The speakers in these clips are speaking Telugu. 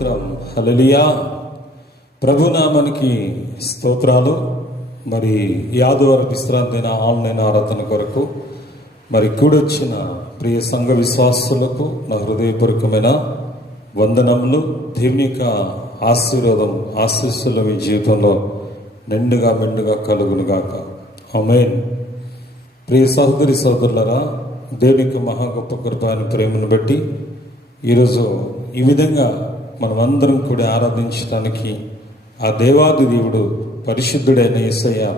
స్తోత్రం. హల్లెలూయా. ప్రభునామానికి స్తోత్రాలు. మరి ఈ ఆదివారం విశ్రాంతి దిన ఆన్లైన్ ఆరాధన కొరకు మరి కూడొచ్చిన ప్రియ సంఘ విశ్వాసులకు నా హృదయపూర్వకమైన వందనములు. దేవుని యొక్క ఆశీర్వాదం, ఆశీస్సులు మీ జీవితంలో నిండుగా మెండుగా కలుగునుగాక. ఆమేన్. ప్రియ సహోదరి సహోదరులారా, దేవునికి మహా గొప్ప కృప అని ప్రేమను బట్టి ఈరోజు ఈ విధంగా మనమందరం కూడా ఆరాధించడానికి ఆ దేవాది దేవుడు పరిశుద్ధుడైన యేసయ్య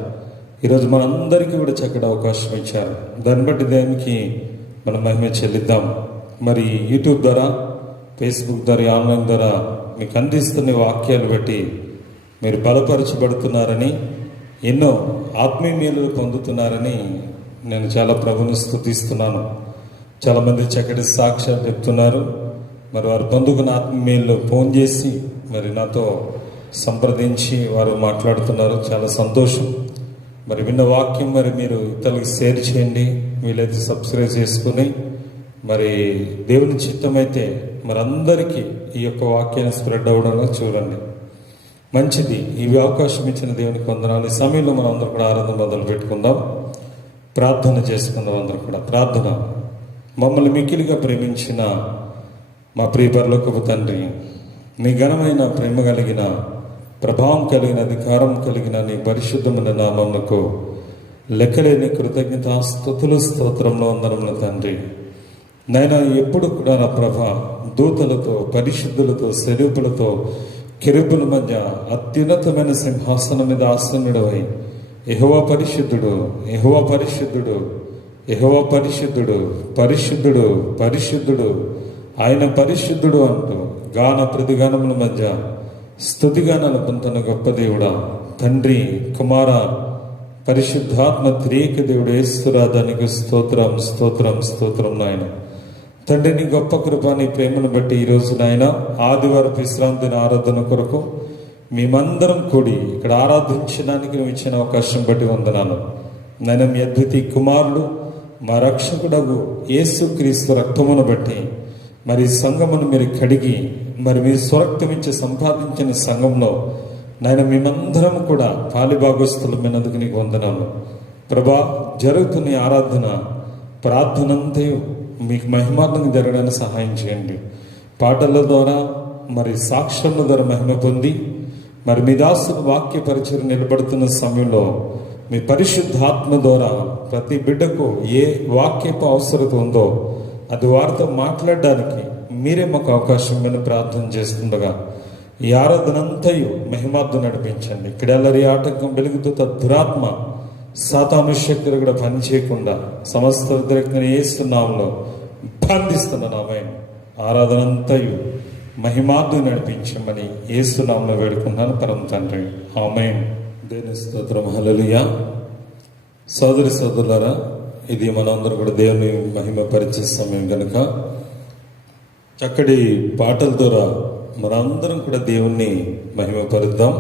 ఈరోజు మనందరికీ కూడా చక్కటి అవకాశం ఇచ్చారు. దాన్ని బట్టి దేవునికి మనం మహిమ చెల్లిద్దాం. మరి యూట్యూబ్ ద్వారా, ఫేస్బుక్ ద్వారా, ఆన్లైన్ ద్వారా మీకు అందిస్తున్న వాక్యాలు బట్టి మీరు బలపరచబడుతున్నారని, ఎన్నో ఆత్మీయ మేలులు పొందుతున్నారని నేను చాలా ప్రభుని స్తుతిస్తున్నాను. చాలామంది చక్కటి సాక్ష్యాలు చెప్తున్నారు. మరి వారు పొందుకున్న ఆత్మీయులు ఫోన్ చేసి మరి నాతో సంప్రదించి వారు మాట్లాడుతున్నారు. చాలా సంతోషం. మరి విన్న వాక్యం మరి మీరు ఇతరులకు షేర్ చేయండి, వీలైతే సబ్స్క్రైబ్ చేసుకుని మరి దేవుని చిత్తమైతే మరి అందరికీ ఈ యొక్క వాక్యాన్ని స్ప్రెడ్ అవ్వడంలో చూడండి. మంచిది. ఈ అవకాశం ఇచ్చిన దేవునికి వందనాలు. ఈ సమయంలో మనం అందరం కూడా ఆరాధన మొదలు పెట్టుకుందాం, ప్రార్థన చేసుకుందాం. అందరం కూడా ప్రార్థన. మమ్మల్ని మిక్కిలిగా ప్రేమించిన మా ప్రియ పరలోకపు తండ్రి, నీ ఘనమైన ప్రేమ కలిగిన, ప్రభావం కలిగిన, అధికారం కలిగిన నీ పరిశుద్ధమైన నామమునకు లెక్కలేని కృతజ్ఞతాస్తుతులు స్తోత్రంలో వందనములు తండ్రి. నాయన, ఎప్పుడు కూడా నా ప్రభ దూతలతో, పరిశుద్ధులతో, స్వరూపులతో, కెరూబుల మధ్య అత్యున్నతమైన సింహాసనం మీద ఆసనుడవై యెహోవా పరిశుద్ధుడు, యెహోవా పరిశుద్ధుడు, యెహోవా పరిశుద్ధుడు, పరిశుద్ధుడు, పరిశుద్ధుడు, ఆయన పరిశుద్ధుడు అంటూ గాన ప్రతిగానముల మధ్య స్తుతిగానాలు పొందుతున్న గొప్ప దేవుడా, తండ్రి, కుమార, పరిశుద్ధాత్మ త్రియేక దేవుడు యేసురాధానికి స్తోత్రం, స్తోత్రం, స్తోత్రం. నాయన తండ్రి, నీ గొప్ప కృప, నీ ప్రేమను బట్టి ఈరోజు నాయన ఆదివారం విశ్రాంతి ఆరాధన కొరకు మేమందరం కూడి ఇక్కడ ఆరాధించడానికి నువ్వు ఇచ్చిన అవకాశం బట్టి వందనాలు. నాయన, మీ అద్వితీయ కుమారుడు మా రక్షకుడగు యేసుక్రీస్తు రక్తమును బట్టి మరి సంఘమును మీరు కడిగి మరి మీరు స్వరక్తమించి సంపాదించిన సంఘంలో నాయన మేమందరం కూడా పాలిభాగస్తులమైనందుకు నీకు వందనాలు. ప్రభా, జరుగుతున్న ఆరాధన ప్రార్థనంతే మీకు మహిమార్థంగా జరగడానికి సహాయం చేయండి. పాటల ద్వారా మరి సాక్ష్యాల ద్వారా మహిమ పొంది మరి మీ దాసుల వాక్య పరిచయం నిలబడుతున్న సమయంలో మీ పరిశుద్ధాత్మ ద్వారా ప్రతి బిడ్డకు ఏ వాక్యపు అవసరత ఉందో అది వారితో మాట్లాడడానికి మీరే మాకు అవకాశం మీద ప్రార్థన చేస్తుండగా ఈ ఆరాధనంతయు మహిమార్థం నడిపించండి. ఇక్కడ అల్లరి ఆటంకం వెలుగుతూ దురాత్మ సాతాను శక్తులు కూడా పనిచేయకుండా సమస్త వ్యతిరేకంగా యేసునామములో బంధిస్తున్నాను. ఆమేన్. ఆరాధనంతయు మహిమార్థం నడిపించమని యేసునామములో వేడుకున్నాను పరమ తండ్రి. ఆమేన్. దేవుని స్తోత్రం. హల్లెలూయా. సోదరి సోదరులారా, ఇది మనందరం కూడా దేవుని మహిమపరిచే సమయం కనుక చక్కటి పాటల ద్వారా మనందరం కూడా దేవుణ్ణి మహిమపరుద్దాం.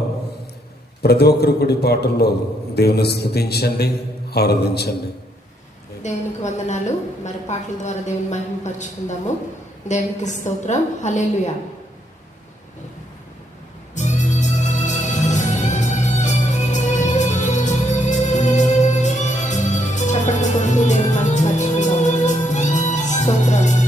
ప్రతి ఒక్కరు కూడా పాటల్లో దేవుని స్తుతించండి, ఆరాధించండి. దేవునికి వందనాలు. మరి పాటల ద్వారా దేవుని మహిమపరుచుకుందాము. దేవునికి స్తోత్రం. హల్లెలూయా. చప్పట్లు కొడుతూ దేవుని మహిమపరుచుకుందాము. స్తోత్రం.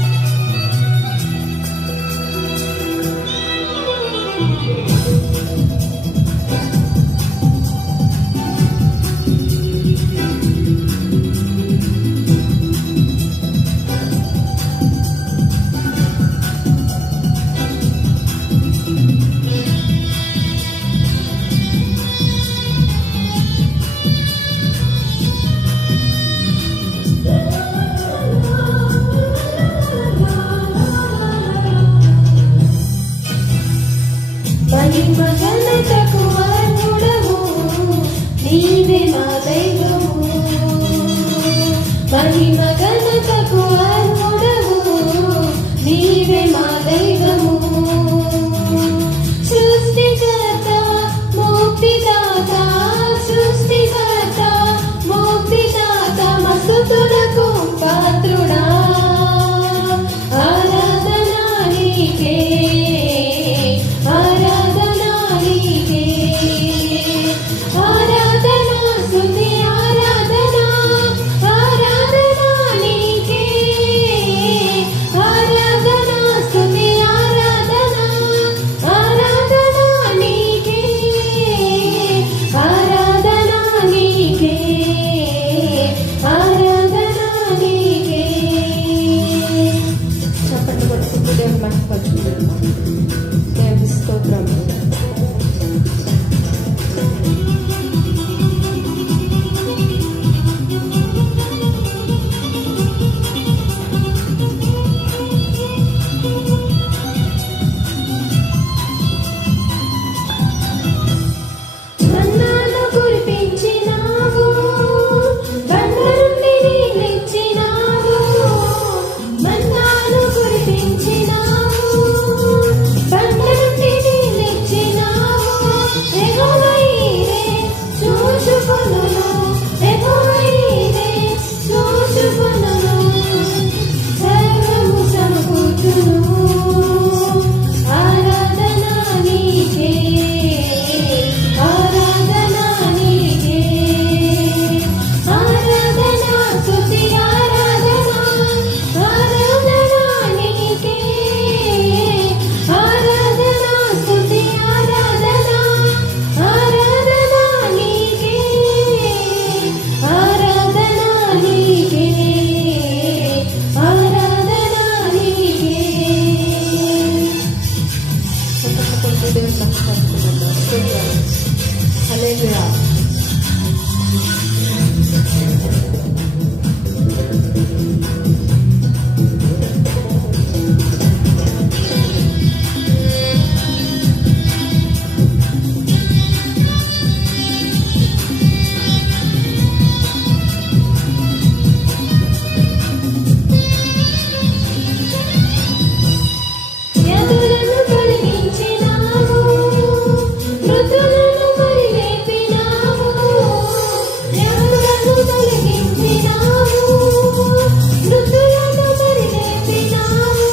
దేవుని స్తోత్రం. మన్నాను కురిపించినావు, బండరుండి నీళ్ళిచ్చినావు. మన్నాను కురిపించినావు, బండరుండి నీళ్ళిచ్చినావు. యెహోవా ఈరే చూచుకొనును, యెహోవా ఈరే చూచుకొనును. సర్వము సమకూర్చును, ఆరాధన నీకే, ఆరాధన నీకే. ఆరాధన స్తుతి ఆరాధన, ఆరాధన నీకే. ఆరాధన స్తుతి ఆరాధన, ఆరాధన నీకే. ఆరాధన నీకే, ఆరాధన నీకే. కొంచెం దేవుని మహిమపరుచుకుందాం. స్తోత్రం. హల్లెలూయా. వ్యాధులను తొలగించినావు, మృతులను మరి లేపినావు. వ్యాధులను తొలగించినావు, మృతులను మరి లేపినావు.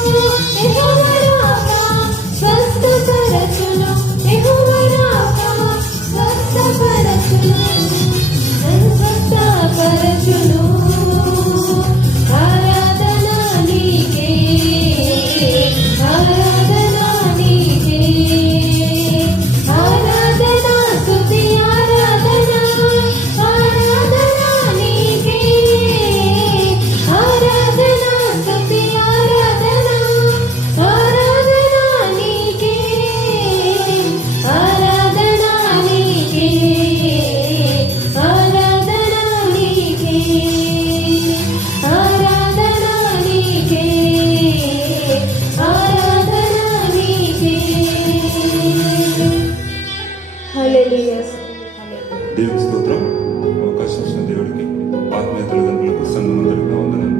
యెహోవా రాఫా స్వస్థపరచును, యెహోవా రాఫా స్వస్థపరచును, స్వస్థపరచును. ఆరాధన నీకే, ఆరాధన నీకే. ఆరాధన స్తుతి ఆరాధన, ఆరాధన నీకే. ఆరాధన స్తుతి ఆరాధన, ఆరాధన నీకే. ఆరాధన నీకే, ఆరాధన నీకే. ఆరాధన నీకే, ఆరాధన నీకే. హల్లెలూయా. దేవుని స్తోత్రం. అవకాశం ఇచ్చిన దేవుడికి, ఆత్మీయ తల్లిదండ్రులకు, సంఘమందరికీ నా వందనాలు.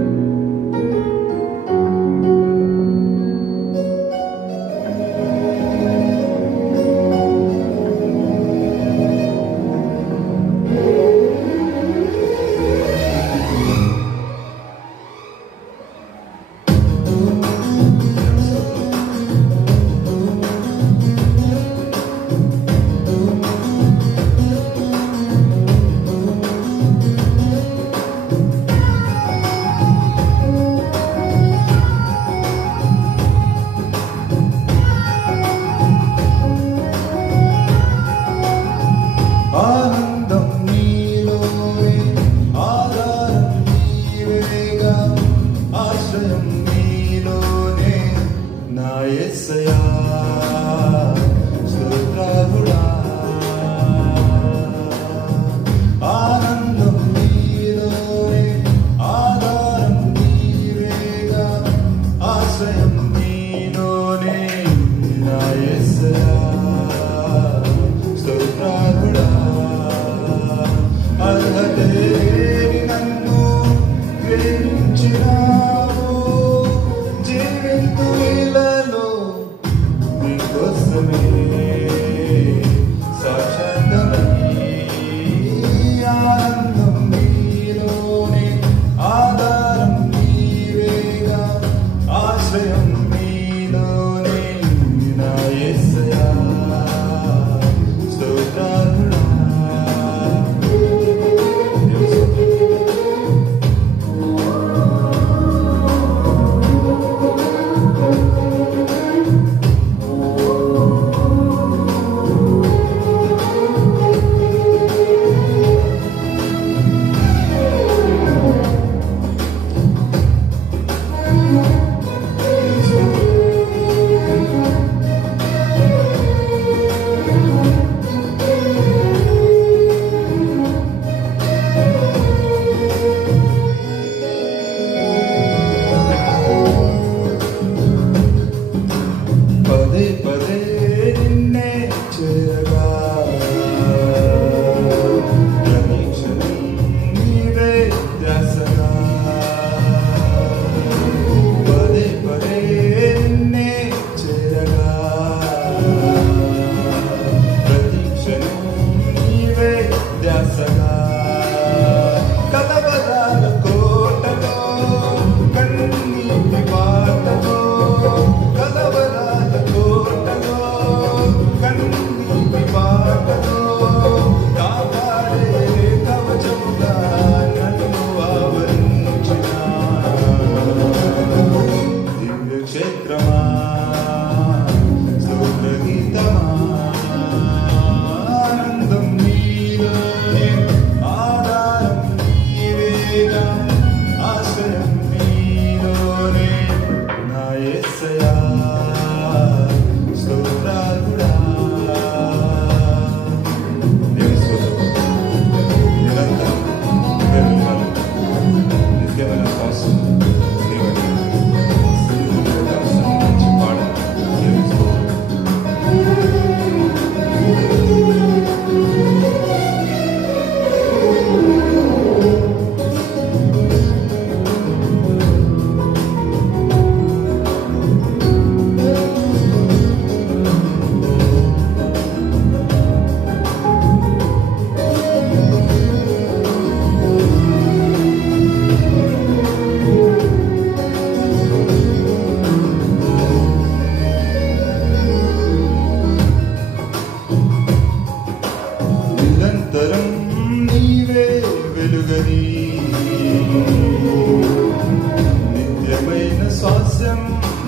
ఆనందం నీలోనే, ఆధారం నీవేగా, ఆశ్రయం నీలోనే నా యేసయ్యా. స్తోత్రాలుడా. ఆనందం నీలోనే, ఆధారం నీవేగా, ఆశ్రయం నీలోనే నా యేసయ్యా. స్తోత్రాలుడా. అర్హతే లేని నన్ను ప్రేమించినావు, జీవింతు ఇలలో నీకోసమే సాక్షాత్తమై. ఆనందం నీలోనే, ఆధారం నీవేగా, ఆశ్రయం నీలోనే నా యేసయ్యా. స్తోత్రాలుడా.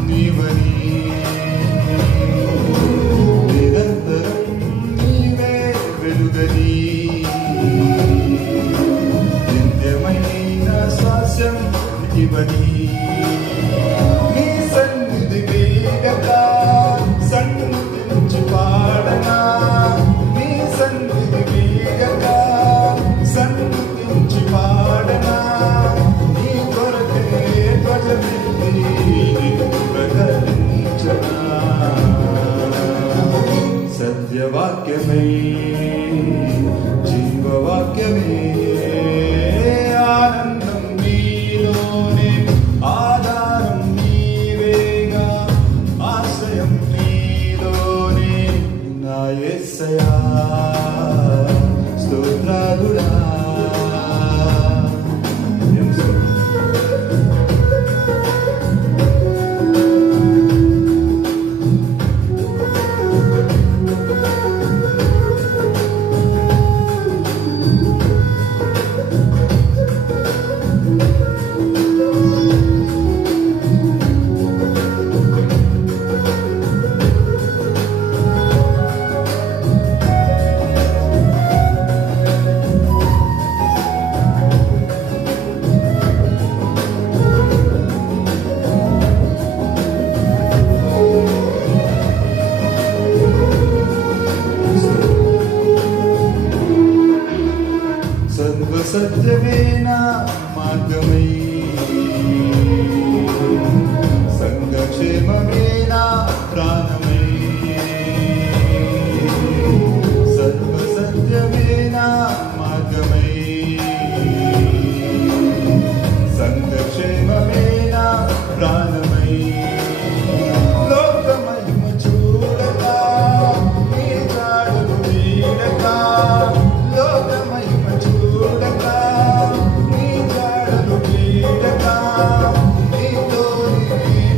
నీవని నిరంతరం నీవే వెలుగని నిత్యమైన స్వాస్యం ఇవని నీ సన్నిధి వేగక సన్నిధించి పాడనా నీ సన్నిధి వేగక సన్నిధించి పాడనా నీ కొరకే ధ్వజమెత్తి ప్రకటించనా సత్యవాక్యమే జీవవాక్యమే ఆనందం నీలోనే ఆధారం నీవేగా ఆశ్రయం నీలోనే నా యేసయ్యా స్తోత్రాలుడా సత్యమేన మార్గమై సంఘక్షేమమేన ప్రాణమై సత్యమేన మార్గమై సంఘక్షేమమేన ప్రాణమై లోకమహిమ చూడక నీ జాడలు వీడక లోకమహిమ చూడక నీ జాడలు వీడక నీతో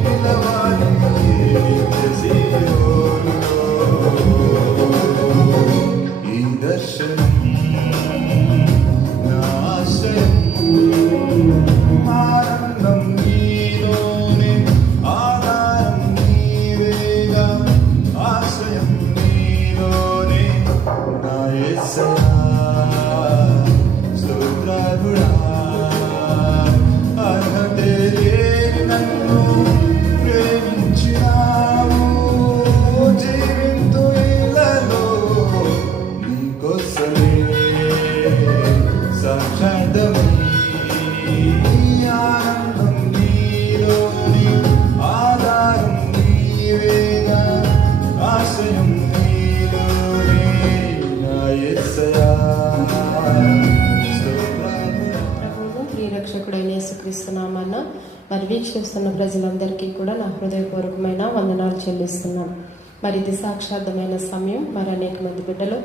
నిలవాలి నిత్యసీయోనులో ఈ దర్శనం నా ఆశ్రయం ఆనందం నీలోనే ఆధారం నీవేగా ఆశ్రయం నీలోనే నా యేసయ్యా స్తోత్రాలుడా అర్హతే లేని నన్ను ప్రేమించినావు జీవింతు ఇళ్ళలో నీకోసమే సాక్షాత్మై ఆనందం నీలోని ఆధారం నీవేగా ఆశ్రయం నీలోనే నా యేసయ్యా స్తోత్రాలుడా ప్రభువును ప్రియరక్షకుడైన యేసుక్రీస్తు నామాన మరి వీక్షిస్తున్న ప్రజలందరికీ కూడా నా హృదయపూర్వకమైన వందనాలు చెల్లిస్తున్నాను. మరి ఇది సాక్షార్థమైన సమయం. మరి అనేక మంది బిడ్డలు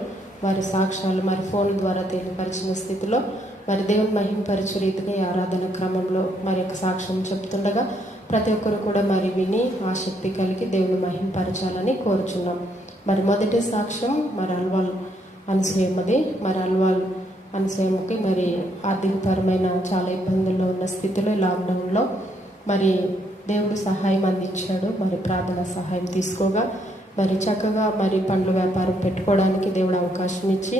వారి సాక్ష్యాలు మరి ఫోన్ ద్వారా తెలియపరిచిన స్థితిలో మరి దేవుని మహింపరచు రీతిగా ఈ ఆరాధన క్రమంలో మరి యొక్క సాక్ష్యం చెప్తుండగా ప్రతి ఒక్కరు కూడా మరి విని ఆసక్తి కలిగి దేవుని మహింపరచాలని కోరుచున్నాం. మరి మొదటి సాక్ష్యం మరి అల్వాల్ అనసూయమ్మది. మరి అల్వాల్ అనసూయమ్మకి మరి ఆర్థికపరమైన చాలా ఇబ్బందుల్లో ఉన్న స్థితిలో లాక్డౌన్లో మరి దేవుడు సహాయం అందించాడు. మరి ప్రార్థన సహాయం తీసుకోగా మరి చక్కగా మరి పండ్ల వ్యాపారం పెట్టుకోవడానికి దేవుడు అవకాశం ఇచ్చి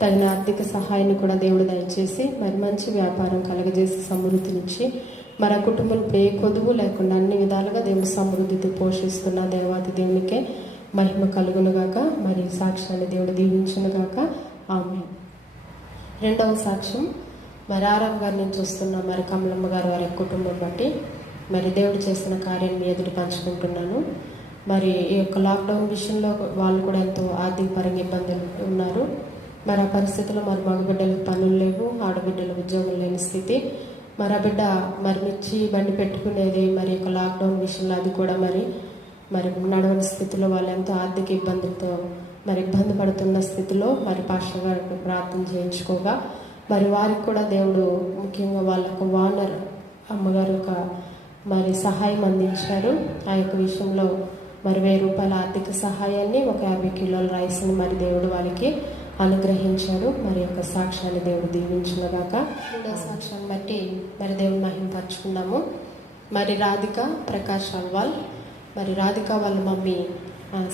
తగిన ఆర్థిక సహాయాన్ని కూడా దేవుడు దయచేసి మరి మంచి వ్యాపారం కలగజేసి సమృద్ధినిచ్చి మరి ఆ కుటుంబం ఏ కొదువు లేకుండా అన్ని విధాలుగా దేవుడు సమృద్ధితో పోషిస్తున్న దేవాది దేవునికే మహిమ కలుగునుగాక. మరి సాక్ష్యాన్ని దేవుడు దీవించునుగాక. ఆమేన్. రెండవ సాక్ష్యం మరి ఆరామ్ గారిని చూస్తున్న మరి కమలమ్మ గారు వారి కుటుంబం బట్టి మరి దేవుడు చేసిన కార్యం మీ ఎదురు పంచుకుంటున్నాను. మరి ఈ యొక్క లాక్డౌన్ విషయంలో వాళ్ళు కూడా ఎంతో ఆర్థిక పరంగా ఇబ్బందులు ఉన్నారు. మరి ఆ పరిస్థితుల్లో మరి మగబిడ్డలకు పనులు లేవు, ఆడబిడ్డలు ఉద్యోగం లేని స్థితి. మరి ఆ బిడ్డ మరి మిర్చి బండి పెట్టుకునేది మరి యొక్క లాక్డౌన్ విషయంలో అది కూడా మరి నడవని స్థితిలో వాళ్ళు ఎంతో ఆర్థిక ఇబ్బందులతో మరి ఇబ్బంది పడుతున్న స్థితిలో మరి పాస్టర్ గారికి ప్రార్థన చేయించుకోగా మరి వారికి కూడా దేవుడు ముఖ్యంగా వాళ్ళకు వానర్ అమ్మగారు ఒక మరి సహాయం అందించారు. ఆ యొక్క విషయంలో మరి 1000 రూపాయల ఆర్థిక సహాయాన్ని, ఒక 50 కిలోల రైస్ని మరి దేవుడు వాళ్ళకి అనుగ్రహించారు. మరి యొక్క సాక్ష్యాన్ని దేవుడు దీవించునుగాక. రెండో సాక్ష్యాన్ని బట్టి మరి దేవుడు మహిమపరచుకున్నాము. మరి రాధిక ప్రకాష్ అల్వాల్ మరి రాధిక వాళ్ళ మమ్మీ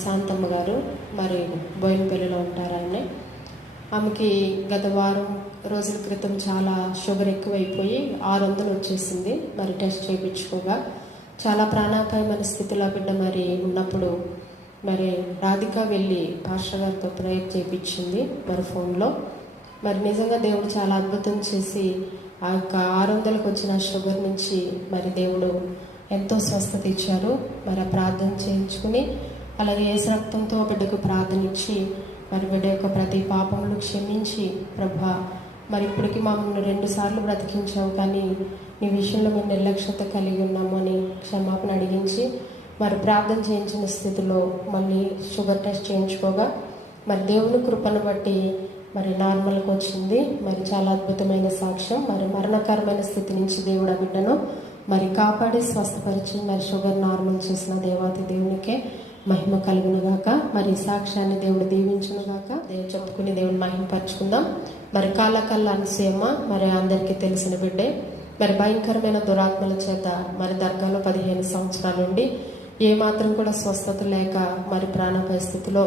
శాంతమ్మ గారు మరి బోయినపల్లిలో ఉంటారు ఆయన. ఆమెకి గత వారం రోజుల క్రితం చాలా షుగర్ ఎక్కువైపోయి 600 వచ్చేసింది. మరి టెస్ట్ చేయించుకోగా చాలా ప్రాణాపాయమైన స్థితిలో బిడ్డ మరి ఉన్నప్పుడు మరి రాధిక వెళ్ళి పాస్టర్ గారితో ప్రేయర్ చేయించింది మరి ఫోన్లో. మరి నిజంగా దేవుడు చాలా అద్భుతం చేసి ఆ యొక్క 600కు వచ్చిన షుగర్ నుంచి మరి దేవుడు ఎంతో స్వస్థత ఇచ్చారు. మరి ఆ ప్రార్థన చేయించుకుని అలాగే యేసు రక్తంతో బిడ్డకు ప్రార్థన ఇచ్చి మరి బిడ్డ యొక్క ప్రతి పాపములు క్షమించి ప్రభా మరి ఇప్పటికి మమ్మల్ని 2 సార్లు బ్రతికించావు, కానీ నీ విషయంలో మేము నిర్లక్ష్యత కలిగి ఉన్నాము అని క్షమాపణ అడిగించి మరి ప్రార్థన చేయించిన స్థితిలో మళ్ళీ షుగర్ టెస్ట్ చేయించుకోగా మరి దేవుని కృపను బట్టి మరి నార్మల్కి వచ్చింది. మరి చాలా అద్భుతమైన సాక్ష్యం. మరి మరణకరమైన స్థితి నుంచి దేవుడు ఆ బిడ్డను మరి కాపాడి స్వస్థపరిచి మరి షుగర్ నార్మల్ చేసిన దేవాతి దేవునికే మహిమ కలుగునుగాక. మరి సాక్ష్యాన్ని దేవుడు దీవించునుగాక. దేవుడు చెప్పుకుని దేవుని మహిమపరచుకుందాం. మరి కాళ్ళకల్ల అనసూయమ్మ మరి అందరికీ తెలిసిన బిడ్డే. మరి భయంకరమైన దురాత్మల చేత మరి దర్గాలో 15 సంవత్సరాల నుండి ఏమాత్రం కూడా స్వస్థత లేక మరి ప్రాణాపాయ స్థితిలో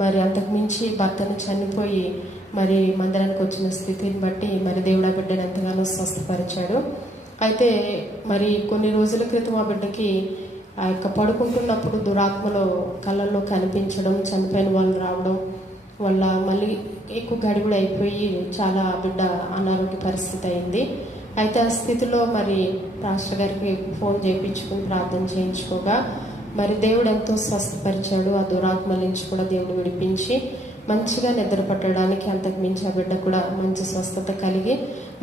మరి అంతకుమించి భర్తను చనిపోయి మరి మందిరానికి వచ్చిన స్థితిని బట్టి మరి దేవుడు ఆ బిడ్డను ఎంతగానో స్వస్థపరిచాడు. అయితే మరి కొన్ని రోజుల క్రితం ఆ బిడ్డకి ఆ యొక్క పడుకుంటున్నప్పుడు దురాత్మలో కళ్ళల్లో కనిపించడం, చనిపోయిన వాళ్ళు రావడం వల్ల మళ్ళీ ఎక్కువ గడిబిడి అయిపోయి చాలా బిడ్డ అనారోగ్య పరిస్థితి అయింది. అయితే ఆ స్థితిలో మరి పాస్టర్ గారికి ఫోన్ చేయించుకుని ప్రార్థన చేయించుకోగా మరి దేవుడు ఎంతో స్వస్థపరిచాడు. ఆ దురాత్మల నుంచి కూడా దేవుడు విడిపించి మంచిగా నిద్ర పట్టడానికి అంతకు మించి ఆ బిడ్డ కూడా మంచి స్వస్థత కలిగి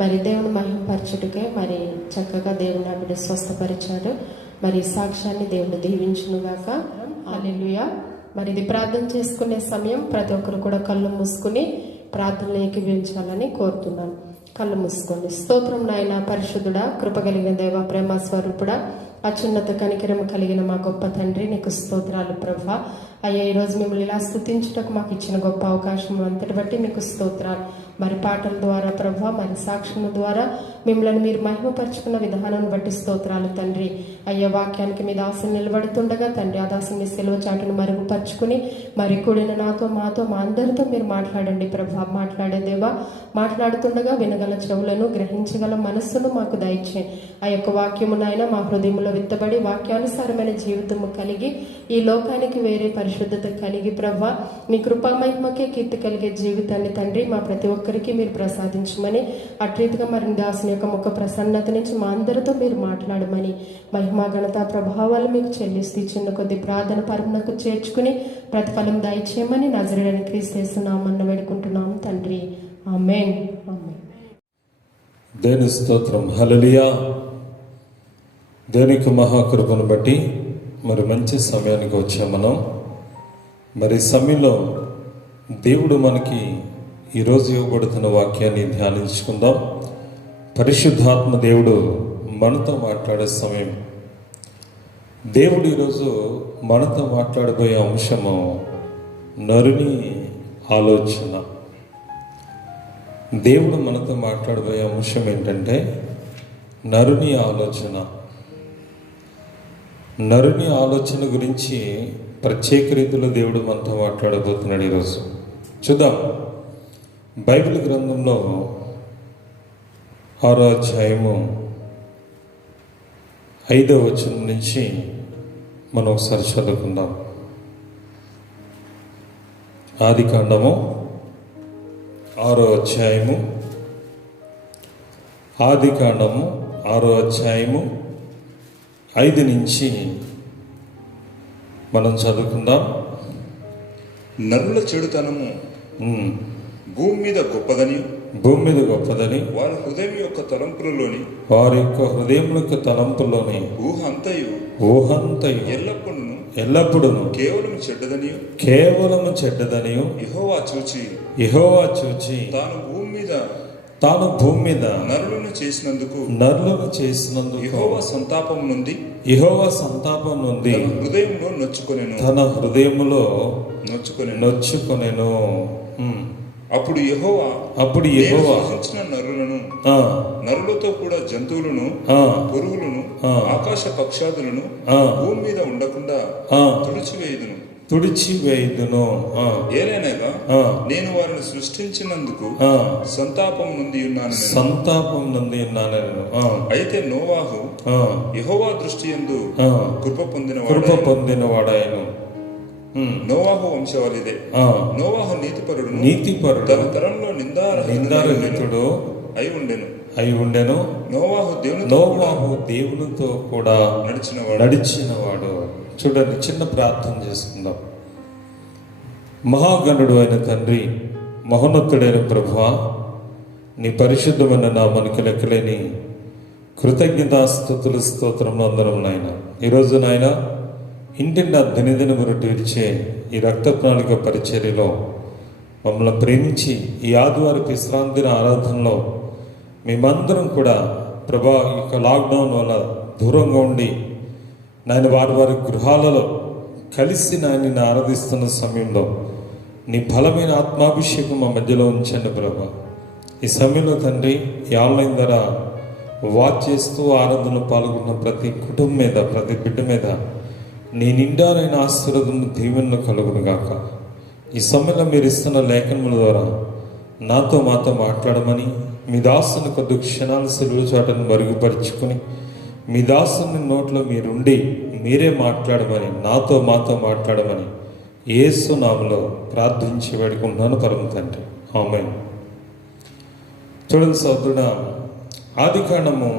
మరి దేవుని మహిమపరచుటకే మరి చక్కగా దేవుని ఆ బిడ్డ స్వస్థపరిచాడు. మరి సాక్ష్యాన్ని దేవుడు దీవించునుగాక. హల్లెలూయా. మరి ఇది ప్రార్థన చేసుకునే సమయం ప్రతి ఒక్కరు కూడా కళ్ళు మూసుకుని ప్రార్థనలు ఏకీభవించాలని కోరుతున్నాను. కళ్ళు మూసుకోండి. స్తోత్రం నాయన పరిశుద్ధుడా, కృప కలిగిన దేవ, ప్రేమ స్వరూపుడా, అత్యున్నత కనికరము కలిగిన మా గొప్ప తండ్రి, నీకు స్తోత్రాలు ప్రభా. అయ్యా, ఈరోజు మిమ్మల్ని ఇలా స్తుతించుటకు మాకు ఇచ్చిన గొప్ప అవకాశం అంతటి బట్టి మీకు స్తోత్రాలు. మరి పాటల ద్వారా ప్రభా, మరి సాక్ష్యం ద్వారా మిమ్మల్ని మీరు మహిమపరుచుకున్న విధానాన్ని బట్టి స్తోత్రాలు తండ్రి. అయ్యా, వాక్యానికి మీ దాసుని నిలబడుతుండగా తండ్రి, ఆ దాసుని సెలవు చాటును మరుగుపరుచుకుని మరి కూడిన నాతో మాతో మా అందరితో మీరు మాట్లాడండి ప్రభా. మాట్లాడే దేవా, మాట్లాడుతుండగా వినగల చెవులను గ్రహించగల మనస్సును మాకు దయచే. ఆ యొక్క వాక్యము నాయన మా హృదయంలో విత్తబడి వాక్యానుసారమైన జీవితము కలిగి ఈ లోకానికి వేరే పరిశుద్ధత కలిగి ప్రభా మీ కృపా మహిమకే కీర్తి కలిగే జీవితాన్ని తండ్రి మా ప్రతి ఒక్కరికి మీరు ప్రసాదించమని, అట్రీతిగా మరి దాసుని యొక్క ముఖ ప్రసన్నత నుంచి మా అందరితో మీరు మాట్లాడమని మహిమా ఘనత ప్రభావాలు మీకు చెల్లిస్తూ చిన్న కొద్ది ప్రార్థన పరమునకు చేర్చుకుని ప్రతిఫలం దయచేయమని నజరేయుడైన క్రీస్తు యేసు నామమున వేడుకుంటున్నాం తండ్రి. ఆమేన్. ఆమేన్. దేవుని స్తోత్రం. హల్లెలూయా. దేవునికి మహాకృపను బట్టి మరి మంచి సమయానికి వచ్చాం మనం. మరి సమయంలో దేవుడు మనకి ఈరోజు ఇవ్వబడుతున్న వాక్యాన్ని ధ్యానించుకుందాం. పరిశుద్ధాత్మ దేవుడు మనతో మాట్లాడే సమయం. దేవుడు ఈరోజు మనతో మాట్లాడబోయే అంశము నరుని ఆలోచన. దేవుడు మనతో మాట్లాడబోయే అంశం ఏంటంటే నరుని ఆలోచన. నరుని ఆలోచన గురించి ప్రత్యేక రీతిలో దేవుడు మనతో మాట్లాడబోతున్నాడు ఈరోజు. చూద్దాం. బైబిల్ గ్రంథంలో 6వ అధ్యాయము 5వ వచనం నుంచి మనం ఒకసారి చదువుకుందాం. ఆదికాండము 6వ అధ్యాయము, ఆదికాండము 6వ అధ్యాయము 5 నుంచి మనం చదువుకుందాం. నరుల చెడుతనము భూమి మీద గొప్పదని వారి హృదయం యొక్క తలంపుల్లోని ఊహంతయు ఎల్లప్పుడూ కేవలము చెడ్డదనియు యెహోవా చూచి తాను భూమి మీద నరులను చేసినందుకు యెహోవా సంతాపం నుండి తన హృదయములో నొచ్చుకొనెను. అప్పుడు యెహోవా యెహోవా నేను సృజించిన నరులను ఆ, నరులతో కూడా జంతువులను ఆ, పురుగులను ఆ. ఆకాశ పక్షాదులను ఆ. భూమి మీద ఉండకుండా ఆ. తుడిచివేయుదును. తుడిచివేయుదును. ఆ, ఏలైనగా ఆ. నేను వారిని సృష్టించినందుకు ఆ, సంతాపం నుండి ఉన్నాను నేను. సంతాపం నుండి ఉన్నాను నేను. ఆ, అయితే నోవాహు ఆ, యెహోవా దృష్టి యందు ఆ. కృప పొందిన కృప పొందినవాడాయను. నోవాహు వంశవాళిదే. ఆ, నోవాహు నీతిపరుడు నీతిపరుడు తన తరంలో నిందారహితుడు అయి ఉండెను. అయి ఉండెను. నోవాహు నోవాహు దేవునితో కూడా నడిచినవాడు. నడిచినవాడు. చూడండి, చిన్న ప్రార్థన చేసుకుందాం. మహాగణుడు అయిన తండ్రి, మహోన్నతుడైన ప్రభువా, నీ పరిశుద్ధమైన నామానికి లెక్కలేని కృతజ్ఞతాస్తుతులు స్తోత్రములు అందరం నాయన. ఈరోజు నాయన ఇంటిండా దినదినమును తీర్చే ఈ రక్త ప్రణాళిక పరిచర్యలో మమ్మల్ని ప్రేమించి ఈ ఆదివారం విశ్రాంతి ఆరాధనలో మేమందరం కూడా ప్రభా ఈ యొక్క లాక్డౌన్ వల్ల దూరంగా ఉండి నాయన వారి వారి గృహాలలో కలిసి నాయన్ని ఆరాధిస్తున్న సమయంలో నీ బలమైన ఆత్మాభిషేకం మా మధ్యలో ఉంచండి ప్రభా. ఈ సమయంలో తండ్రి ఈ ఆన్లైన్ ద్వారా వాచ్ చేస్తూ ఆరాధనలో పాల్గొన్న ప్రతి కుటుంబం మీద, ప్రతి బిడ్డ మీద నీ నిండారైన ఆశీర్వాదం దీవెనలు కలుగును గాక. ఈ సమయంలో మీరు ఇస్తున్న లేఖనముల ద్వారా నాతో మాతో మాట్లాడమని, మీ దాసుని కొద్ది క్షణాలు సెలవు చాటను మరుగుపరుచుకొని మీ దాసుని నోట్లో మీరుండి మీరే మాట్లాడమని, నాతో మాతో మాట్లాడమని యేసు నామములో ప్రార్థించి వేడుకుంటున్నాను పరమ తండ్రి. ఆమేన్. చూడండి సోదరుడా, ఆదికాండము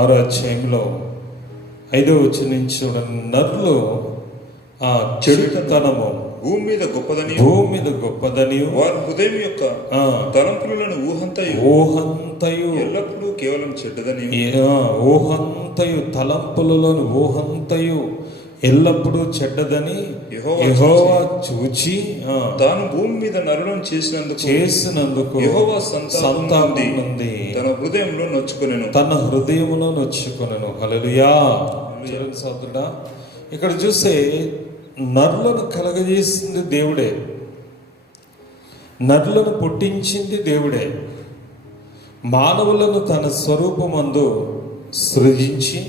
6వ అధ్యాయంలో 5వ వచనం నుంచి చూడండి. నరులు ఆ చెడుతనము భూమి మీద గొప్పదని వారి హృదయం యొక్క తలంపులను ఊహంతయు ఎల్లప్పుడూ కేవలం చెడ్డదని. ఊహంతయు తలంపులలోని ఊహంతయు ఎల్లప్పుడూ చెడ్డదని యెహోవా చూచి తాను భూమి మీద నరులను చేసినందుకు యెహోవా సంతాపం నుండి తన హృదయంలో నొచ్చుకొనెను. హల్లెలూయా. చూడండి సోదరుడా, ఇక్కడ చూస్తే నరులను కలగజేసింది దేవుడే, నరులను పుట్టించింది దేవుడే, మానవులను తన స్వరూపమందు సృజించి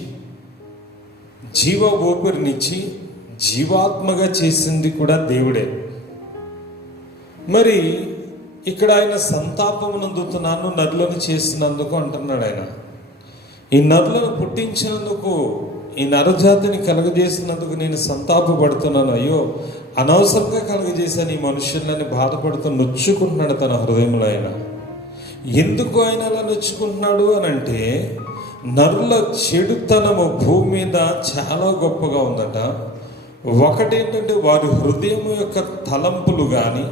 జీవ ఊపిరినిచ్చి జీవాత్మగా చేసింది కూడా దేవుడే. మరి ఇక్కడ ఆయన సంతాపమునందుతున్నాను నరులను చేసినందుకు అంటున్నాడు. ఆయన ఈ నరులను పుట్టించినందుకు, ఈ నరజాతిని కలగజేసినందుకు నేను సంతాపపడుతున్నాను. అయ్యో, అనవసరంగా కలగజేశాను ఈ మనుషులని బాధపడుతూ నొచ్చుకుంటున్నాడు తన హృదయంలో. ఆయన ఎందుకు ఆయన అలా నొచ్చుకుంటున్నాడు అని అంటే, నరుల చెడుతనము భూమి మీద చాలా గొప్పగా ఉందట. ఒకటేంటంటే వారి హృదయం యొక్క తలంపులు కానీ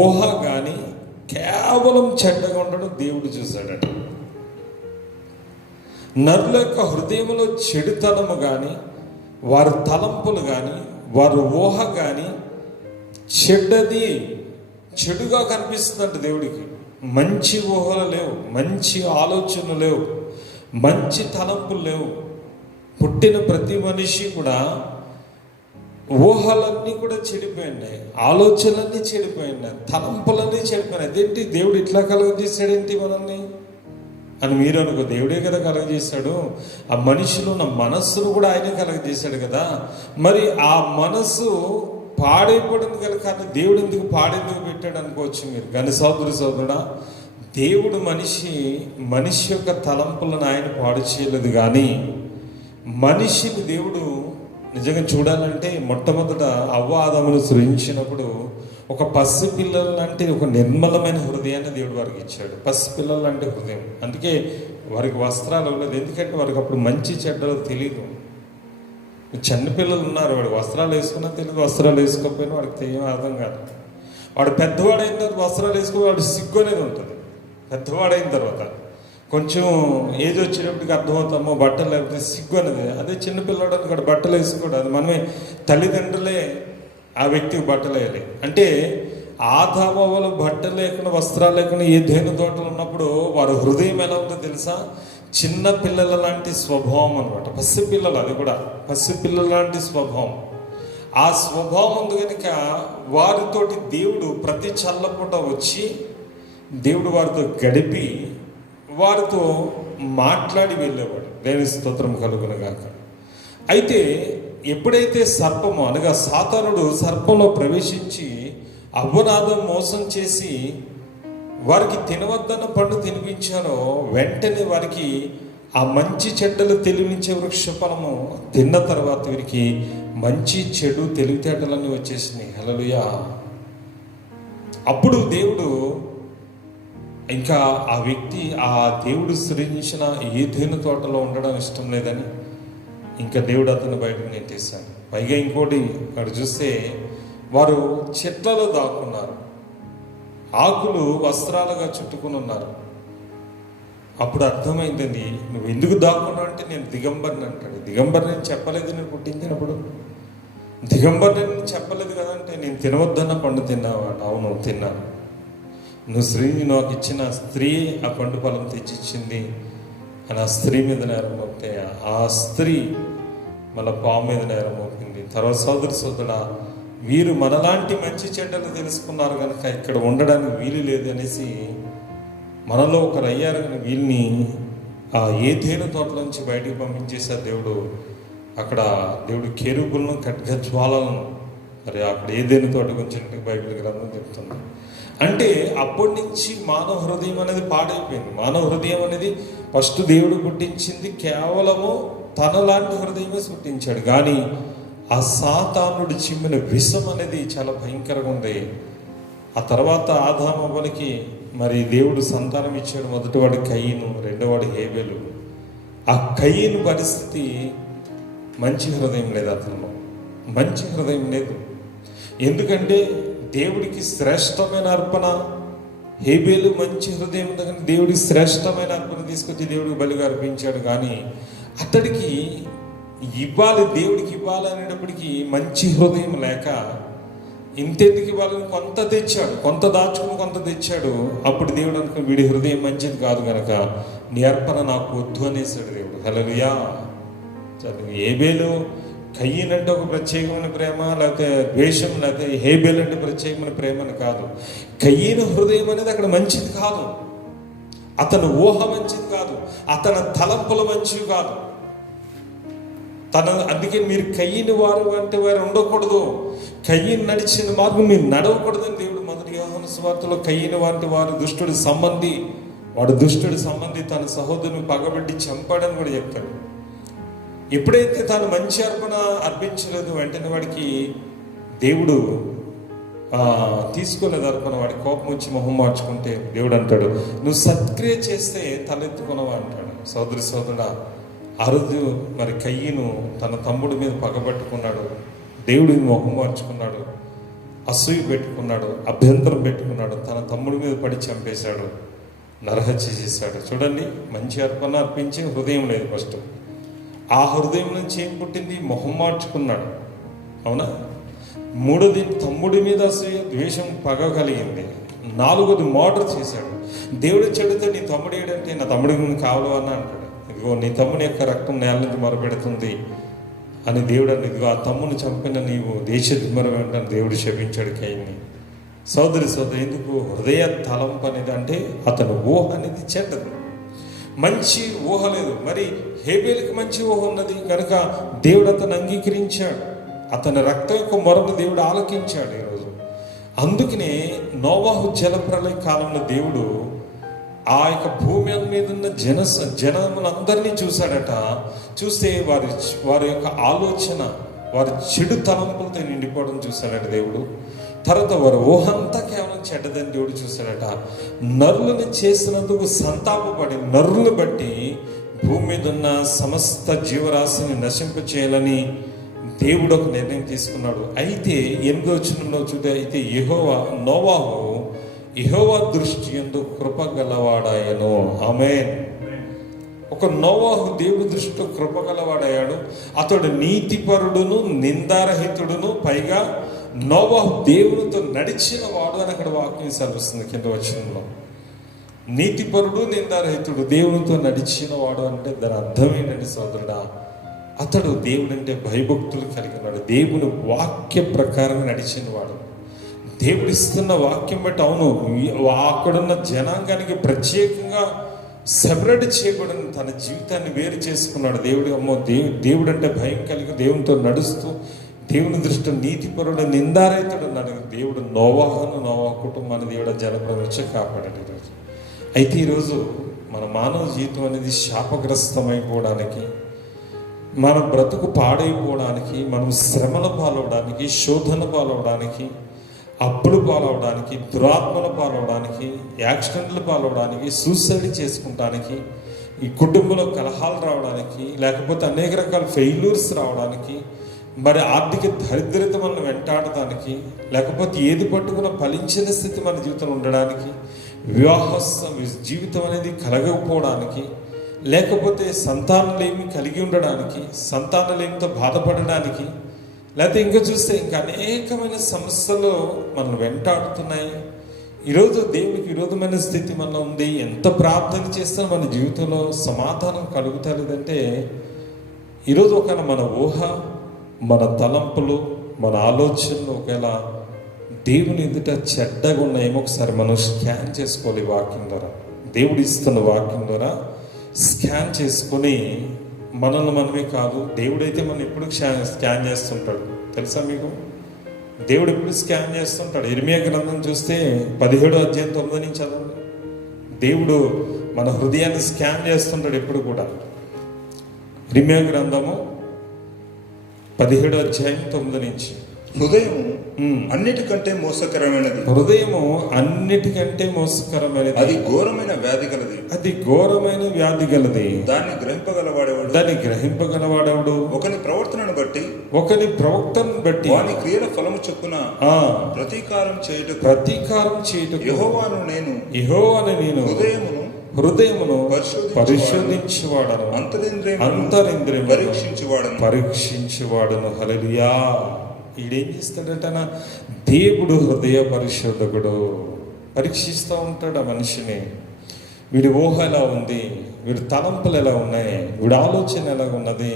ఊహ కానీ కేవలం చెడ్డగా ఉండడం దేవుడు చూశాడట. నరుల యొక్క హృదయంలో చెడుతనము కానీ, వారి తలంపులు కానీ, వారి ఊహ కానీ చెడుగా కనిపిస్తుందంట దేవుడికి. మంచి ఊహలు లేవు, మంచి ఆలోచనలు లేవు, మంచి తలంపులు లేవు. పుట్టిన ప్రతి మనిషి కూడా ఊహలన్నీ కూడా చెడిపోయినాయి, ఆలోచనలన్నీ చెడిపోయినాయి, తలంపులన్నీ చెడిపోయినాయి. అదేంటి దేవుడు ఇట్లా కలుగజేశాడేంటి మనల్ని అని మీరు అనుకో. దేవుడే కదా కలుగజేశాడు. ఆ మనిషిలో ఉన్న మనస్సును కూడా ఆయనే కలుగజేశాడు కదా. మరి ఆ మనస్సు పాడైపోవడం కదా, కానీ దేవుడు ఎందుకు పాడేందుకు పెట్టాడు అనుకోవచ్చు మీరు. కానీ సోదరుడా, దేవుడు మనిషి యొక్క తలంపులను ఆయన పాడు చేయలేదు. కానీ మనిషిని దేవుడు నిజంగా చూడాలంటే మొట్టమొదట అవ్వ ఆదామును సృజించినప్పుడు ఒక పసిపిల్లల లాంటి ఒక నిర్మలమైన హృదయాన్ని దేవుడు వారికి ఇచ్చాడు. పసిపిల్లల లాంటి హృదయం. అందుకే వారికి వస్త్రాలు ఇవ్వలేదు. ఎందుకంటే వారికి అప్పుడు మంచి చెడ్డలు తెలియదు. చిన్నపిల్లలు ఉన్నారు, వాడు వస్త్రాలు వేసుకున్నా తెలియదు, వస్త్రాలు వేసుకోకపోయినా వాడికి ఏం అర్థం కాదు. వాడు పెద్దవాడైన తర్వాత వస్త్రాలు వేసుకుని వాడు సిగ్గు అనేది ఉంటుంది. పెద్దవాడైన తర్వాత కొంచెం ఏజ్ వచ్చేటప్పటికి అర్థమవుతామో బట్టలు లేకపోతే సిగ్గు అనేది. అదే చిన్నపిల్లవాడు వాడు బట్టలు వేసుకోడు. అది మనమే తల్లిదండ్రులే ఆ వ్యక్తికి బట్టలు వేయాలి. అంటే ఆదామవ్వలు బట్టలు లేకుండా వస్త్రాలు లేకుండా ఏ దేని తోటలు ఉన్నప్పుడు వారి హృదయం ఎలా ఉందో తెలుసా? చిన్న పిల్లల లాంటి స్వభావం అనమాట. పసిపిల్లలు, అది కూడా పసిపిల్లల లాంటి స్వభావం. ఆ స్వభావం ఉంది కనుక వారితోటి దేవుడు ప్రతి చల్లపూట వచ్చి దేవుడు వారితో గడిపి వారితో మాట్లాడి వెళ్ళేవాడు. దేవుని స్తోత్రం కలుగును గాక. అయితే ఎప్పుడైతే సర్పము అనగా సాతానుడు సర్పంలో ప్రవేశించి అవ్వనాదం మోసం చేసి వారికి తినవద్దన్న పండు తినిపించారో వెంటనే వారికి ఆ మంచి చెడ్డలు తెలివించే వృక్ష ఫలము తిన్న తర్వాత వీరికి మంచి చెడు తెలివితేటలన్నీ వచ్చేసినాయి. హల్లెలూయా. అప్పుడు దేవుడు ఇంకా ఆ వ్యక్తి ఆ దేవుడు సృజించిన ఏదైనా తోటలో ఉండడం ఇష్టం లేదని ఇంకా దేవుడు అతను బయటకు నెట్టేశాడు. పైగా ఇంకోటి అక్కడ చూస్తే వారు చెట్లలో దాక్కున్నారు, ఆకులు వస్త్రాలుగా చుట్టుకుని ఉన్నారు. అప్పుడు అర్థమైందండి, నువ్వు ఎందుకు దాక్కున్నావు అంటే నేను దిగంబర్ని అంటాడు. దిగంబర్ని చెప్పలేదు, నేను పుట్టించినప్పుడు దిగంబర్ని చెప్పలేదు కదా అంటే నేను తినవద్దన్న పండు తిన్నావా? అవును తిన్నాను. నువ్వు స్త్రీని నాకు ఇచ్చిన స్త్రీ ఆ పండు ఫలం తెచ్చిచ్చింది అని ఆ స్త్రీ మీద నేరం మోపితే ఆ స్త్రీ మళ్ళీ పాము మీద నేరం మోపింది. తర్వాత సోదరుడా వీరు మనలాంటి మంచి చెడ్డలు తెలుసుకున్నారు కనుక ఇక్కడ ఉండడానికి వీలు లేదు అనేసి మనలో ఒకరు అయ్యారు కానీ వీళ్ళని ఆ ఏదైనా తోటలోంచి బయటికి పంపించేశారు దేవుడు. అక్కడ దేవుడు కెరూబులను ఖడ్గజ్వాలను మరి అక్కడ ఏదైనా తోట గురించి బైబిల్ గ్రంథం చెప్తుంది. అంటే అప్పటి నుంచి మానవ హృదయం అనేది పాడైపోయింది. మానవ హృదయం అనేది ఫస్ట్ దేవుడు పుట్టించింది కేవలము తనలాంటి హృదయమే సృష్టించాడు. కానీ ఆ సాతానుడు చిమ్మిన విషం అనేది చాలా భయంకరంగా ఉంది. ఆ తర్వాత ఆదాము అవ్వలకి మరి దేవుడు సంతానం ఇచ్చాడు. మొదటివాడు కయీను, రెండోవాడు హేబెలు. ఆ కయీను పరిస్థితి మంచి హృదయం లేదు, అతను మంచి హృదయం లేదు. ఎందుకంటే దేవుడికి శ్రేష్టమైన అర్పణ హేబేలు మంచి హృదయం ఉంది కానీ దేవుడికి శ్రేష్టమైన అర్పణ తీసుకొచ్చి దేవుడికి బలిగా అర్పించాడు. కానీ అతడికి ఇవ్వాలి, దేవుడికి ఇవ్వాలి అనేటప్పటికీ మంచి హృదయం లేక ఇంతెందుకు ఇవ్వాలని కొంత తెచ్చాడు, కొంత దాచుకుని కొంత తెచ్చాడు. అప్పుడు దేవుడు అనుకుని వీడి హృదయం మంచిది కాదు కనుక నీ అర్పణ నాకు వద్దు అనేసాడు దేవుడు. హల్లెలూయా. హేబేలు కయీన్ అంటే ఒక ప్రత్యేకమైన ప్రేమ, లేకపోతే ద్వేషం, లేకపోతే హేబేల్ అంటే ప్రత్యేకమైన ప్రేమ అని కాదు. కయీను హృదయం అనేది అక్కడ మంచిది కాదు, అతని ఊహ మంచిది కాదు, అతని తలంపులు మంచివి కాదు. అందుకే మీరు కయీను వారు అంటే వారు ఉండకూడదు, కయీను నడిచిన మార్గం మీరు నడవకూడదని దేవుడు మొదటి యోహాను సువార్తలో కయీను వంటి వారు దుష్టుడి సంబంధి, వాడు దుష్టుడి సంబంధి, తన సహోదరుని పగబెట్టి చంపాడని కూడా చెప్తాడు. ఎప్పుడైతే తాను మంచి అర్పణ అర్పించలేదు వెంటనే వాడికి దేవుడు తీసుకోలేదు అర్పణ. వాడి కోపం వచ్చి మొహం మార్చుకుంటే దేవుడు అంటాడు నువ్వు సత్క్రియ చేస్తే తలెత్తుకున్నావా అంటాడు. సోదరుడా, ఆ రోజు మరి కయ్యను తన తమ్ముడి మీద పగబట్టుకున్నాడు, దేవుడిని మొహం మార్చుకున్నాడు, అసూయ పెట్టుకున్నాడు, అభ్యంతరం పెట్టుకున్నాడు, తన తమ్ముడి మీద పడి చంపేశాడు, నరహత్య చేశాడు. చూడండి, మంచి అర్పణ అర్పించి హృదయం లేదు ఫస్ట్. ఆ హృదయం నుంచి ఏం పుట్టింది? మొహం మార్చుకున్నాడు. అవునా? మూడోది తమ్ముడి మీద అసూయ, ద్వేషం, పగ కలిగింది. నాలుగోది మర్డర్ చేశాడు. దేవుడు చెడితే నీ తమ్ముడు ఏడంటే నా తమ్ముడికి కావాలి అని అంటాడు. ఇదిగో నీ తమ్ముని యొక్క రక్తం నేల నుంచి మొరపెడుతుంది అని దేవుడు అంటే ఇదిగో ఆ తమ్ముని చంపిన నీవు దేశ దిమ్మరం ఏంటని దేవుడు శపించాడు కయ్యని. సోదరి ఎందుకు? హృదయ తలంపు అనేది అంటే అతను ఊహ అనేది చెడ్డది, మంచి ఊహ లేదు. మరి హేబేలుకి మంచి ఊహ ఉన్నది కనుక దేవుడు అతను అంగీకరించాడు, అతని రక్తం యొక్క మొరను దేవుడు ఆలకించాడు ఈరోజు. అందుకనే నోవాహు జలప్రలయ కాలంలో దేవుడు ఆ యొక్క భూమి మీద ఉన్న జనములందరినీ చూశాడట. చూస్తే వారి యొక్క ఆలోచన, వారి చెడు తలంపులతో నిండిపోవడం చూశాడట దేవుడు. తర్వాత వారి ఊహంతా కేవలం చెడ్డదని దేవుడు చూశాడట. నరులను చేసినందుకు సంతాపపడి నరులను బట్టి భూమి మీద ఉన్న సమస్త జీవరాశిని నశింపచేయాలని దేవుడు ఒక నిర్ణయం తీసుకున్నాడు. అయితే 8వ వచనంలో చూస్తే అయితే నోవాహు యెహోవా దృష్టి యందు కృప గలవాడాయను. ఆమేన్. ఒక నోవాహు దేవుడి దృష్టిలో కృప గలవాడయ్యాడు. అతడు నీతిపరుడును నిందారహితుడును, పైగా నోవాహు దేవునితో నడిచిన వాడు అని అక్కడ వాక్యం సెలవుస్తుంది కింద వచనంలో. నీతిపరుడు నిందారహితుడు దేవునితో నడిచిన వాడు అంటే దాని అర్థం ఏంటంటే సోదరుడా, అతడు దేవుడంటే భయభక్తులు కలిగి ఉన్నాడు. దేవుని వాక్య ప్రకారం నడిచిన వాడు. దేవుడు ఇస్తున్న వాక్యం బట్టి అవును అక్కడున్న జనాంగానికి ప్రత్యేకంగా సెపరేట్ చేయబడిన తన జీవితాన్ని వేరు చేసుకున్నాడు. దేవుడు అంటే భయం కలిగి దేవునితో నడుస్తూ దేవుని దృష్టిలో నీతిపరుడు నిందారైతాడు అన్నాడు. దేవుడు నోవాహ కుటుంబాన్ని దేవుడు జలప్రదర్శ కాపాడాడు ఈరోజు. అయితే ఈరోజు మన మానవ జీవితం అనేది శాపగ్రస్తమైపోవడానికి, మన బ్రతుకు పాడైపోవడానికి, మనం శ్రమల పాలవడానికి, శోధన పాలవడానికి, అప్పులు పాలవడానికి, దురాత్మల పాలవడానికి, యాక్సిడెంట్లు పాలవడానికి, సూసైడ్ చేసుకుంటానికి, ఈ కుటుంబంలో కలహాలు రావడానికి, లేకపోతే అనేక రకాల ఫెయిల్యూర్స్ రావడానికి, మరి ఆర్థిక దరిద్రత మనల్ని వెంటాడటానికి, లేకపోతే ఏది పట్టుకున్న ఫలించిన స్థితి మన జీవితంలో ఉండడానికి, వివాహ జీవితం అనేది కలగకపోవడానికి, లేకపోతే సంతానలేమి కలిగి ఉండడానికి, సంతానలేమితో బాధపడడానికి, లేకపోతే ఇంకా చూస్తే ఇంకా అనేకమైన సమస్యలు మనల్ని వెంటాడుతున్నాయి. ఈరోజు దేవునికి విరోధమైన స్థితి మనలో ఉంది. ఎంత ప్రార్థన చేస్తే మన జీవితంలో సమాధానం కలుగుతలేదంటే ఈరోజు ఒకవేళ మన ఊహ, మన తలంపులు, మన ఆలోచనలు ఒకవేళ దేవుని ఎదుట చెడ్డగా ఉన్నాయేమో ఒకసారి మనం స్కాన్ చేసుకోవాలి. వాక్యం ద్వారా, దేవుడు ఇస్తున్న వాక్యం ద్వారా స్కాన్ చేసుకొని మనల్ని మనమే కాదు, దేవుడైతే మనం ఎప్పుడు స్కాన్ చేస్తుంటాడు తెలుసా మీకు? దేవుడు ఎప్పుడు స్కాన్ చేస్తుంటాడు. ఇర్మియా గ్రంథం చూస్తే 17:9 చదవండి. దేవుడు మన హృదయాన్ని స్కాన్ చేస్తుంటాడు ఎప్పుడు కూడా. ఇర్మియా గ్రంథము 17:9. హృదయము అన్నిటికంటే మోసకరమైనది. హృదయము అన్నిటికంటే మోసకరమైనది. అది ఘోరమైన వ్యాధి గలది. అది ఘోరమైన వ్యాధి గలది. దాన్ని గ్రహింపగలవాడెవడు? ఒకని ప్రవర్తనను బట్టి వాని క్రియల ఫలము చొప్పున ప్రతీకారం చేయుటకు యెహోవాను నేను హృదయమును పరిశోధించువాడను, అంతరింద్రియము పరీక్షించువాడను. హల్లెలూయా. ఈడేం చేస్తాడట? దేవుడు హృదయ పరిశోధకుడు. పరీక్షిస్తూ ఉంటాడు ఆ మనిషిని. వీడి ఊహ ఎలా ఉంది, వీడి తలంపులు ఎలా ఉన్నాయి, వీడి ఆలోచన ఎలా ఉన్నది.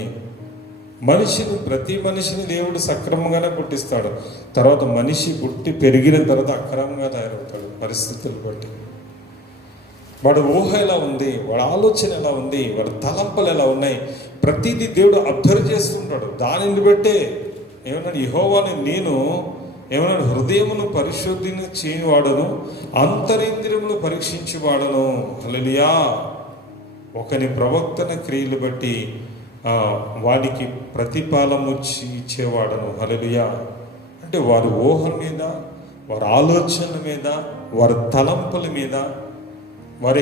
ప్రతి మనిషిని దేవుడు సక్రమంగానే పుట్టిస్తాడు. తర్వాత మనిషి పుట్టి పెరిగిన తర్వాత అక్రమంగా తయారవుతాడు పరిస్థితులు బట్టి. వాడి ఊహ ఎలా ఉంది, వాడి ఆలోచన ఎలా ఉంది, వాడి తలంపులు ఎలా ఉన్నాయి, ప్రతిదీ దేవుడు అబ్జర్వ్ చేస్తుంటాడు. దానిని బట్టే ఏమన్నాడు? యెహోవాను నేను ఏమన్నాడు? హృదయమును పరిశోధన చేయవాడను, అంతరింద్రియమును పరీక్షించువాడను. హల్లెలూయా. ఒకని ప్రవర్తన క్రియలు బట్టి వాడికి ప్రతిఫలము ఇచ్చేవాడను. హల్లెలూయా. అంటే వారి ఊహ మీద, వారి ఆలోచన మీద, వారి తలంపుల మీద, వారి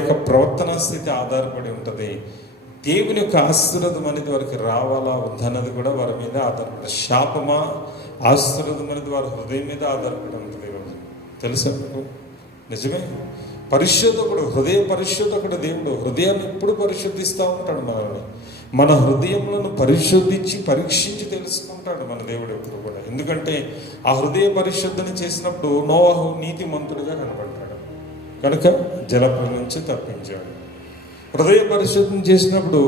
యొక్క ప్రవర్తన స్థితి ఆధారపడి ఉంటుంది. దేవుని యొక్క ఆశీర్వాదం అనేది వారికి రావాలా వద్దన్నది కూడా వారి మీద ఆధారపడి, శాపమా ఆశీర్వాదం అనేది వారి హృదయం మీద ఆధారపడి ఉంటుంది. ఈరోజు తెలుసా మీకు? నిజమే. హృదయ పరిశోధకుడు దేవుడు. హృదయాన్ని ఎప్పుడు పరిశోధిస్తూ ఉంటాడు మనల్ని. మన హృదయములను పరీక్షించి తెలుసుకుంటాడు మన దేవుడు ఎప్పుడు కూడా. ఎందుకంటే ఆ హృదయ పరిశోధన చేసినప్పుడు నోవాహు నీతిమంతుడిగా కనబడ్డాడు కనుక జలప్రళయం నుంచి తప్పించాడు. హృదయ పరిశోధన చేసినప్పుడు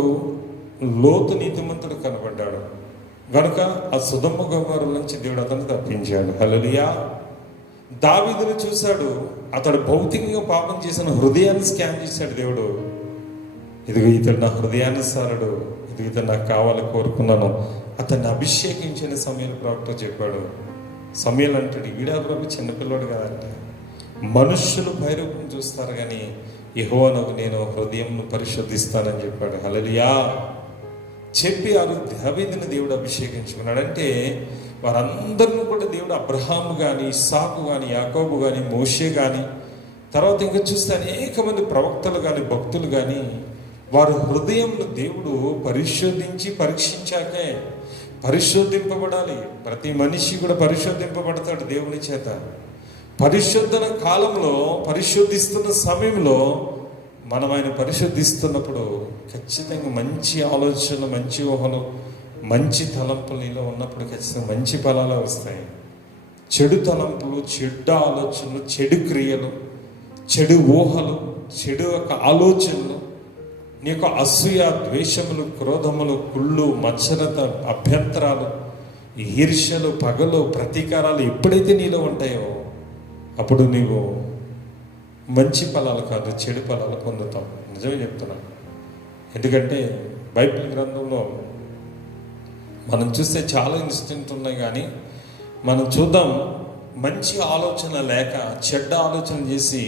లోతు నీతిమంతుడు కనబడ్డాడు కనుక ఆ సొదొమ గొమొర్రా నుంచి దేవుడు అతన్ని తప్పించాడు. హల్లెలూయా. దావీదును చూశాడు. అతడు భౌతికంగా పాపం చేసిన హృదయాన్ని స్కాన్ చేశాడు దేవుడు. ఇదిగో ఇతడు నా హృదయానుసారుడు, ఇతడు నాకు కావాలి, కోరుకున్నాను. అతన్ని అభిషేకించిన సమయంలో ప్రవక్త చెప్పాడు. సమయంలో అంటాడు, ఈడా ప్రభు చిన్నపిల్లవాడు కాదంటే. మనుష్యులు భైరూపం చూస్తారు కానీ యెహోవానకు నేను హృదయంను పరిశోధిస్తానని చెప్పాడు. హల్లెలూయా. చెప్పి ఆ దావీదుని దేవుడు అభిషేకించుకున్నాడు. అంటే వారందరిని కూడా దేవుడు అబ్రహాము కానీ, ఇస్సాకు కానీ, యాకోబు కానీ, మోషే కానీ, తర్వాత ఇంకా చూస్తే అనేక మంది ప్రవక్తలు కానీ, భక్తులు కానీ వారి హృదయంను దేవుడు పరీక్షించాకే పరిశోధింపబడాలి. ప్రతి మనిషి కూడా పరిశోధింపబడతాడు దేవుని చేత. పరిశోధన కాలంలో, పరిశోధిస్తున్న సమయంలో మనం ఆయన పరిశోధిస్తున్నప్పుడు ఖచ్చితంగా మంచి ఆలోచనలు, మంచి ఊహలు, మంచి తలంపులు నీలో ఉన్నప్పుడు ఖచ్చితంగా మంచి ఫలాలు వస్తాయి. చెడు తలంపులు, చెడు ఆలోచనలు, చెడు క్రియలు, చెడు ఊహలు, చెడు యొక్క ఆలోచనలు నీ యొక్క అసూయ, ద్వేషములు, క్రోధములు, కుళ్ళు, మత్సరత, అభ్యంతరాలు, ఈర్ష్యలు, పగలు, ప్రతీకారాలు ఎప్పుడైతే నీలో ఉంటాయో అప్పుడు నీవు మంచి ఫలాలు కాదు చెడు ఫలాలు పొందుతావు. నిజమే చెప్తున్నాను. ఎందుకంటే బైబిల్ గ్రంథంలో మనం చూస్తే చాలా ఇన్సిడెంట్ ఉన్నాయి, కానీ మనం చూద్దాం మంచి ఆలోచన లేక చెడ్డ ఆలోచన చేసి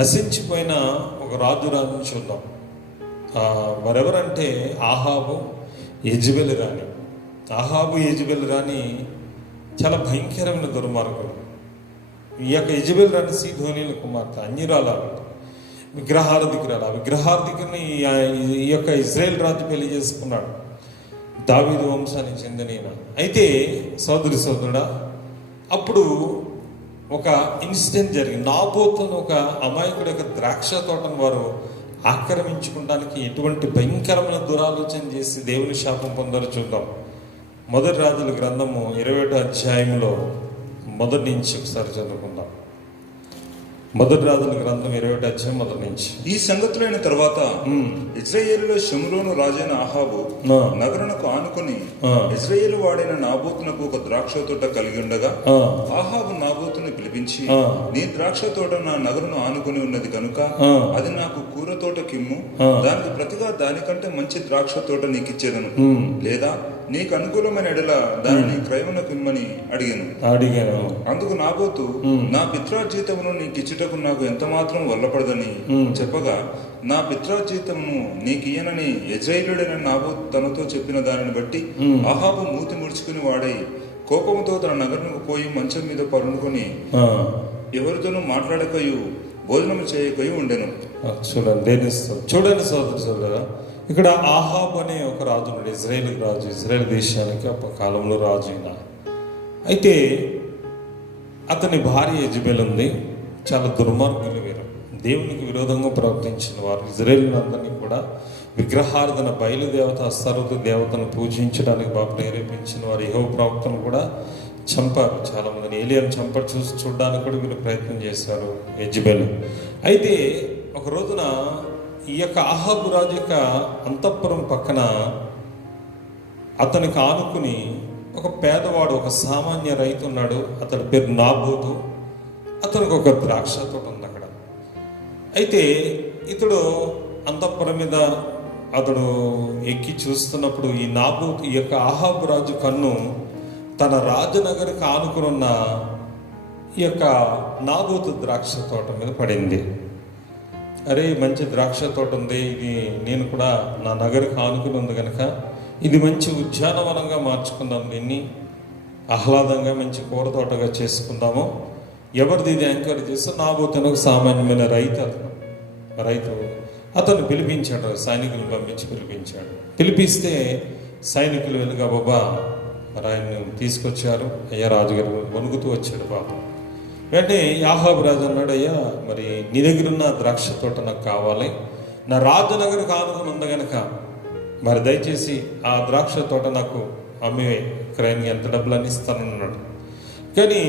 నశించిపోయిన ఒక రాజుని చూద్దాం. వారెవరంటే ఆహాబు, యెజెబెలు రాణి. ఆహాబు, యెజెబెలు రాణి చాలా భయంకరమైన దుర్మార్గులు. ఈ యొక్క యెజెబెలు రాణి సీదోనీయుల కుమార్తె, అన్యురాల, విగ్రహారాధికురాలు. ఆ విగ్రహారాధికుని ఈ యొక్క ఇజ్రాయెల్ రాజు పెళ్లి చేసుకున్నాడు, దావీదు వంశానికి చెందిన. అయితే సోదరుడా, అప్పుడు ఒక ఇన్సిడెంట్ జరిగింది. నాబోతును ఒక అమాయకుడు యొక్క ద్రాక్ష తోటను వారు ఆక్రమించుకోవడానికి ఎటువంటి భయంకరమైన దురాలోచన చేసి దేవుని శాపం పొందారో చూద్దాం. మొదటి రాజుల గ్రంథము 21వ అధ్యాయంలో మొదటి నుంచి ఒకసారి చదువుకుందాం. మొదటి రాజుల గ్రంథం 21వ అధ్యాయం మొదటి నుంచి. ఈ సంగతులైన తర్వాత ఇజ్రాయేలులో షెమ్రోను రాజైన ఆహాబు నగరునకు ఆనుకుని ఇజ్రాయేలు వాడైన నాబోతునకు ఒక ద్రాక్ష తోట కలిగి ఉండగా ఆహాబు నాబోతుని పిలిపించి, నీ ద్రాక్ష తోట నా నగరును ఆనుకుని ఉన్నది కనుక అది నాకు కూర తోట కిమ్ము, దానికి ప్రతిగా దానికంటే మంచి ద్రాక్ష తోట నీకిచ్చేదను, లేదా నీకు అనుకూలమైన ఎడల దానిని క్రయమునకు ఇమ్మని అడిగాను. అందుకు నాబోతు, నా పిత్రార్జితమును నీకిచ్చుటకు నాకు ఎంత మాత్రం వల్లపడదని చెప్పగా, నా పిత్రార్జితమును నీకియ్యనని యెజ్రెయేలుడైన నాబోతు తనతో చెప్పిన దానిని బట్టి ఆహాబు మూతి ముడుచుకుని వాడై కోపంతో తన నగరునకు పోయి మంచం మీద పరునుకొని ఎవరితోనూ మాట్లాడకయు భోజనం చేయకయు ఉండెను. చూడండి సోదరులారా, ఇక్కడ ఆహాబ్ అనే ఒక రాజు ఉన్నాడు, ఇజ్రాయేల్ రాజు, ఇజ్రాయేల్ దేశానికి ఆ కాలంలో రాజు అయిన. అయితే అతని భార్య యెజెబెలు ఉంది. చాలా దుర్మార్గులు వీరు, దేవునికి విరోధంగా ప్రవర్తించిన వారు. ఇజ్రాయేలులందరినీ కూడా విగ్రహారాధన, బయలుదేవత, అస్తరోతు దేవతను పూజించడానికి ప్రేరేపించిన వారు. యెహోవా ప్రవక్తను కూడా చంపారు. చాలా మందిని ఏలియాను చూడడానికి కూడా వీళ్ళు ప్రయత్నం చేశారు, యెజెబెలు. అయితే ఒక రోజున ఈ యొక్క ఆహాబు రాజు యొక్క అంతఃపురం పక్కన అతనికి ఆనుకుని ఒక పేదవాడు, ఒక సామాన్య రైతు ఉన్నాడు. అతడి పేరు నాబోతు. అతనికి ఒక ద్రాక్ష తోట ఉంది అక్కడ. అయితే ఇతడు అంతఃపురం మీద అతడు ఎక్కి చూస్తున్నప్పుడు ఈ నాబోతు, ఈ యొక్క ఆహాబు రాజు కన్ను తన రాజనగరికి ఆనుకున్న ఈ యొక్క నాబోతు ద్రాక్ష తోట మీద పడింది. అరే, మంచి ద్రాక్ష తోట ఉంది, ఇది నేను కూడా నా నగరికి ఆనుకుని ఉంది కనుక ఇది మంచి ఉద్యానవనంగా మార్చుకుందాం, దీన్ని ఆహ్లాదంగా మంచి కూర తోటగా చేసుకుందాము. ఎవరిది ఇది ఎంక్వైరీ చేస్తే నాబోతును ఒక సామాన్యమైన రైతు అతను పిలిపించాడు, సైనికులు పంపించి పిలిపిస్తే సైనికులు వెనుక బాబా మరి ఆయన్ని తీసుకొచ్చారు. అయ్యా రాజుగారు వణుకుతూ వచ్చాడు పాపం. వెంటనే ఆహాబు రాజు అన్నాడు, అయ్యా మరి నీ దగ్గర ఉన్న ద్రాక్ష తోట నాకు కావాలి, నా రాజనగర్ ఆనుకుని ఉంది కనుక మరి దయచేసి ఆ ద్రాక్ష తోట నాకు అమ్మి క్రయానికి ఎంత డబ్బులు అని ఇస్తానన్నాడు. కానీ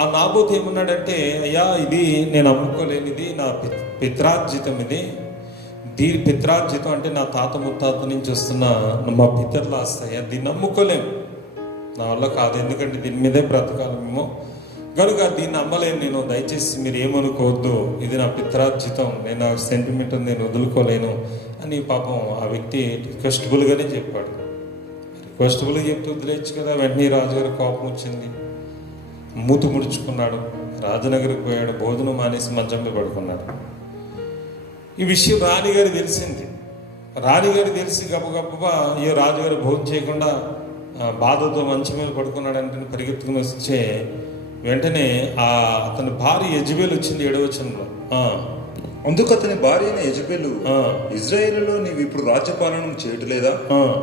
ఆ నాబోతు ఏమన్నాడంటే, అయ్యా ఇది నేను అమ్ముకోలేను, ఇది నా పిత్రార్జితం, దీని పిత్రార్జితం అంటే నా తాత ముత్తాత నుంచి వస్తున్న మా పితరులు ఆస్తాయా, దీన్ని అమ్ముకోలేము, నా వల్ల కాదు, ఎందుకంటే దీని మీదే బ్రతకాలి మేము, కనుక దీన్ని అమ్మలేను నేను, దయచేసి మీరు ఏమనుకోవద్దు, ఇది నా పిత్రార్జితం, నేను నా సెంటిమెంట్ నేను వదులుకోలేను అని పాపం ఆ వ్యక్తి రిక్వెస్టబుల్గానే చెప్పాడు. రిక్వెస్టబుల్గా చెప్తూ వదిలేచ్చు కదా. వెంటనే రాజుగారి కోపం వచ్చింది, మూతి ముడుచుకున్నాడు, రాజనగరికి పోయాడు, భోజనం మానేసి మంచం మీద పడుకున్నాడు. ఈ విషయం రాణిగారు తెలిసింది. రాణిగారు తెలిసి గబగబా ఏ రాజుగారు భోజనం చేయకుండా బాధతో మంచం మీద పడుకున్నాడంటే పరిగెత్తుకుని వచ్చే వెంటనే అతని భార్య యెజెబెలు వచ్చింది 7వ వచనంలో. అందుకు అతని భార్య అయిన యెజెబెలు, ఇజ్రాయేలులో నీవు ఇప్పుడు రాజ్యపాలనం చేయట్లేదా?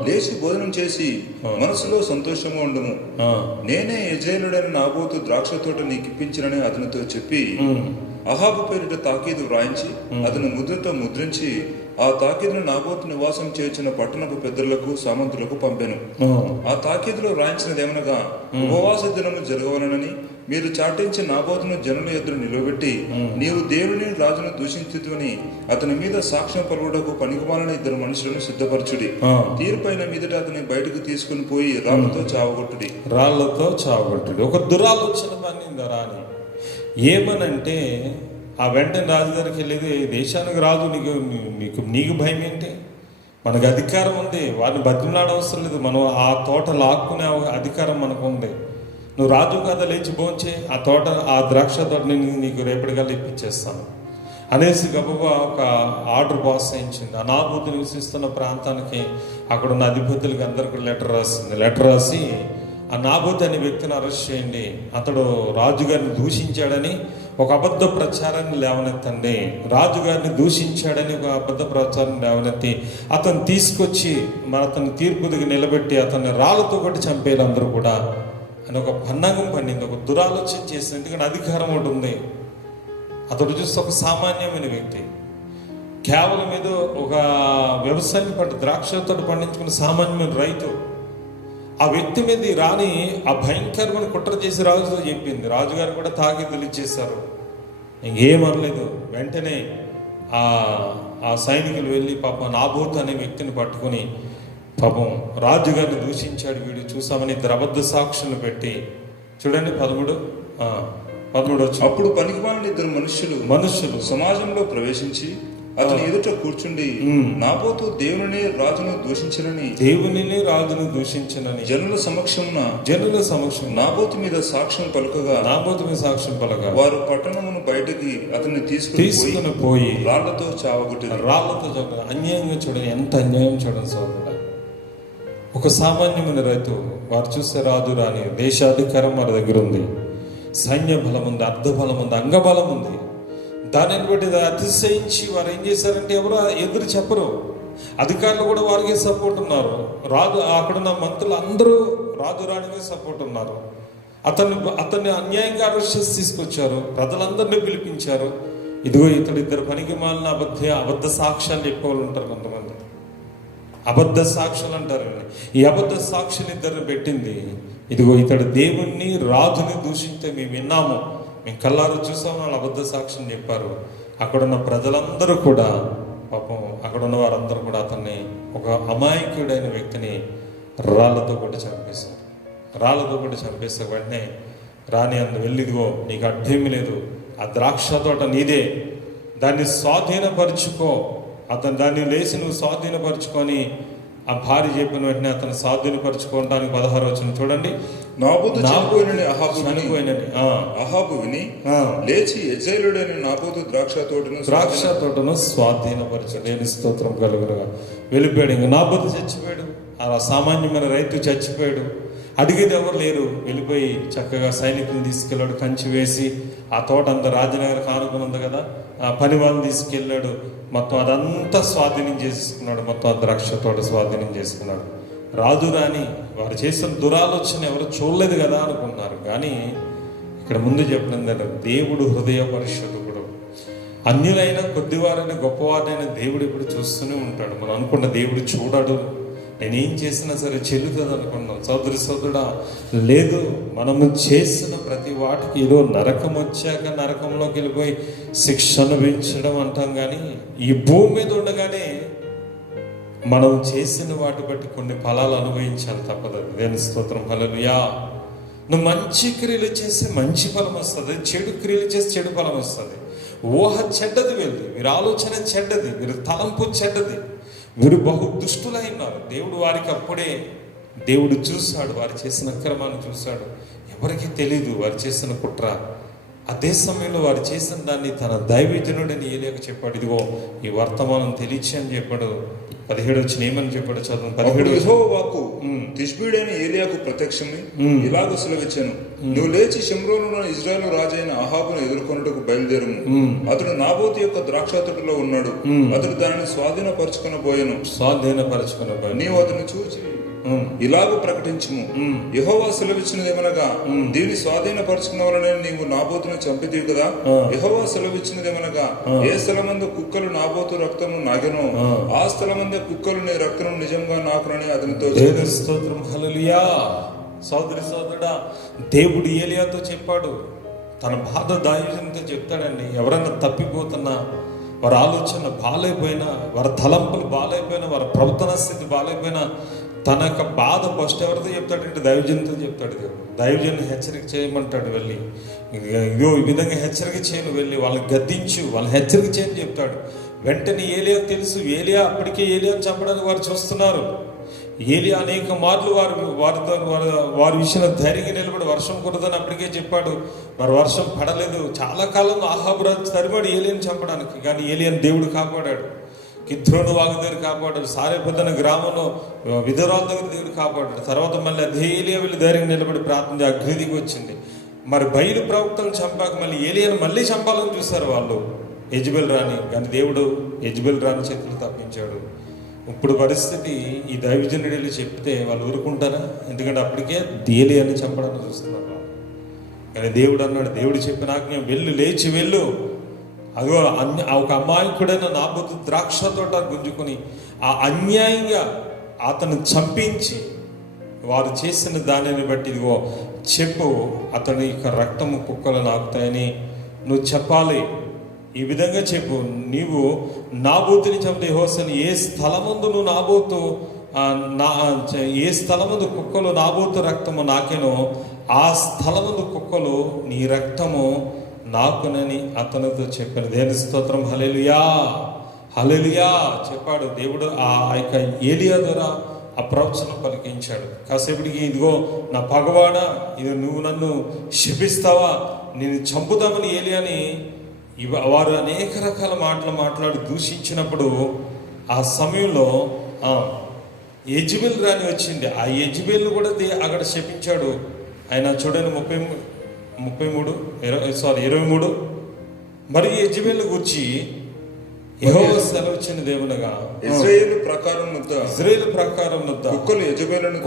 లేచి భోజనం చేసి మనసులో సంతోషంగా ఉండుము. నేనే యెజ్రెయేలుడైన నాబోతు ద్రాక్ష తోట నీకు ఇప్పించినని అతనితో చెప్పి అహాబు పేరిట తాకీదు వ్రాయించి అతను ముద్రతో ముద్రించి ఆ తాకీదును నాబోతు నివాసం చేర్చిన పట్టణపు పెద్దలకు సామంతులకు పంపెను. ఆ తాకీదులో రాయించినదేమనగా, ఉపవాస దినము జరగవలనని మీరు చాటించి నాబోతును జనుల ఎదురు నిలబెట్టి, నీవు దేవుని రాజును దూషించుతుని అతని మీద సాక్ష్యం పలుకుటకు పనికిమాలిన 2 మనుషులను సిద్ధపరచుడి. తీర్పైన మీదట అతని బయటకు తీసుకుని పోయి రాళ్లతో చావగొట్టుడి. రాళ్లతో చావగొట్టుడి. ఒక దురాలోచన పన్నింది రాని. ఏమనంటే ఆ వెంటనే రాజు దగ్గరికి వెళ్ళేది, దేశానికి రాజు, నీకు భయం ఏంటి? మనకు అధికారం ఉంది, వారిని బతిమలాడవసరం లేదు. మనం ఆ తోట లాక్కునే అధికారం మనకు ఉంది. నువ్వు రాజు కదా, లేచి భోంచే, ఆ ద్రాక్ష తోట నీకు రేపటికల్లా ఇప్పించేస్తాను అనేసి గబగబా ఒక ఆర్డర్ పాస్ చేయించింది. ఆ నాబోతు నివసిస్తున్న ప్రాంతానికి అక్కడున్న అధిపతులకి అందరికీ లెటర్ రాసి ఆ నాబోతు అనే వ్యక్తిని అరెస్ట్ చేయండి, అతడు రాజుగారిని దూషించాడని ఒక అబద్ధ ప్రచారాన్ని లేవనెత్తండి, రాజుగారిని దూషించాడని ఒక అబద్ధ ప్రచారం లేవనెత్తి అతను తీసుకొచ్చి అతన్ని తీర్పు దిగి నిలబెట్టి అతన్ని రాళ్ళతో కొట్టి చంపేయాలి అందరూ కూడా అని ఒక పన్నాగం పండింది. ఒక దురాలోచన చేసింది. ఎందుకంటే అధికారం ఒకటి ఉంది. అతడు చూస్తే ఒక సామాన్యమైన వ్యక్తి, కేవలం ఏదో ఒక వ్యవసాయం ద్రాక్షతో పండించుకున్న సామాన్యమైన రైతు. ఆ వ్యక్తి మీద రాని ఆ భయంకరమైన కుట్ర చేసి రాజుతో చెప్పింది. రాజుగారు కూడా తాకీదులు ఇచ్చేశారు, ఇంకేమనలేదు. వెంటనే ఆ సైనికులు వెళ్ళి పాపం నాబోతు అనే వ్యక్తిని పట్టుకొని, పాపం రాజుగారిని దూషించాడు వీడు, చూసామని 2 అబద్ధ సాక్షులు పెట్టి, చూడండి 13 వచ్చి, అప్పుడు పనికిమాలిన 2 మనుష్యులు సమాజంలో ప్రవేశించి అతని ఎదుట కూర్చుండి, నాబోతు దేవుని రాజును దూషించనని జనుల సమక్షం నాబోతు మీద సాక్ష్యం పలుకగా వారు పట్టణమును బయటకి అతన్ని తీసుకుని పోయి రాళ్లతో చావగొట్టారు. అన్యాయంగా చూడండి, ఎంత అన్యాయం చూడండి సోదరుడా. ఒక సామాన్యమైన రైతు, వారు చూస్తే రాజు రాని దేశాధికారం వారి దగ్గర ఉంది, సైన్య బలం ఉంది, అర్ధ బలం ఉంది, అంగబలం ఉంది. దానిని బట్టి అతిశయించి వారు ఏం చేశారంటే ఎవరు ఎదురు చెప్పరు. అధికారులు కూడా వారికే సపోర్ట్ ఉన్నారు. అక్కడున్న మంత్రులు అందరూ రాజు రాణిగా సపోర్ట్ ఉన్నారు. అతన్ని అన్యాయంగా అరెస్ట్ చేసి తీసుకొచ్చారు, ప్రజలందరినీ పిలిపించారు. ఇదిగో ఇతడు 2 పనికి మాలిన అబద్ధ సాక్ష్యాలు చెప్పేవాళ్ళు ఉంటారు కొంతమంది, అబద్ధ సాక్షులు అంటారు. ఈ అబద్ధ సాక్షులు 2 పెట్టింది. ఇదిగో ఇతడు దేవుణ్ణి రాజుని దూషించే మేము విన్నాము, మేము కళ్ళారు చూసాము, వాళ్ళు అబద్ధ సాక్ష్యం చెప్పారు. అక్కడున్న ప్రజలందరూ కూడా పాపం, అక్కడున్న వారందరూ కూడా అతన్ని, ఒక అమాయకుడైన వ్యక్తిని రాళ్లతో కొట్టి చంపేస్తే వెంటనే రాని వెళ్ళిదిగో నీకు అడ్డేమీ లేదు, ఆ ద్రాక్ష తోట నీదే, దాన్ని స్వాధీనపరుచుకో, దాన్ని లేచి నువ్వు స్వాధీనపరుచుకొని ఆ భార్య చెప్పిన వెంటనే అతను స్వాధీనపరుచుకోవడానికి 16 వచనం చూడండి. చనిపోయినని అహాబు విని లేచి యెజ్రెయేలుడైన నాబోతు ద్రాక్ష తోటను స్వాధీనపరచలేని స్తోత్రం కలుగునుగా వెళ్ళిపోయాడు. ఇంకా నాబోతు చచ్చిపోయాడు, ఆ సామాన్యమైన రైతు చచ్చిపోయాడు. అడిగేది ఎవరు లేరు. వెళ్ళిపోయి చక్కగా సైనికులను తీసుకెళ్ళాడు, కంచి వేసి ఆ తోట అంతా రాజనగర్ కానుకొని ఉంది కదా, ఆ పని వాళ్ళని తీసుకెళ్ళాడు. మొత్తం అదంతా స్వాధీనం చేసుకున్నాడు, మొత్తం ఆ ద్రాక్ష తోట స్వాధీనం చేసుకున్నాడు. రాజు రాని వారు చేసిన దురాలోచన ఎవరు చూడలేదు కదా అనుకున్నారు. కానీ ఇక్కడ ముందు చెప్పిన దేవుడు హృదయ పరిశోధకుడు. అన్యులైన కొద్దివారైన గొప్పవారైన దేవుడు ఇప్పుడు చూస్తూనే ఉంటాడు. మనం అనుకున్న దేవుడు చూడడు, నేనేం చేసినా సరే చెల్లుతుంది అనుకున్నాం. సోదరుడా, లేదు, మనము చేసిన ప్రతి వాటికి ఏదో నరకం వచ్చాక నరకంలోకి వెళ్ళిపోయి శిక్ష అనుభవించడం అంటాం. కానీ ఈ భూమి మీద ఉండగానే మనం చేసిన వాటి బట్టి కొన్ని ఫలాలు అనుభవించాలి, తప్పదు. దేవుని స్తోత్రం, హల్లెలూయా. నువ్వు మంచి క్రియలు చేస్తే మంచి ఫలం వస్తుంది, చెడు క్రియలు చేస్తే చెడు ఫలం వస్తుంది. ఊహ చెడ్డది, వీరి ఆలోచన చెడ్డది, వీరి తలంపు చెడ్డది, వీరు బహు దుష్టులై ఉన్నారు. దేవుడు వారికి అప్పుడే దేవుడు చూశాడు, వారు చేసిన అక్రమాన్ని చూశాడు. ఎవరికి తెలీదు వారు చేసిన కుట్ర. అదే సమయంలో వారు చేసిన దాన్ని తన దైవజనుడని ఏలియాకు చెప్పాడు. ఇదిగో ఈ వర్తమానం తెలియచి అని చెప్పాడు. 17 వచ్చిన ఏమని చెప్పాడు, చదువు. 17 యెహోవా వాక్కు తిష్బీడైన ఏలియాకు ప్రత్యక్షమై ఇలాగ సెలవిచ్చాను, నువ్వు లేచి షోమ్రోనులో ఇజ్రాయేలు రాజైన అహాబును ఎదుర్కొనుటకు బయలుదేరుము. అతడు నాబోతు యొక్క ద్రాక్ష తోటలో ఉన్నాడు, అతడు దానిని స్వాధీనపరచుకొనబోయెను. నీవు అతను చూచి ఇలాగూ ప్రకటించుము, యెహోవా సెలవిచ్చినదేమనగా దీన్ని స్వాధీనపరుచుకున్న వలన నీవు నాబోతును చంపితీవి కదా. యెహోవా సెలవిచ్చినదేమనగా ఏ స్థలమందు కుక్కలు నాబోతు రక్తము నాగెనో ఆ స్థలమందే కుక్కలు నీ రక్తము నిజంగా నాకునని అతనితో దేవుని స్తోత్రం. హల్లెలూయా. సోదరి సోదరుడా, దేవుడు ఏలియాతో చెప్పాడు, తన బాధ దాయుజంతో చెప్తాడండి. ఎవరైనా తప్పిపోతున్నా, వారి ఆలోచన బాగాలేకపోయినా, వారి తలంపులు బాగాలేకపోయినా, వారి ప్రవర్తన స్థితి బాగాలేకపోయినా, తన యొక్క బాధ ఫస్ట్ ఎవరితో చెప్తాడంటే దైవజనుతో చెప్తాడు. దేవుడు దైవజను హెచ్చరిక చేయమంటాడు. వెళ్ళి ఇదో ఈ విధంగా హెచ్చరిక చేయను, వెళ్ళి వాళ్ళని గద్దించు, వాళ్ళని హెచ్చరిక చేయని చెప్తాడు. వెంటనే ఏలియా తెలుసు, ఏలియా అప్పటికే ఏలియాని చంపడానికి వారు చూస్తున్నారు. ఏలియా అనేక మార్లు వారి విషయంలో ధైర్యంగా నిలబడి వర్షం కురదని అప్పటికే చెప్పాడు. మరి వర్షం పడలేదు. చాలా కాలం ఆహాబు రాజు తరిమాడు ఏలియాని చంపడానికి, కానీ ఏలియాని దేవుడు కాపాడాడు. కిద్రోను వాగు దగ్గర కాపాడాడు. సారేపొద్దన గ్రామంలో విధురాల దగ్గర దేవుడు కాపాడాడు. తర్వాత మళ్ళీ అదే ఏలియా వెళ్ళి ధైర్యంగా నిలబడి ప్రార్థన అగ్ని దిగి వచ్చింది. మరి బయలు ప్రవక్తలను చంపాక మళ్ళీ ఏలియాను మళ్ళీ చంపాలని చూశారు వాళ్ళు, యెజబెల్ రాణి. కానీ దేవుడు యెజబెల్ రాణి చేతులు తప్పించాడు. ఇప్పుడు పరిస్థితి ఈ దైవజనుడు వెళ్ళి చెప్తే వాళ్ళు ఊరుకుంటారా? ఎందుకంటే అప్పటికే ఏలియాని చంపడానికి చూస్తున్నారు వాళ్ళు. కానీ దేవుడు అన్నాడు, దేవుడు చెప్పిన ఆజ్ఞ, వెళ్ళు, లేచి వెళ్ళు. అదిగో ఒక అమాయకుడైన నాబోతు ద్రాక్ష తోట గుంజుకొని ఆ అన్యాయంగా అతను చంపించి వారు చేసిన దానిని బట్టి ఇదిగో చెప్పు, అతని యొక్క రక్తము కుక్కలు నాకుతాయని నువ్వు చెప్పాలి. ఈ విధంగా చెప్పు, నీవు నాబోతుని చంపితే యెహోవాను ఏ స్థలమందు నువ్వు నాబోతు ఏ స్థలమందు కుక్కలు నాబోతు రక్తము నాకెనో ఆ స్థలమందు కుక్కలు నీ రక్తము నాకునని అతనితో చెప్పాను. దేవుని స్తోత్రం. హల్లెలూయా, హల్లెలూయా చెప్పాడు దేవుడు. ఆ యొక్క ఏలియా ద్వారా ఆ ప్రవచనం పలికించాడు. కాసేపటికి ఇదిగో నా పగవాడా, ఇది నువ్వు నన్ను శపిస్తావా, నేను చంపుదామని ఏలియాని వారు అనేక రకాల మాటలు మాట్లాడి దూషించినప్పుడు ఆ సమయంలో యెజబెల్ రాణి వచ్చింది. ఆ యెజబెల్ను కూడా అక్కడ శపించాడు ఆయన. చూడండి 23 మరియు యెజబెల్ను గురించి యెహోవా సెలవిచ్చినదేమనగా ఇశ్రాయేలు ప్రకారం కుక్కలు యెజబెలును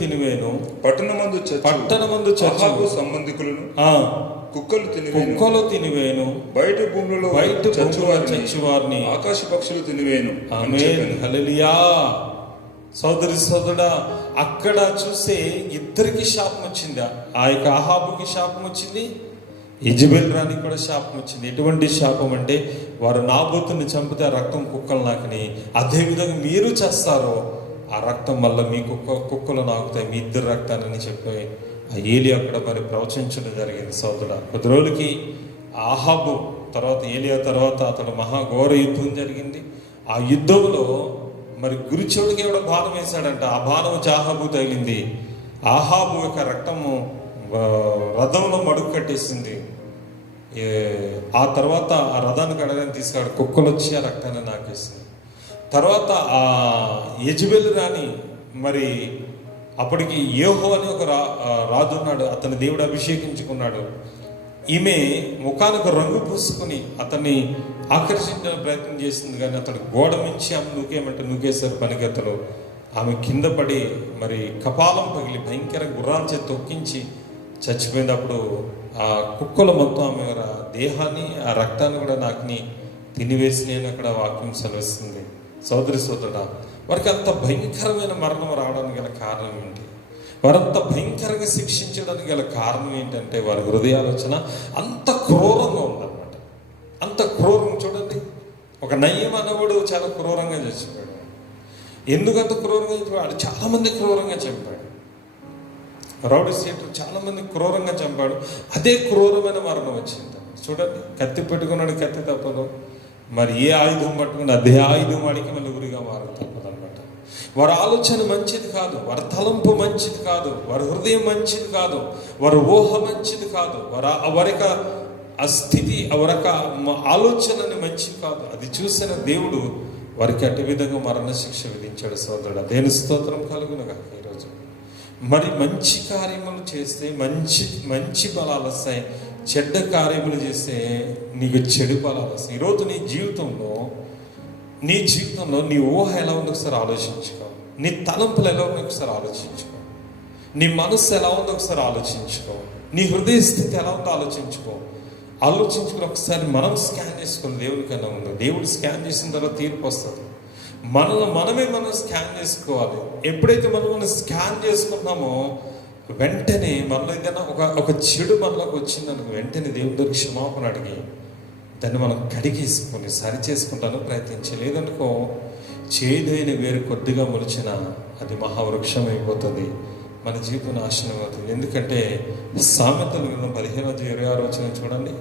తినివేను, పట్టణమందు చచ్చు సంబంధికులను కుక్కలు తినివేను, బయట భూములలో చచ్చువారిని ఆకాశ పక్షులు తినివేను. ఆమేన్, హల్లెలూయా. సోదరి సోదరుడా, అక్కడ చూస్తే ఇద్దరికి శాపం వచ్చిందా? ఆ యొక్క అహాబుకి శాపం వచ్చింది, యెజబెల్ రాణికి కూడా శాపం వచ్చింది. ఎటువంటి శాపం అంటే, వారు నాబోతుని చంపితే ఆ రక్తం కుక్కలు నాకని, అదేవిధంగా మీరు చేస్తారో ఆ రక్తం వల్ల మీ కుక్కలు నాకుతాయి, మీ ఇద్దరు రక్తాన్ని చెప్పి ఆ ఏలియా అక్కడ మరి ప్రవచించడం జరిగింది. సోదరుడా, కొద్ది రోజులకి ఆహాబు తర్వాత ఏలియా తర్వాత అతడు మహాఘోర యుద్ధం జరిగింది. ఆ యుద్ధంలో మరి గురిచోడికి ఎవడో బాణం వేశాడంట. ఆ బాణం వచ్చి ఆహాబు తగిలింది. ఆహాబు యొక్క రక్తము రథంలో మడుగు కట్టేసింది. ఆ తర్వాత ఆ రథాన్ని కడగానే తీసుకాడు, కుక్కలు వచ్చి ఆ రక్తాన్ని నాకేసింది. తర్వాత ఆ యెజబెల్ రాణి మరి అప్పటికి యేహూ అని ఒక రాజు ఉన్నాడు, అతని దేవుడు అభిషేకించుకున్నాడు. ఈమె ముఖానికి రంగు పూసుకుని అతన్ని ఆకర్షించడానికి ప్రయత్నం చేసింది, కానీ అతడు గోడ మించి ఆమె నూకేశారు పనిగత్తలు. ఆమె కింద పడి మరి కపాలం పగిలి భయంకర గుర్రాల చేత తొక్కించి చచ్చిపోయింది. అప్పుడు ఆ కుక్కల మొత్తం ఆమె దేహాన్ని ఆ రక్తాన్ని కూడా నాకుని తినివేసి నేను అక్కడ వాక్యం సెలవిస్తుంది. సోదరి సోదరుడా, వారికి అంత భయంకరమైన మరణం రావడానికి గల కారణం ఏంటి? వారంత భయంకరంగా శిక్షించడానికి గల కారణం ఏంటంటే వారి హృదయాలోచన అంత క్రూరంగా ఉందన్నమాట. అంత క్రూరం. చూడండి, ఒక నయ్యం అన్నవాడు చాలా క్రూరంగా చచ్చిపోయాడు. ఎందుకంత క్రూరంగా చచ్చిపోయాడు? చాలామంది క్రూరంగా చంపాడు. రౌడీ సీటర్ చాలామంది క్రూరంగా చంపాడు. అదే క్రూరమైన మరణం వచ్చింది. చూడండి, కత్తి పెట్టుకున్నాడు, కత్తి తప్పదు. మరి ఏ ఆయుధం పట్టుకుని అదే ఆయుధం వాడికి మళ్ళీ ఉరిగా మారదు తప్పదు అనమాట. వారి ఆలోచన మంచిది కాదు, వారి తలంపు మంచిది కాదు, వారి హృదయం మంచిది కాదు, వారి ఊహ మంచిది కాదు, వారి యొక్క ఆ స్థితి, వారి యొక్క ఆలోచనని మంచిది కాదు. అది చూసిన దేవుడు వారికి అటు విధంగా మరణ శిక్ష విధించాడు. సోదరుడు, దేని స్తోత్రం కలుగునుగా. ఈరోజు మరి మంచి కార్యములు చేస్తే మంచి ఫలాలు వస్తాయి, చెడ్డ కార్యములు చేస్తే నీకు చెడు ఫలాలు వస్తాయి. ఈరోజు నీ జీవితంలో నీ ఊహ ఎలా ఉందో ఒకసారి ఆలోచించుకో. నీ తలంపులు ఎలా ఉన్నాయో ఒకసారి ఆలోచించుకో. నీ మనస్సు ఎలా ఉందో ఒకసారి ఆలోచించుకో. నీ హృదయ స్థితి ఎలా ఉందో ఆలోచించుకో. ఆలోచించుకుని ఒకసారి మనం స్కాన్ చేసుకుని దేవునికన్నా ఉంది. దేవుడు స్కాన్ చేసిన తర్వాత తీర్పు వస్తుంది. మనం స్కాన్ చేసుకోవాలి. ఎప్పుడైతే మనం స్కాన్ చేసుకున్నామో వెంటనే మనలో ఏదైనా ఒక చెడు మనలోకి వచ్చిందనుకో వెంటనే దేవుడి దగ్గర క్షమాపణ అడిగి దాన్ని మనం కడిగేసుకొని సరి చేసుకుంటాను ప్రయత్నించి. లేదనుకో చేదైన వేరు కొద్దిగా మొలిచిన అది మహావృక్షం అయిపోతుంది, మన జీవితం నాశనం అవుతుంది. ఎందుకంటే సామెతల గ్రంథం 15:26 చూడండి.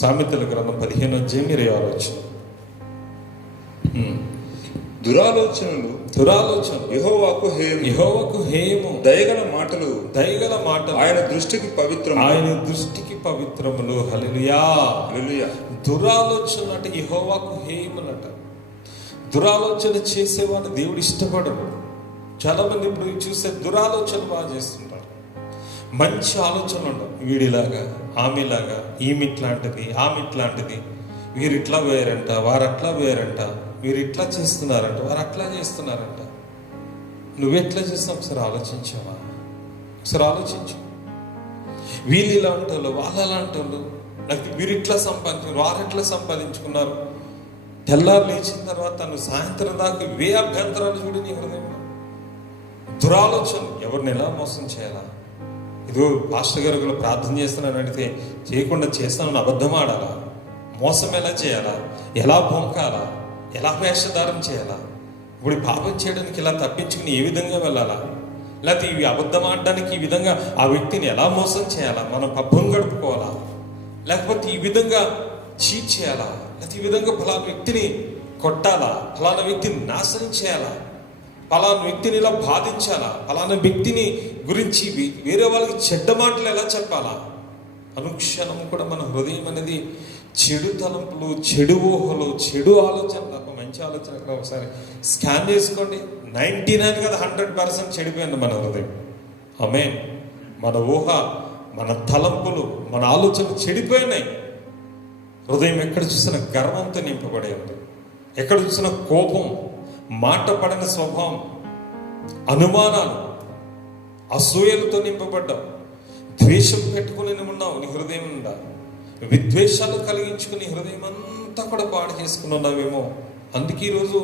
సామెతల గ్రంథం 15:26. దురాలోచనలు యెహోవాకు హేయము, దయగల మాటలు ఆయన దృష్టికి పవిత్రములు. హల్లెలూయా. దురాలోచన అంటే యెహోవాకు హేయములట. దురాలోచన చేసేవాడిని దేవుడు ఇష్టపడడు. చాలా మంది ఇప్పుడు చూసే దురాలోచన బాగా చేస్తుంటారు. మంచి ఆలోచనలు ఉండవు. వీడిలాగా, ఆమెలాగా, ఈమెట్లాంటిది, ఆమెట్లాంటిది, వీరు ఇట్లా పోయారంట, వారు అట్లా పోయారంట, వీరు ఇట్లా చేస్తున్నారంట, వారు అట్లా చేస్తున్నారంట. నువ్వెట్లా చేస్తావు ఒకసారి ఆలోచించావా? ఒకసారి ఆలోచించు. వీళ్ళు ఇలా అంటారు, వాళ్ళు అలా అంటారు, నాకు వీరు ఇట్లా సంపాదించుకున్నారు, వారు ఎట్లా సంపాదించుకున్నారు. తెల్లారు లేచిన తర్వాత నువ్వు సాయంత్రం దాకా ఇవే అభ్యంతరాలు చూడు నీ హృదయంలో. దురాలోచన ఎవరిని ఎలా మోసం చేయాలా? ఇదిగో పాస్టర్ గారు కూడా ప్రార్థన చేస్తున్నాను అడిగితే చేయకుండా చేస్తానని అబద్ధం ఆడాలా? మోసం ఎలా చేయాలా? ఎలా బొంకాలా? ఎలా వేషధారం చేయాలా? ఇప్పుడు పాపం చేయడానికి ఇలా తప్పించుకుని ఏ విధంగా వెళ్ళాలా? లేకపోతే ఇవి అబద్ధం ఆడడానికి ఈ విధంగా ఆ వ్యక్తిని ఎలా మోసం చేయాలా? మనం పబ్బం గడుపుకోవాలా? లేకపోతే ఈ విధంగా చీట్ చేయాలా? లేకపోతే ఈ విధంగా ఫలానా వ్యక్తిని కొట్టాలా? ఫలానా వ్యక్తిని నాశనం చేయాలా? ఫలానా వ్యక్తిని ఇలా బాధించాలా? ఫలానా వ్యక్తిని గురించి వేరే వాళ్ళకి చెడ్డ మాటలు ఎలా చెప్పాలా? అనుక్షణం కూడా మన హృదయం అనేది చెడు తలంపులు, చెడు ఊహలు, చెడు ఆలోచనలు తప్ప మంచి ఆలోచన ఒకసారి స్కాన్ చేసుకోండి. 99 కదా 100% చెడిపోయింది మన హృదయం. ఆమేన్. మన ఊహ, మన తలంపులు, మన ఆలోచనలు చెడిపోయినాయి. హృదయం ఎక్కడ చూసినా గర్వంతో నింపబడి ఉంది. ఎక్కడ చూసినా కోపం, మాట పడని స్వభావం, అనుమానాలు, అసూయలతో నింపబడ్డావు. ద్వేషం పెట్టుకుని ఉన్నావు నీ హృదయం ఉందా? విద్వేషాలు కలిగించుకుని హృదయం అంతా కూడా పాడు చేసుకుని ఉన్నావేమో. అందుకే ఈరోజు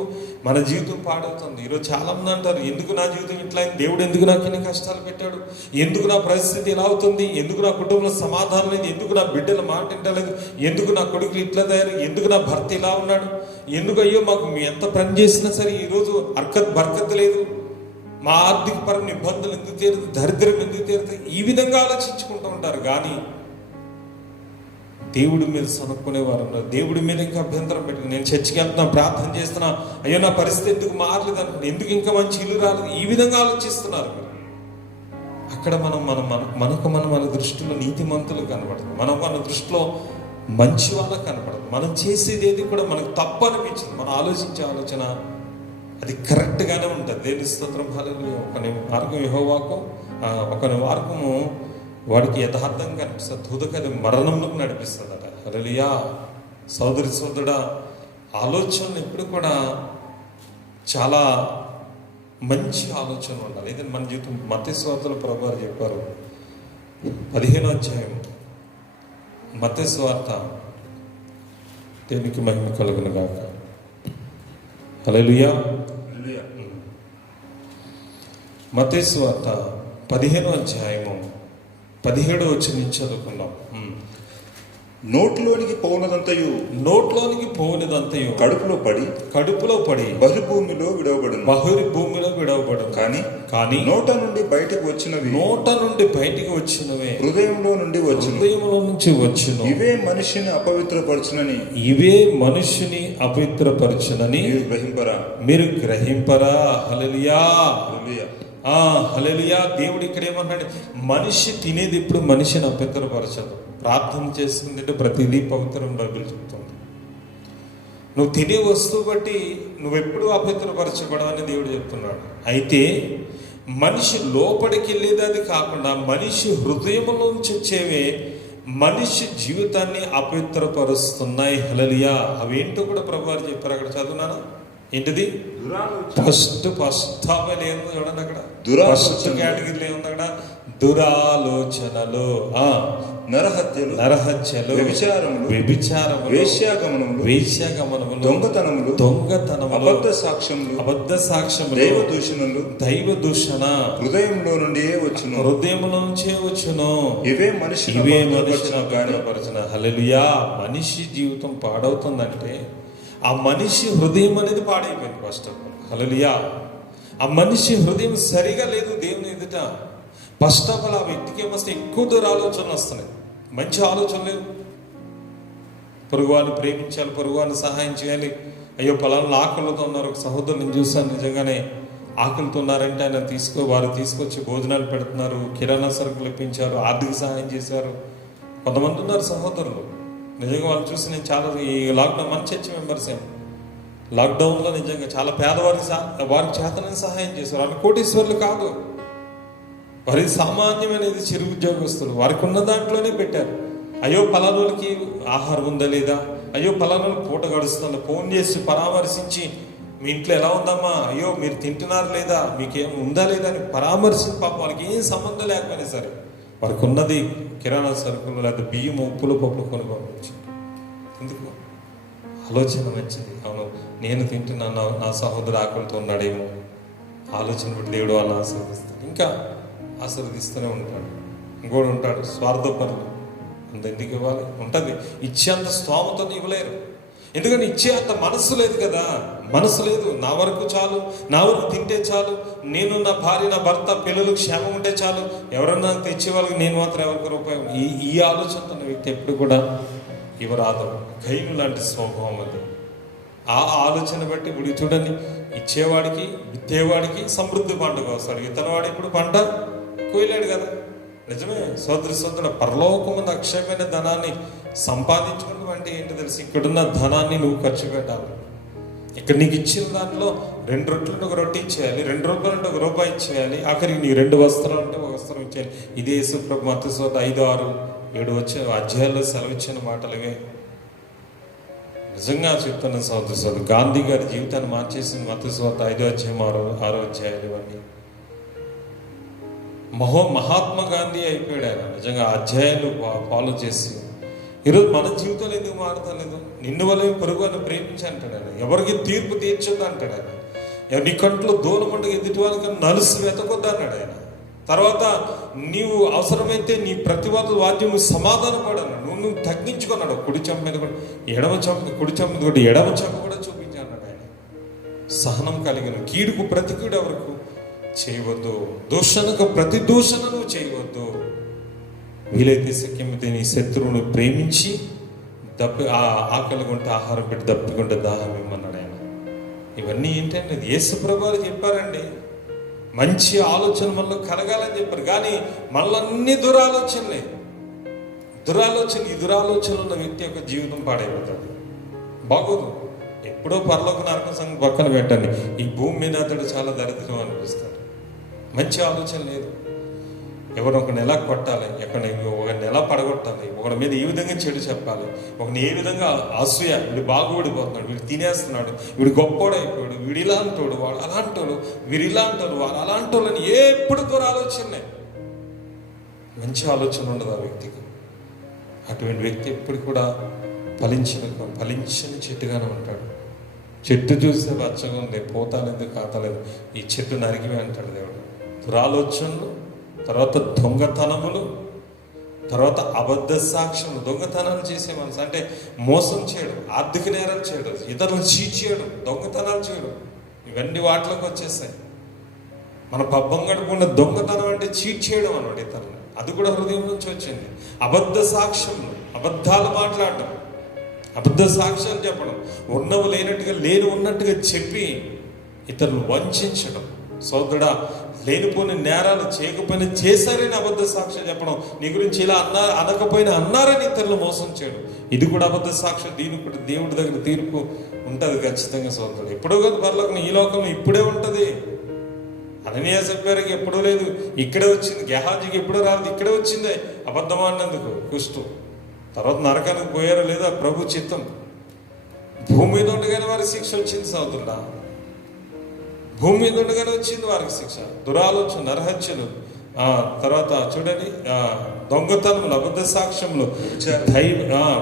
మన జీవితం పాడవుతుంది. ఈరోజు చాలా మంది అంటారు, ఎందుకు నా జీవితం ఇట్లా అయింది, దేవుడు ఎందుకు నాకు ఇన్ని కష్టాలు పెట్టాడు, ఎందుకు నా పరిస్థితి ఇలా అవుతుంది, ఎందుకు నా కుటుంబంలో సమాధానం లేదు, ఎందుకు నా బిడ్డల మాట వింటలేదు, ఎందుకు నా కొడుకులు ఇట్లా తయారు, ఎందుకు నా భర్త ఇలా ఉన్నాడు, ఎందుకు అయ్యో మాకు ఎంత పని చేసినా సరే ఈరోజు బర్కత్ లేదు, మా ఆర్థిక పరమైన ఇబ్బందులు ఎందుకు తీరుతుంది, దరిద్రం ఎందుకు తీరుతుంది, ఈ విధంగా ఆలోచించుకుంటూ ఉంటారు. కానీ దేవుడి మీద సనుక్కునేవారు ఉన్నారు. దేవుడి మీద ఇంకా అభ్యంతరం పెట్టుకుని నేను చర్చికి వెళ్తున్నా, ప్రార్థన చేస్తున్నా, అయ్యో నా పరిస్థితి ఎందుకు మారలేదు అనుకుంటే, ఎందుకు ఇంకా మంచి ఇల్లు రాలేదు, ఈ విధంగా ఆలోచిస్తున్నారు. అక్కడ మన దృష్టిలో నీతిమంతులు కనపడదు, మన దృష్టిలో మంచి వాళ్ళకి కనపడదు. మనం చేసేది ఏది కూడా మనకు తప్పు అనిపించింది. మనం ఆలోచించే ఆలోచన అది కరెక్ట్గానే ఉంటుంది. దేవుని స్తోత్రం. హల్లెలూయా. ఒక మార్గం యెహోవాకు, ఒక మార్గము వాడికి యథార్థంగా కనిపిస్తుంది, తుదకది మరణంలోకి నడిపిస్తుందట. హల్లెలూయా. సోదరుడా, ఆలోచనలు ఎప్పుడు కూడా చాలా మంచి ఆలోచన ఉండాలి. ఏదైనా మన జీవితం మత్తయి సువార్తలో ప్రభువారు చెప్పారు, 15వ అధ్యాయం మత్తయి సువార్త. దేవునికి మహిమ కలుగును గాక. హల్లెలూయా. మత్తయి సువార్త 15వ అధ్యాయము 17వ వచనం చదువుకున్నాం. నోట్లోనికి పోవునదంతయు కడుపులో పడి బహిర్భూమిలో విడవబడును. కానీ నోట నుండి బయటకు వచ్చినవే హృదయంలో నుంచి వచ్చును. ఇవే మనిషిని అపవిత్రపరచునని మీరు గ్రహింపరా. హల్లెలూయా. హల్లెలూయా. దేవుడు ఇక్కడ ఏమన్నాడు? మనిషి తినేది ఇప్పుడు మనిషిని అపవిత్రపరచదు. ప్రార్థన చేసుకుంటే ప్రతిదీ పవిత్రం బైబిల్ చెప్తుంది. నువ్వు తినే వస్తువు బట్టి నువ్వెప్పుడు అపవిత్రపరచబడవని దేవుడు చెప్తున్నాడు. అయితే మనిషి లోపలికి వెళ్ళేది అది కాకుండా మనిషి హృదయంలోంచి వచ్చేవే మనిషి జీవితాన్ని అపవిత్రపరుస్తున్నాయి. హల్లెలూయా. అవేంటో కూడా ప్రభువారు చెప్పారు. అక్కడ చదువునానా? ఏంటిది? ఫస్ట్ టాపిక్ ఏముంది చూడండి అక్కడ. ఫస్ట్ కేటగిరీలో ఏముంది అక్కడ? దురాలోచనలు, నరహత్యలు, వ్యభిచారములు, వేశ్యాగమనములు, దొంగతనములు, అబద్ధ సాక్ష్యములు, దైవ దూషణ హృదయంలో నుంచే వచ్చును. ఇవే మనిషి గాయపరచిన. హల్లెలూయా. మనిషి జీవితం పాడవుతుందంటే ఆ మనిషి హృదయం అనేది పాడైపోయింది ఫస్ట్ ఆఫ్ ఆల్. హల్లెలూయా. ఆ మనిషి హృదయం సరిగా లేదు దేవుని ఎదుట. ఫస్ట్ ఆఫ్ ఆల్ ఆ వ్యక్తికి ఏమొస్తే ఎక్కువ దూర ఆలోచనలు వస్తున్నాయి, మంచి ఆలోచన లేదు. పొరుగువారిని ప్రేమించాలి, పొరుగువారిని సహాయం చేయాలి. అయ్యో పలానా ఆకలితో ఉన్నారు, ఒక సహోదరుని చూశాను, నిజంగానే ఆకలితో ఉన్నారంటే ఆయన వారు తీసుకొచ్చి భోజనాలు పెడుతున్నారు, కిరాణా సరుకులు ఇప్పించారు, ఆర్థిక సహాయం చేశారు. కొంతమంది ఉన్నారు సహోదరులు, నిజంగా వాళ్ళు చూసి నేను చాలా ఈ లాక్డౌన్ మన చర్చ్ మెంబర్స్ లాక్డౌన్లో నిజంగా చాలా వారికి చేతనని సహాయం చేశారు. వాళ్ళు కోటీశ్వర్లు కాదు, వారి సామాన్యమైనది చిరు ఉద్యోగస్తులు. వారికి ఉన్న దాంట్లోనే పెట్టారు. అయ్యో పలానోళ్ళకి ఆహారం ఉందా లేదా, అయ్యో పలానోళ్ళకి పూట గడుస్తుందా, ఫోన్ చేసి పరామర్శించి మీ ఇంట్లో ఎలా ఉందమ్మా, అయ్యో మీరు తింటున్నారు లేదా, మీకేం ఉందా లేదా అని పరామర్శించి పాప వాళ్ళకి ఏం సంబంధం లేకపోయినా సరే వారికి ఉన్నది కిరాణా సరుకులు లేదా బియ్యం, ఉప్పులు, పప్పులు కొని పంపించి. ఎందుకు? ఆలోచన మంచిది. అవును, నేను తింటున్నాను, నా సహోదరు ఆకలితో ఉన్నాడేమో ఆలోచన బట్టి దేవుడు వాళ్ళని ఆశీర్వదిస్తాడు, ఇంకా ఆశీర్వదిస్తూనే ఉంటాడు. ఇంకోడు ఉంటాడు స్వార్థపరులు. అంత ఎందుకు ఇవ్వాలి? ఉంటుంది, ఇచ్చేంత స్తోమతో ఇవ్వలేరు. ఎందుకంటే ఇచ్చే అంత మనస్సు లేదు కదా, మనసు లేదు. నా వరకు చాలు, నా వరకు తింటే చాలు, నేను నా భార్య నా భర్త పిల్లలు క్షేమం ఉంటే చాలు, ఎవరన్నా తెచ్చే వాళ్ళకి నేను మాత్రం ఎవరికి రూపాయి. ఈ ఆలోచనతో వ్యక్తి ఎప్పుడు కూడా ఇవ్వరాదు. కైను లాంటి స్వభావం అది. ఆ ఆలోచన బట్టి ఇప్పుడు చూడండి, ఇచ్చేవాడికి విత్తేవాడికి సమృద్ధి పంటకు వస్తాడు, విత్తనవాడు ఇప్పుడు పంట కోయలేడు కదా. నిజమే సోదర పరలోకముందు అక్షయమైన ధనాన్ని సంపాదించుకున్న అంటే ఏంటి తెలుసు? ఇక్కడున్న ధనాన్ని నువ్వు ఖర్చు పెట్టాలి. ఇక్కడ నీకు ఇచ్చిన దాంట్లో 2 రొట్టెలు 1 రొట్టె ఇచ్చేయాలి, 2 రూపాయలు 1 రూపాయి ఇచ్చేయాలి, ఆఖరికి నీకు 2 వస్త్రాలు అంటే 1 వస్త్రం ఇచ్చేయాలి. ఇదే యేసుప్రభు మత్తయి 5, 6, 7 వచ్చే అధ్యాయాల్లో సెలవిచ్చిన మాటలుగా. నిజంగా చెప్తున్న సోదరు గాంధీ గారి జీవితాన్ని మార్చేసిన మత్తయి 5 అధ్యాయం 6 అధ్యాయాలు ఇవన్నీ. మహాత్మా గాంధీ అయిపోయాడు ఆయన. నిజంగా అధ్యాయాలు ఫాలో చేసి ఈరోజు మన జీవితంలో ఎందుకు మారతలేదు? నిన్ను వల్ల పొరుగు అని ప్రేమించి అంటాడు ఆయన. ఎవరికి తీర్పు తీర్చొద్దు అంటాడు ఆయన. నీ కంట్లో దూరం అంటే ఎదుటి వాళ్ళకి నలుసు వెతకొద్దు అన్నాడు ఆయన. తర్వాత నీవు అవసరమైతే నీ ప్రతివాద వాద్యం సమాధాన పడను, నువ్వు తగ్గించుకున్నాడు. కుడి చెంప మీద కూడా కుడి చెంప మీద కూడా ఎడమ చెంప కూడా చూపించి అన్నాడు ఆయన. సహనం కలిగిన, కీడుకు ప్రతి కీడు ఎవరికి చేయవద్దు, దూషణకు ప్రతి దూషణ నువ్వు చేయవద్దు. వీలైతే శక్యమైతే నీ శత్రువును ప్రేమించి ఆకలి కొంటే ఆహారం పెట్టి దప్పికొంటే దాహం ఇమ్మన్నాడు ఆయన. ఇవన్నీ ఏంటంటే యేసు ప్రభువు చెప్పారండి. మంచి ఆలోచన మనలో కలగాలని చెప్పారు, కానీ మనలన్నీ దురాలోచనలే. ఈ దురాలోచన ఉన్న వ్యక్తి యొక్క జీవితం పాడైపోతుంది, బాగోదు. ఎప్పుడో పరలోక నరకం సంగతి పక్కన పెట్టండి, ఈ భూమి మీద అతడు చాలా దరిద్రం అనిపిస్తాడు. మంచి ఆలోచన లేదు. ఎవరు ఒకరిని ఎలా కొట్టాలి, ఒకరిని ఎలా పడగొట్టాలి, ఒకరి మీద ఏ విధంగా చెడు చెప్పాలి, ఒకరిని ఏ విధంగా అసూయ, వీడు బాగుపడిపోతున్నాడు, వీడు తినేస్తున్నాడు, వీడు గొప్పోడైపోయాడు, వీడు ఇలా అంటాడు, వాడు అలా అంటాడు, వీడు ఇలా అంటారు, వాడు అలా అంటాడు అని ఎప్పుడు కూడా ఆలోచనే. మంచి ఆలోచన ఉండదు ఆ వ్యక్తికి. అటువంటి వ్యక్తి ఎప్పుడు కూడా ఫలించని చెట్టుగానే ఉంటాడు. చెట్టు చూస్తే పచ్చగా ఉంది, పోతాలేదు, కాతలేదు, ఈ చెట్టు నరికివే అంటాడు దేవుడు. దురాలోచనలు, తర్వాత దొంగతనములు, తర్వాత అబద్ధ సాక్ష్యములు. దొంగతనాలు చేసే మనసు అంటే మోసం చేయడం, ఆర్థిక నేరాలు చేయడం, ఇతరులను చీట్ చేయడం, దొంగతనాలు చేయడం, ఇవన్నీ వాటిలోకి వచ్చేస్తాయి. మన పబ్బం గడపకుండా దొంగతనం అంటే చీట్ చేయడం అన్నమాట ఇతరులు. అది కూడా హృదయం నుంచి వచ్చింది. అబద్ధ సాక్ష్యములు, అబద్ధాలు మాట్లాడడం, అబద్ధ సాక్ష్యాలు చెప్పడం, ఉన్నవి లేనట్టుగా లేని ఉన్నట్టుగా చెప్పి ఇతరులు వంచడం. సోదరుడా, లేనిపోయిన నేరాలు చేయకపోయినా చేశారని అబద్ధ సాక్ష్యం చెప్పడం, నీ గురించి ఇలా అనకపోయినా అన్నారని ఇతరులు మోసం చేయడం, ఇది కూడా అబద్ధ సాక్ష్యం. దీనికి కూడా దేవుడి దగ్గర తీర్పు ఉంటుంది ఖచ్చితంగా సోదరుడు. ఎప్పుడో కాదు పరలోకం, ఈ లోకంలో ఇప్పుడే ఉంటుంది. అననీయ సభ్యానికి ఎప్పుడూ లేదు, ఇక్కడే వచ్చింది. గెహాజీకి ఎప్పుడో రాలేదు, ఇక్కడే వచ్చిందే అబద్ధం అన్నందుకు కుష్టు. తర్వాత నరకానికి పోయారో లేదా ప్రభు చిత్తం. భూమి మీద ఉండగానే వారి శిక్ష వచ్చింది సోదరుడా. భూమి మీద ఉండగానే వచ్చింది వారికి శిక్ష. దురాలోచన, నరహత్యలు, తర్వాత చూడండి దొంగతనములు, అబద్ధ సాక్ష్యములు,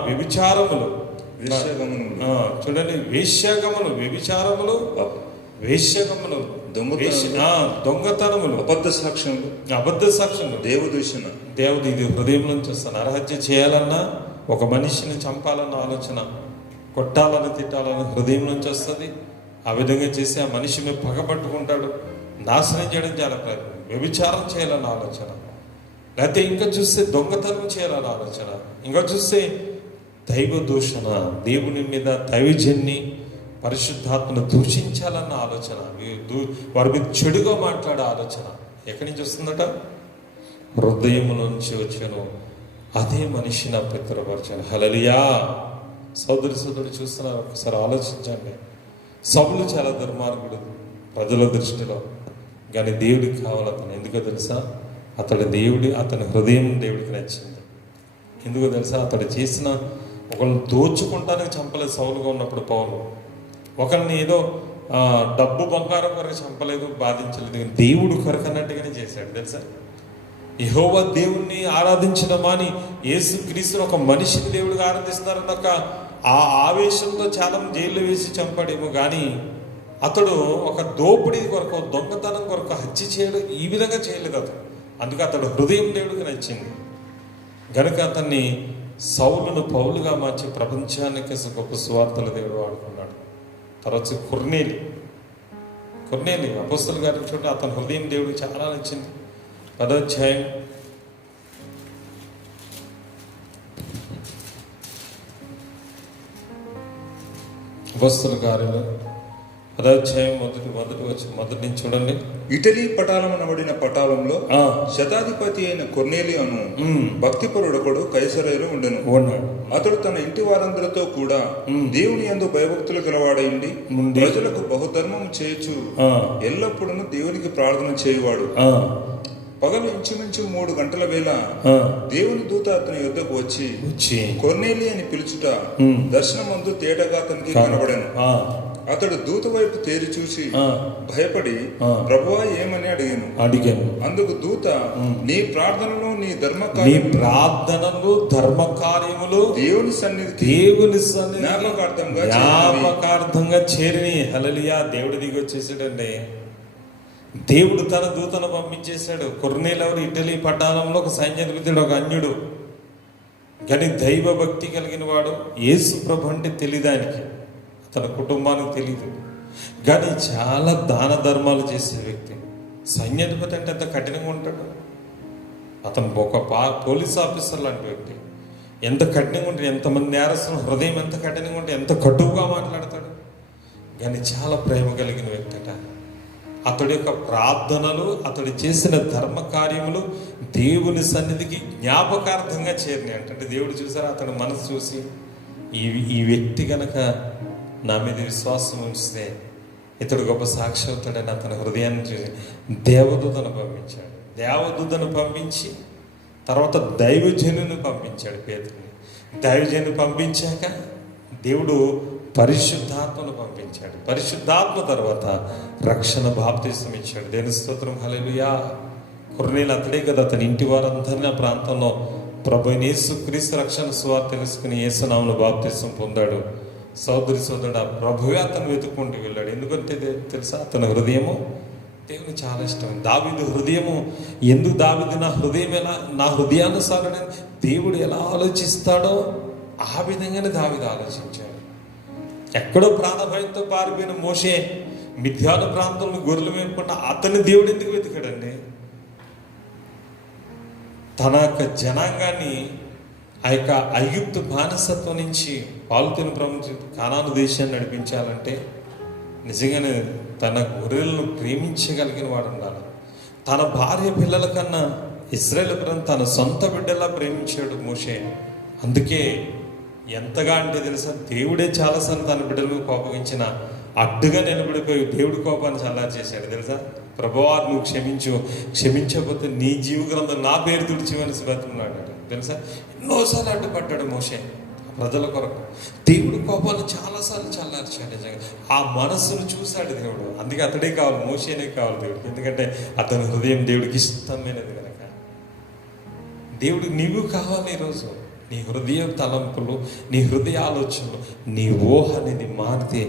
వ్యభిచారములు, చూడండి వేశ్యాగములు, వ్యభిచారములు, వేశ్యాగములు, దొంగతనములు, అబద్ధ సాక్ష్యములు, దేవదూషణ. దేవుడు ఇది హృదయం నుంచి వస్తాను. నరహత్య చేయాలన్నా, ఒక మనిషిని చంపాలన్న ఆలోచన, కొట్టాలని తిట్టాలని హృదయం నుంచి వస్తుంది. ఆ విధంగా చేసి ఆ మనిషి మీద పగబట్టుకుంటాడు, నాశనం చేయడం చాలా ప్రయత్నం. వ్యభిచారం చేయాలన్న ఆలోచన, లేకపోతే ఇంకా చూస్తే దొంగతనం చేయాలన్న ఆలోచన, ఇంకా చూస్తే దైవ దూషణ, దేవుని మీద దైవజన్ని పరిశుద్ధాత్మను దూషించాలన్న ఆలోచన, వారి మీద చెడుగా మాట్లాడే ఆలోచన ఎక్కడి నుంచి వస్తుందట? హృదయం నుంచి వచ్చాను. అదే మనిషిని అపవిత్రపరచాను. హల్లెలూయా. సోదరుడు చూస్తున్నారు, ఒకసారి ఆలోచించండి. సౌలు చాలా దుర్మార్గుడు ప్రజల దృష్టిలో, కానీ దేవుడికి కావాలి అతను. ఎందుకో తెలుసా? అతని హృదయం దేవుడికి నచ్చింది. ఎందుకో తెలుసా? అతడు చేసిన ఒకరిని దోచుకుంటానికి చంపలేదు సౌలుగా ఉన్నప్పుడు పౌలు. ఒకరిని ఏదో డబ్బు బంగారం కొరకు చంపలేదు, బాధించలేదు, దేవుడు కొరకు అన్నట్టుగానే చేశాడు. తెలుసా? యెహోవా దేవుణ్ణి ఆరాధించడం అని యేసుక్రీస్తుని ఒక మనిషిని దేవుడిగా ఆరాధిస్తున్నారన్న ఆ ఆవేశంతో చాలా జైల్లో వేసి చంపాడేమో, కానీ అతడు ఒక దోపిడీ కొరకు, దొంగతనం కొరకు హత్య చేయడం ఈ విధంగా చేయలేదు అతడు. అందుకే అతడు హృదయం దేవుడికి నచ్చింది గనుక అతన్ని సౌలును పౌలుగా మార్చి ప్రపంచానికి గొప్ప సువార్తలు దేవుడు వాడుకున్నాడు. తర్వాత కొర్నేలి అపోస్తలుల గారి చూడండి, అతని హృదయం దేవుడికి చాలా నచ్చింది. 10వ అధ్యాయం అపోస్తలుల కార్యాలు 10వ అధ్యాయం మొదటి నుంచి చూడండి. ఇటలీ పటాలమనబడిన పటాలంలో శతాధిపతి అయిన కొర్నేలియును భక్తిపరుడొకడు కైసరయలో ఉండెను. అతడు తన ఇంటి వారందరితో కూడా దేవుని యందు భయభక్తులు గలవాడైండి ప్రజలకు బహుధర్మము చేయొచ్చు ఎల్లప్పుడూ దేవునికి ప్రార్థన చేయువాడు. పగలు ఇంచుమించు 3 గంటల వేళ దేవుని దూత అతని యొద్దకు వచ్చి కొర్నేలి అని పిలుచుట దర్శనమందు తేటగా అతనికి కనబడెను. అతడు దూత వైపు తేరి చూసి భయపడి ప్రభువా ఏమని అడిగాను. అందుకు దూత నీ ప్రార్థనలు నీ ధర్మ కార్యములు దేవుని సన్నిధి జ్ఞాపకార్థంగా చేరిని. హల్లెలూయా. దేవుడు దిగి వచ్చేసాడండి. దేవుడు తన దూతను పంపించేశాడు. కొర్నేలి ఎవరు? ఇటలీ పట్టణంలో ఒక సైన్యాధిపతుడు, ఒక అన్యుడు, కానీ దైవ భక్తి కలిగిన వాడు. యేసు ప్రభు అంటే తెలియదు ఆయనకి, తన కుటుంబానికి తెలియదు, కానీ చాలా దాన ధర్మాలు చేసే వ్యక్తి. సైన్యాధిపతి అంటే ఎంత కఠినంగా ఉంటాడు. అతను ఒక పోలీస్ ఆఫీసర్ లాంటి వ్యక్తి. ఎంత కఠినంగా ఉంటుంది, ఎంతమంది నేరస్తున్న హృదయం ఎంత కఠినంగా ఉంటుంది, ఎంత కటువుగా మాట్లాడతాడు, కానీ చాలా ప్రేమ కలిగిన వ్యక్తి అట. అతడి యొక్క ప్రార్థనలు, అతడు చేసిన ధర్మ కార్యములు దేవుని సన్నిధికి జ్ఞాపకార్థంగా చేరినాయి అంటే దేవుడు చూసారా అతని మనసు చూసి, ఈ వ్యక్తి గనక నా మీద విశ్వాసం ఉంచితే ఇతడు గొప్ప సాక్షి అవుతాడని అతని హృదయాన్ని చూసి దేవదూతను పంపించాడు. దేవదూతను పంపించి తర్వాత దైవజనుని పంపించాడు, పేతురుని. దైవజనుని పంపించాక దేవుడు పరిశుద్ధాత్మను పంపించాడు. పరిశుద్ధాత్మ తర్వాత రక్షణ బాప్తిసం ఇచ్చాడు. దేవుని స్తోత్రం. హల్లెలూయా. కొర్నేలి అతడే కదా అతని ఇంటి వారందరినీ ఆ ప్రాంతంలో ప్రభు యేసుక్రీస్తు రక్షణ సువార్త తెలుసుకుని యేసునామములో బాప్తిసం పొందాడు. సోదరుడు ప్రభువే అతను వెతుక్కుంటూ వెళ్ళాడు. ఎందుకంటే తెలుసా, అతని హృదయము దేవుని చాలా ఇష్టం. దావీదు హృదయము ఎందుకు? దావీదు నా హృదయానుసారణ దేవుడు ఎలా ఆలోచిస్తాడో ఆ విధంగానే దావీదు ఆలోచించాడు. ఎక్కడో ప్రాణభయంతో పారిపోయిన మోషే మిథ్యాను ప్రాంతంలో గొర్రెలు మేపుకున్న అతని దేవుడు ఎందుకు వెతికాడండి? తన యొక్క జనాంగాన్ని ఆ యొక్క ఐగుప్తు బానిసత్వం నుంచి పాలుతుని ప్రపంచ కానాను దేశాన్ని నడిపించాలంటే నిజంగానే తన గొర్రెలను ప్రేమించగలిగిన వాడు ఉండాలి. తన భార్య పిల్లల కన్నా ఇశ్రాయేలు ప్రజలను తన సొంత బిడ్డలా ప్రేమించాడు మోషే. అందుకే ఎంతగా అంటే తెలుసా, దేవుడే చాలాసార్లు తన బిడ్డలకు కోపగించిన అడ్డుగా నిలబడిపోయి దేవుడి కోపాన్ని చల్లారి చేశాడు. తెలుసా, ప్రభువా నువ్వు క్షమించకపోతే నీ జీవ గ్రంథం నా పేరు తుడిచివలసి బతున్నాడు. తెలుసా, ఎన్నోసార్లు అడ్డుపడ్డాడు మోషే. ప్రజల కొరకు. దేవుడు కోపాలు చాలాసార్లు చల్లార్చాడు. నిజంగా ఆ మనస్సును చూశాడు దేవుడు. అందుకే అతడే కావాలి, మోషేనే కావాలి దేవుడికి. ఎందుకంటే అతని హృదయం దేవుడికి ఇష్టమైనది కనుక. దేవుడికి నీవు కావాలి. ఈరోజు నీ హృదయ తలంపులు, నీ హృదయ ఆలోచనలు, నీ ఊహ అనేది మారితే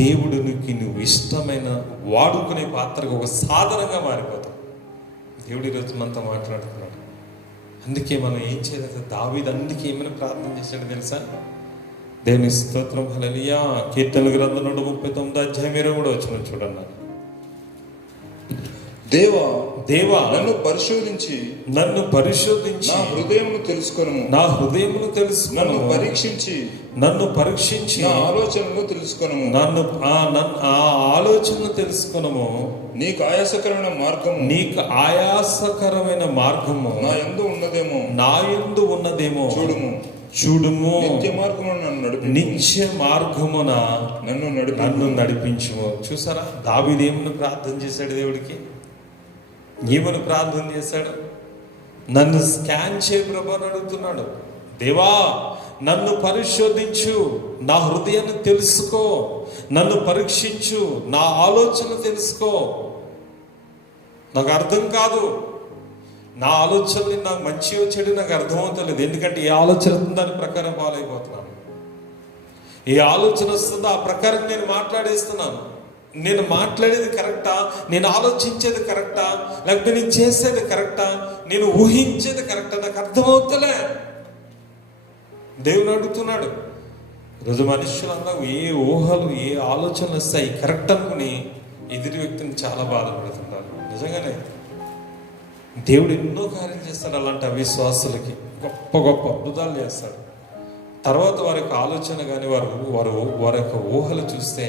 దేవుడికి నువ్వు ఇష్టమైన వాడుకునే పాత్రకు ఒక సాధనంగా మారిపోతావు. దేవుడు ఈరోజు మనతో మాట్లాడుతున్నాడు. అందుకే మనం ఏం చేయలేదు. దావీదు అందుకే ఏమైనా ప్రార్థన చేశాడు తెలుసా? దేవుని స్తోత్రం, హల్లెలూయా. కీర్తనల గ్రంథం 139 అధ్యాయం 23 వచనం చూడండి. దేవా నన్ను పరిశోధించి నా హృదయమును తెలుసుకొను. నన్ను పరీక్షించి నా ఆలోచనలు తెలుసుకొను. ఆ ఆలోచనలు తెలుసుకొనము. నీకు ఆయాసకరమైన మార్గము నా యందు ఉన్నదేమో చూడుము. నిత్య మార్గమున నన్ను నడిపించుము. చూసారా, దావీదు ఏమని ప్రార్థన చేశాడు దేవుడికి? ఏమని ప్రార్థన చేశాడు? నన్ను స్కాన్ చేయ ప్రభు అని అడుగుతున్నాడు. దేవా నన్ను పరిశోధించు, నా హృదయాన్ని తెలుసుకో, నన్ను పరీక్షించు, నా ఆలోచన తెలుసుకో. నాకు అర్థం కాదు, నా ఆలోచనలు నాకు మంచిగా చెడు నాకు అర్థమవుతలేదు. ఎందుకంటే ఏ ఆలోచన ఉందో దాని ప్రకారం పాలైపోతున్నాను. ఏ ఆలోచన వస్తుందో ఆ ప్రకారం నేను మాట్లాడేస్తున్నాను. నేను మాట్లాడేది కరెక్టా? నేను ఆలోచించేది కరెక్టా? లేకపోతే నేను చేసేది కరెక్టా? నేను ఊహించేది కరెక్టా? నాకు అర్థమవుతలే. దేవుడు అడుగుతున్నాడు. ఈరోజు మనుషులందరూ ఏ ఊహలు, ఏ ఆలోచనలు వస్తాయి కరెక్ట్ అనుకుని ఎదుటి వ్యక్తిని చాలా బాధపడుతుంటారు. నిజంగానే దేవుడు ఎన్నో కార్యం చేస్తాడు అలాంటి అవిశ్వాసులకి. గొప్ప గొప్ప అద్భుతాలు చేస్తాడు. తర్వాత వారి యొక్క ఆలోచన కానీ వారి యొక్క ఊహలు చూస్తే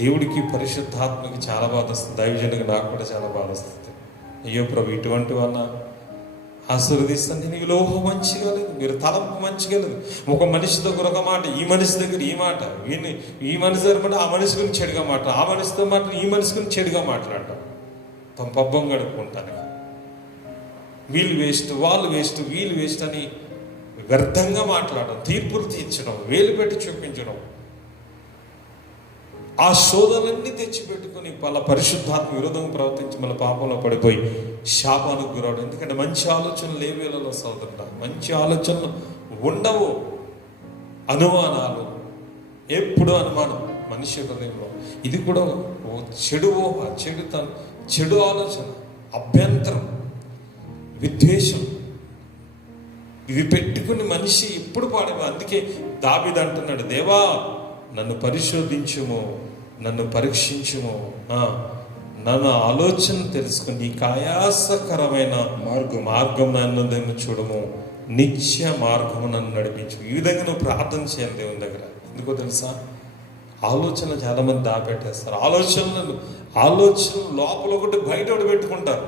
దేవుడికి, పరిశుద్ధాత్మకి చాలా బాధ వస్తుంది. దైవజనుడికి నాకు కూడా చాలా బాధ వస్తుంది. అయ్యో ప్రభు, ఇటువంటి వల్ల ఆశీర్వదిస్తాను. నేను వీళ్ళ ఊహ మంచిగా లేదు, మీరు తలంపు మంచిగా లేదు. ఒక మనిషి దగ్గర ఒక మాట, ఈ మనిషి దగ్గర ఈ మాట, ఈ మనిషి దగ్గర ఆ మనిషి గురించి చెడుగా మాట, ఆ మనిషితో మాట, ఈ మనిషి గురించి చెడుగా మాట్లాడటం, తమ పబ్బం గడుపుకుంటాను. వీళ్ళు వేస్ట్, వాళ్ళు వేస్ట్, వీళ్ళు వేస్ట్ అని వ్యర్థంగా మాట్లాడడం, తీర్పులు తీర్చడం, వేలు పెట్టి చూపించడం, ఆ శోధనలన్నీ తెచ్చిపెట్టుకుని వాళ్ళ పరిశుద్ధాత్మ విరోధంగా ప్రవర్తించి మన పాపంలో పడిపోయి శాపానికి గురవడం. ఎందుకంటే మంచి ఆలోచనలు లేవేళలో సోదరుడా, మంచి ఆలోచనలు ఉండవు. అనుమానాలు, ఎప్పుడు అనుమానం మనిషి హృదయంలో. ఇది కూడా ఓ చెడు ఊహ, చెడు ఆలోచన, అభ్యంతరం, విద్వేషం, ఇవి పెట్టుకుని మనిషి ఎప్పుడు పాడేవా. అందుకే దావీదు అంటున్నాడు, దేవా నన్ను పరిశోధించుము, నన్ను పరీక్షించుము, నన్ను ఆలోచన తెలుసుకుని నీకు ఆయాసకరమైన మార్గం నన్ను చూడము, నిత్య మార్గము నన్ను నడిపించు. ఈ విధంగా నువ్వు ప్రార్థన చేయాలి దేవుని దగ్గర. ఎందుకో తెలుసా, ఆలోచన చాలా మంది దాపెట్టేస్తారు. ఆలోచనలు లోపల ఒకటి బయట ఒకటి పెట్టుకుంటారు.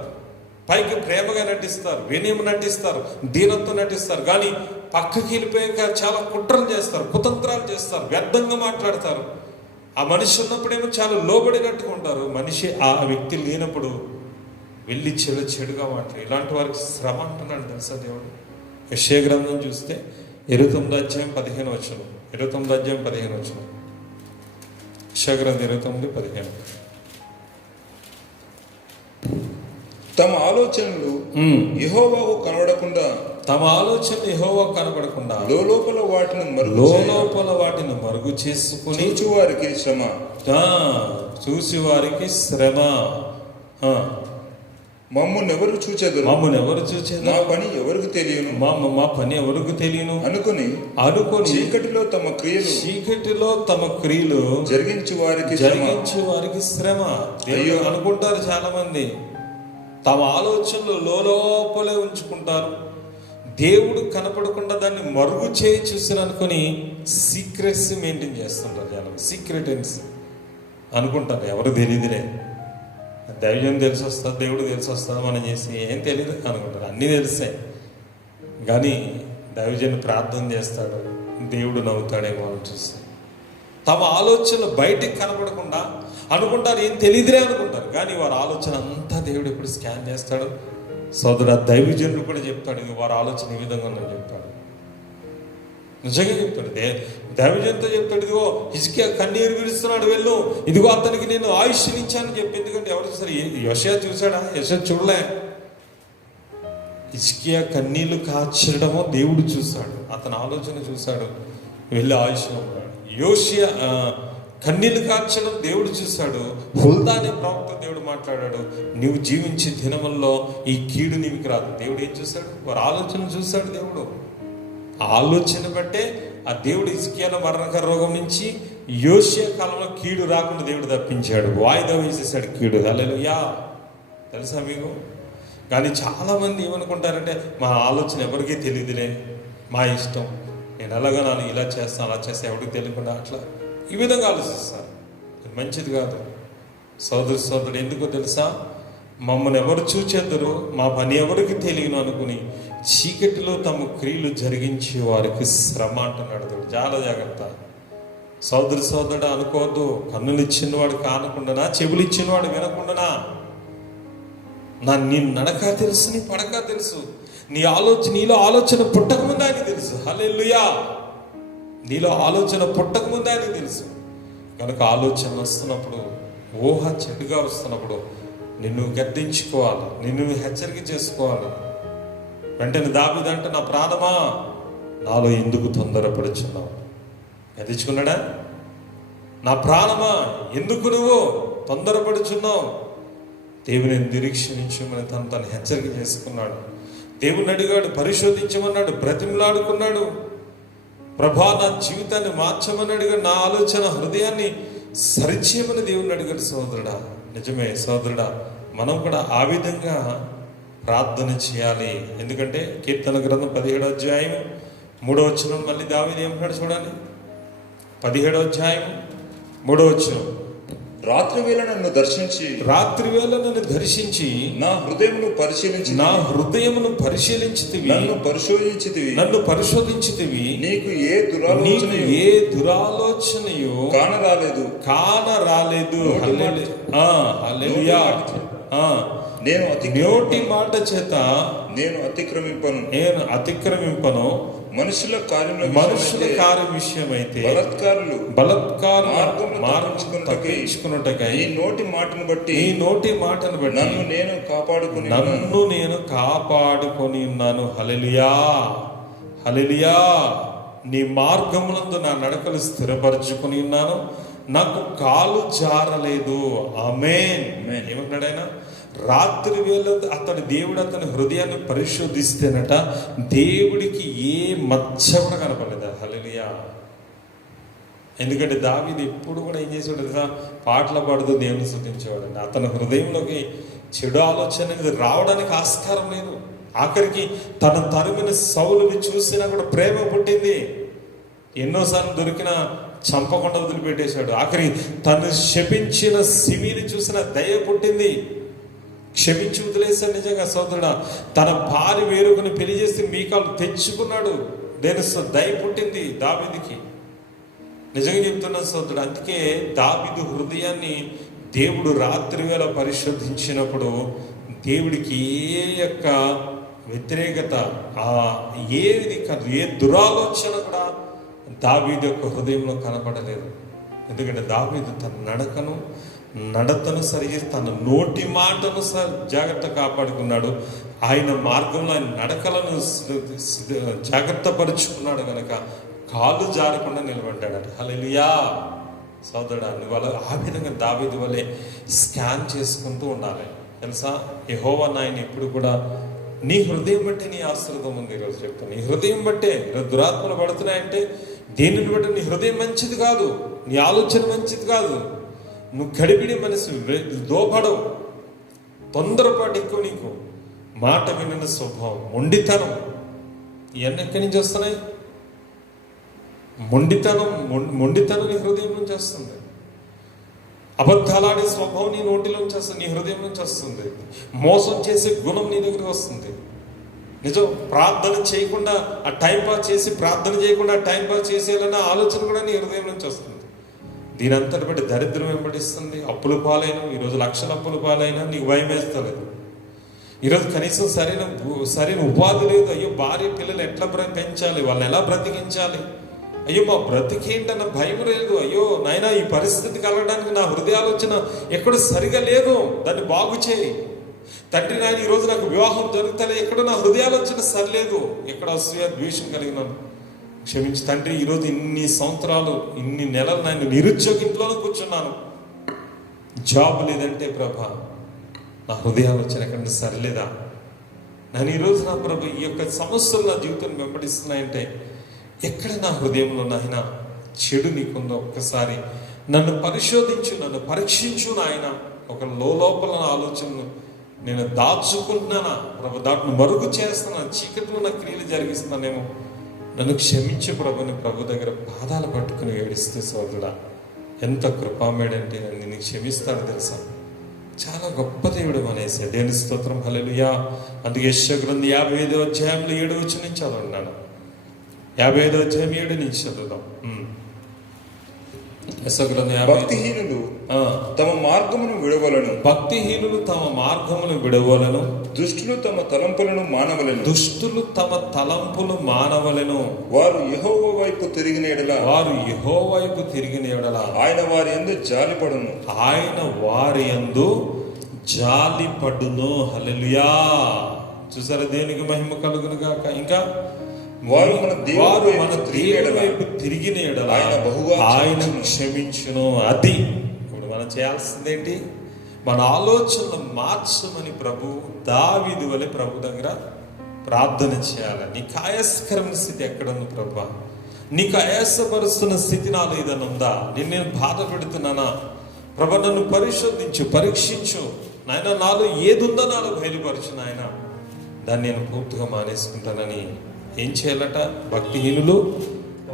పైకి ప్రేమగా నటిస్తారు, వినయం నటిస్తారు, దీనత్వం నటిస్తారు. కానీ పక్కకి వెళ్ళిపోయాక చాలా కుట్రలు చేస్తారు, కుతంత్రాలు చేస్తారు, వ్యర్థంగా మాట్లాడతారు. ఆ మనిషి ఉన్నప్పుడేమో చాలా లోబడినట్టుగా ఉంటారు. మనిషి ఆ వ్యక్తి లేనప్పుడు వెళ్ళి చెడుగా మాట్లాడు. ఇలాంటి వారికి శ్రమ అంటున్నాడు తెలుసా దేవుడు. యెషయా గ్రంథం చూస్తే 29 అధ్యాయం 15 వచనం. 29 అధ్యాయం 15 వచనం. యెషయా గ్రంథం 29:15. తమ ఆలోచనలు యెహోవాకు కనబడకుండా లోపల వాటిని మరుగు చేసుకుని చూసి వారికి శ్రమ. మమ్మల్ని ఎవరు చూచేది, మా పని ఎవరికి తెలియను, మా పని ఎవరికి తెలియను అనుకుని చీకటిలో తమ క్రియలు జరిగించి వారికి శ్రమ. అనుకుంటారు చాలా మంది, తమ ఆలోచనలు లోపలే ఉంచుకుంటారు. దేవుడు కనపడకుండా దాన్ని మరుగు చేయి చూసిన అనుకుని సీక్రెట్స్ మెయింటైన్ చేస్తుంటారు. చాలా సీక్రెటెన్స్ అనుకుంటారు. ఎవరు తెలియదులే, దైవం తెలిసి వస్తుంది, దేవుడు తెలిసి వస్తుంది, మనం చేసి ఏం తెలియదు అనుకుంటారు. అన్నీ తెలుస్తాయి కానీ దైవజన్ ప్రార్థన చేస్తాడు, దేవుడు నవ్వుతాడేమో అని చూసి తమ ఆలోచనలు బయటికి కనపడకుండా అనుకుంటారు, ఏం తెలియదులే అనుకుంటారు. కానీ వారి ఆలోచన అంతా దేవుడు ఎప్పుడు స్కాన్ చేస్తాడు. సోదర దైవజనుడు కూడా చెప్తాడు, వారి ఆలోచన ఈ విధంగా ఉందని చెప్తాడు. నిజంగా చెప్తాడు. దైవజంతో చెప్తాడు, ఇదిగో హిజ్కియా కన్నీరు విరుస్తున్నాడు, వెళ్ళు, ఇదిగో అతనికి నేను ఆయుష్నిచ్చానని చెప్పి. ఎందుకంటే ఎవరు చూసారు? యోషియా చూసాడా? యోషియా చూడలే. హిజ్కియా కన్నీళ్లు కార్చడమో దేవుడు చూశాడు, అతని ఆలోచన చూశాడు, వెళ్ళి ఆయుష్ ఉన్నాడు. యోషియా కన్నీళ్లు కార్చడం దేవుడు చూశాడు. హుల్దా అనే ప్రవక్త దేవుడు మాట్లాడాడు, నీవు జీవించే దినముల్లో ఈ కీడు నీకు రాదు. దేవుడు ఏం చూశాడు? వారి ఆలోచన చూశాడు దేవుడు. ఆ ఆలోచన బట్టే ఆ దేవుడు హిజ్కియాలో మరణకర రోగం నుంచి యోషియా కాలంలో కీడు రాకుండా దేవుడు తప్పించాడు, వాయిదా వేసేసాడు కీడు. హల్లెలూయా. తెలుసా మీకు? కానీ చాలామంది ఏమనుకుంటారంటే, మా ఆలోచన ఎవరికీ తెలియదులే, మా ఇష్టం, నేను ఎలాగనాలి, ఇలా చేస్తాను అలా చేస్తాను, ఎవరికి తెలియకుండా అట్లా ఈ విధంగా ఆలోచిస్తాను. అది మంచిది కాదు. సోదరుడు ఎందుకో తెలుసా? మమ్మల్ని ఎవరు చూచేద్దరు, మా పని ఎవరికి తెలియను అనుకుని చీకటిలో తమ క్రియలు జరిగించే వారికి శ్రమ అంటున్నాడు దేవుడు. చాలా జాగ్రత్త. సోదరుడు అనుకోవద్దు, కన్నులు ఇచ్చినవాడు కానకుండానా, చెవులు ఇచ్చినవాడు వినకుండానా. నీ నడక తెలుసు, నీ పడక తెలుసు, నీలో ఆలోచన పుట్టకముందే అని తెలుసు. హల్లెలూయా. నీలో ఆలోచన పుట్టకముందే అని తెలుసు. కనుక ఆలోచన వస్తున్నప్పుడు, ఊహ చెడుగా వస్తున్నప్పుడు నిన్ను గద్దించుకోవాలి, నిన్ను హెచ్చరిక చేసుకోవాలి. వెంటనే దావీదంటే, నా ప్రాణమా నాలో ఎందుకు తొందరపడుచున్నావు? గద్దించుకున్నాడా? నా ప్రాణమా ఎందుకు నువ్వు తొందరపడుచున్నావు? దేవుని నిరీక్షించమని తను హెచ్చరిక చేసుకున్నాడు. దేవుని అడిగాడు, పరిశోధించమన్నాడు, బ్రతిమలాడుకున్నాడు. ప్రభా, నా జీవితాన్ని మార్చమని అడిగాడు, నా ఆలోచన హృదయాన్ని సరిచేయమని దేవుని అడిగాడు. సోదరుడా, నిజమే సోదరుడా, మనం కూడా ఆ విధంగా ప్రార్థన చేయాలి. ఎందుకంటే కీర్తన గ్రంథం 17వ అధ్యాయం 3వ వచనం మళ్ళీ దావీదు ఏమంటాడు చూడాలి. 17వ అధ్యాయం 3వ వచనం, రాత్రి వేళ నన్ను దర్శించి నా హృదయమును పరిశీలించితివి, నన్ను పరిశోధించితివి, నీకు ఏ దురాలోచనయు కానరాలేదు. హల్లెలూయా. నోటి మాట చేత నేను అతిక్రమింపను, మనుషుల కార్యం విషయమైతే బలత్కారులు మార్చుకున్నట్టుగా ఈ నోటి మాటను బట్టి నన్ను నేను కాపాడుకొని ఉన్నాను. హల్లెలూయా. హల్లెలూయా. నీ మార్గములందు నా నడకలు స్థిరపరచుకొని ఉన్నాను, నాకు కాలు జారలేదు. ఆమేన్. ఏమంటాడు ఆయన? రాత్రి వేళ దేవుడు అతని హృదయాన్ని పరిశోధిస్తేనట, దేవుడికి ఏ మచ్చ కూడా కనపడలేదు. హల్లెలూయా. ఎందుకంటే దావీదు ఎప్పుడు కూడా ఏం చేసేవాడు తెలుసా? పాటలు పాడుతూ దేవుని స్తుతించేవాడు. అతని హృదయంలోకి చెడు ఆలోచన రావడానికి ఆస్కారం లేదు. ఆఖరికి తన తరిమిన సౌలుని చూసినా కూడా ప్రేమ పుట్టింది. ఎన్నోసార్లు దొరికినా చంపకుండా వదిలిపెట్టేశాడు. ఆఖరి తను శపించిన సిమిని చూసిన దయ పుట్టింది, క్షమించి వదిలేశాడు. నిజంగా సోదరుడా, తన భార్య వేరొకని పెళ్లి చేసి మీకాలు తెచ్చుకున్నాడు. దయ పుట్టింది దావీదుకి. నిజంగా చెప్తున్నాను సోదరుడు. అందుకే దావీదు హృదయాన్ని దేవుడు రాత్రి వేళ పరిశోధించినప్పుడు దేవుడికి ఏ యొక్క వ్యతిరేకత, ఏది కాదు, ఏ దురాలోచన కూడా దావీదు యొక్క హృదయంలో కనపడలేదు. ఎందుకంటే దావీదు తన నడతను సరిచేసి తన నోటి మాటను జాగ్రత్త కాపాడుకున్నాడు. ఆయన మార్గంలో ఆయన నడకలను జాగ్రత్త పరుచుకున్నాడు కనుక కాలు జారకుండా నిలబడ్డాడు. హల్లెలూయా. సోదరుడా, నువ్వు ఆ విధంగా దావీదు వలె స్కాన్ చేసుకుంటూ ఉండాలి. తెలుసా, యెహోవా నాయన ఎప్పుడు కూడా నీ హృదయం బట్టి నీ ఆశీర్వాదం ఉంది. ఈరోజు చెప్తాను, నీ హృదయం బట్టే ఈరోజు దురాత్మలు పడుతున్నాయంటే దేనిని బట్టి? నీ హృదయం మంచిది కాదు, నీ ఆలోచన మంచిది కాదు, నువ్వు గడిబిడి మనసు దోపడవు, తొందరపాటు ఎక్కువ, నీకు మాట వినని స్వభావం, మొండితనం, ఇవన్నీ ఎక్కడి నుంచి వస్తున్నాయి? మొండితనం నీ హృదయం నుంచి వస్తుంది. అబద్ధాలాడే స్వభావం నీ నోటిలోంచి వస్తుంది, నీ హృదయం నుంచి వస్తుంది. మోసం చేసే గుణం నీ దగ్గరికి వస్తుంది. నిజం, ప్రార్థన చేయకుండా ఆ టైంపాస్ చేసి, ప్రార్థన చేయకుండా టైంపాస్ చేసేయాలన్న ఆలోచన కూడా నీ హృదయం నుంచి వస్తుంది. దీని అంతటి బట్టి దరిద్రం వెంబడిస్తుంది. అప్పుల పాలైన, ఈరోజు లక్షల అప్పుల పాలైనా నీకు భయం వేస్తలేదు. ఈరోజు కనీసం సరైన ఉపాధి లేదు. అయ్యో భార్య పిల్లలు ఎట్లా పెంచాలి, వాళ్ళని ఎలా బ్రతికించాలి, అయ్యో మా బ్రతికేంటన్న భయం లేదు. అయ్యో నాయనా ఈ పరిస్థితి కలగడానికి నా హృదయ ఆలోచన ఎక్కడ సరిగా లేదు, దాన్ని బాగు చేయి తండ్రి. నాయన ఈరోజు నాకు వివాహం జరుగుతలే, ఎక్కడ నా హృదయ ఆలోచన సరిలేదు, ఎక్కడ అసూయ ద్వేషం కలిగినాను, క్షమించి తండ్రి. ఈరోజు ఇన్ని సంవత్సరాలు ఇన్ని నెలలు నేను నిరుద్యోగ ఇంట్లోనే కూర్చున్నాను, జాబ్ లేదంటే ప్రభా నా హృదయ ఆలోచన ఎక్కడ సరిలేదా. నేను ఈరోజు నా ప్రభు ఈ యొక్క సమస్యలు నా జీవితాన్ని వెంబడిస్తున్నాయంటే ఎక్కడ నా హృదయంలో నాయన చెడు నీకుందో ఒక్కసారి నన్ను పరిశోధించు, నన్ను పరీక్షించు నాయన. ఒక లోపల ఆలోచనను నేను దాచుకుంటున్నానా ప్రభు, దాన్ని మరుగు చేస్తున్నాను, చీకట్లో నా క్రియలు జరిగిస్తున్నానేమో, నన్ను క్షమించే ప్రభుని ప్రభు దగ్గర పాదాలు పట్టుకుని ఏడిస్తే సోదరుడా ఎంత కృపామేడంటే నేను క్షమిస్తాను తెలుసా. చాలా గొప్ప దేవుడు అనేసి దేవుని స్తోత్రం, హల్లెలూయా. అందుకే యెషయా గ్రంథం 55వ అధ్యాయంలో 7వ వచనం నుంచి చదవండి. 55వ అధ్యాయం 7 నుంచి చదువుదాం. భక్తిహీనులు తమ మార్గమును విడవలను, భక్తిహీనులు తమ మార్గమును విడవలను, దుష్టులు తమ తలంపులను మానవలను, దుష్టులు తమ తలంపులు మానవలను. వారు యెహోవా వైపు తిరిగిన యెడల, వారు యెహోవా వైపు తిరిగిన యెడల ఆయన వారి యందు జాలిపడును, ఆయన వారి యందు జాలిపడును. హల్లెలూయా. చూసారా, దేవునికి మహిమ కలుగును గాక. ఇంకా వారు మన దేవుని వైపు తిరిగిన యెడల ఆయన క్షమించును. అది ఇప్పుడు మనం చేయాల్సిందేంటి, మన ఆలోచనలు మార్చమని ప్రభు దావీదు వలె ప్రభు దగ్గర ప్రార్థన చేయాలి. నీకు ఆయాసకరమైన స్థితి ఎక్కడుంది ప్రభా, నీకు ఆయాసపరుస్తున్న స్థితి నాలో ఏదైనా ఉందా, నేను బాధ పెడుతున్నానా ప్రభా, నన్ను పరిశోధించు, పరీక్షించు నాయన, నాలో ఏదుందో నాలో బయలుపరచు నాయన, దాన్ని నేను పూర్తిగా మానేసుకుంటానని ఏం చేయాలట. భక్తిహీనులు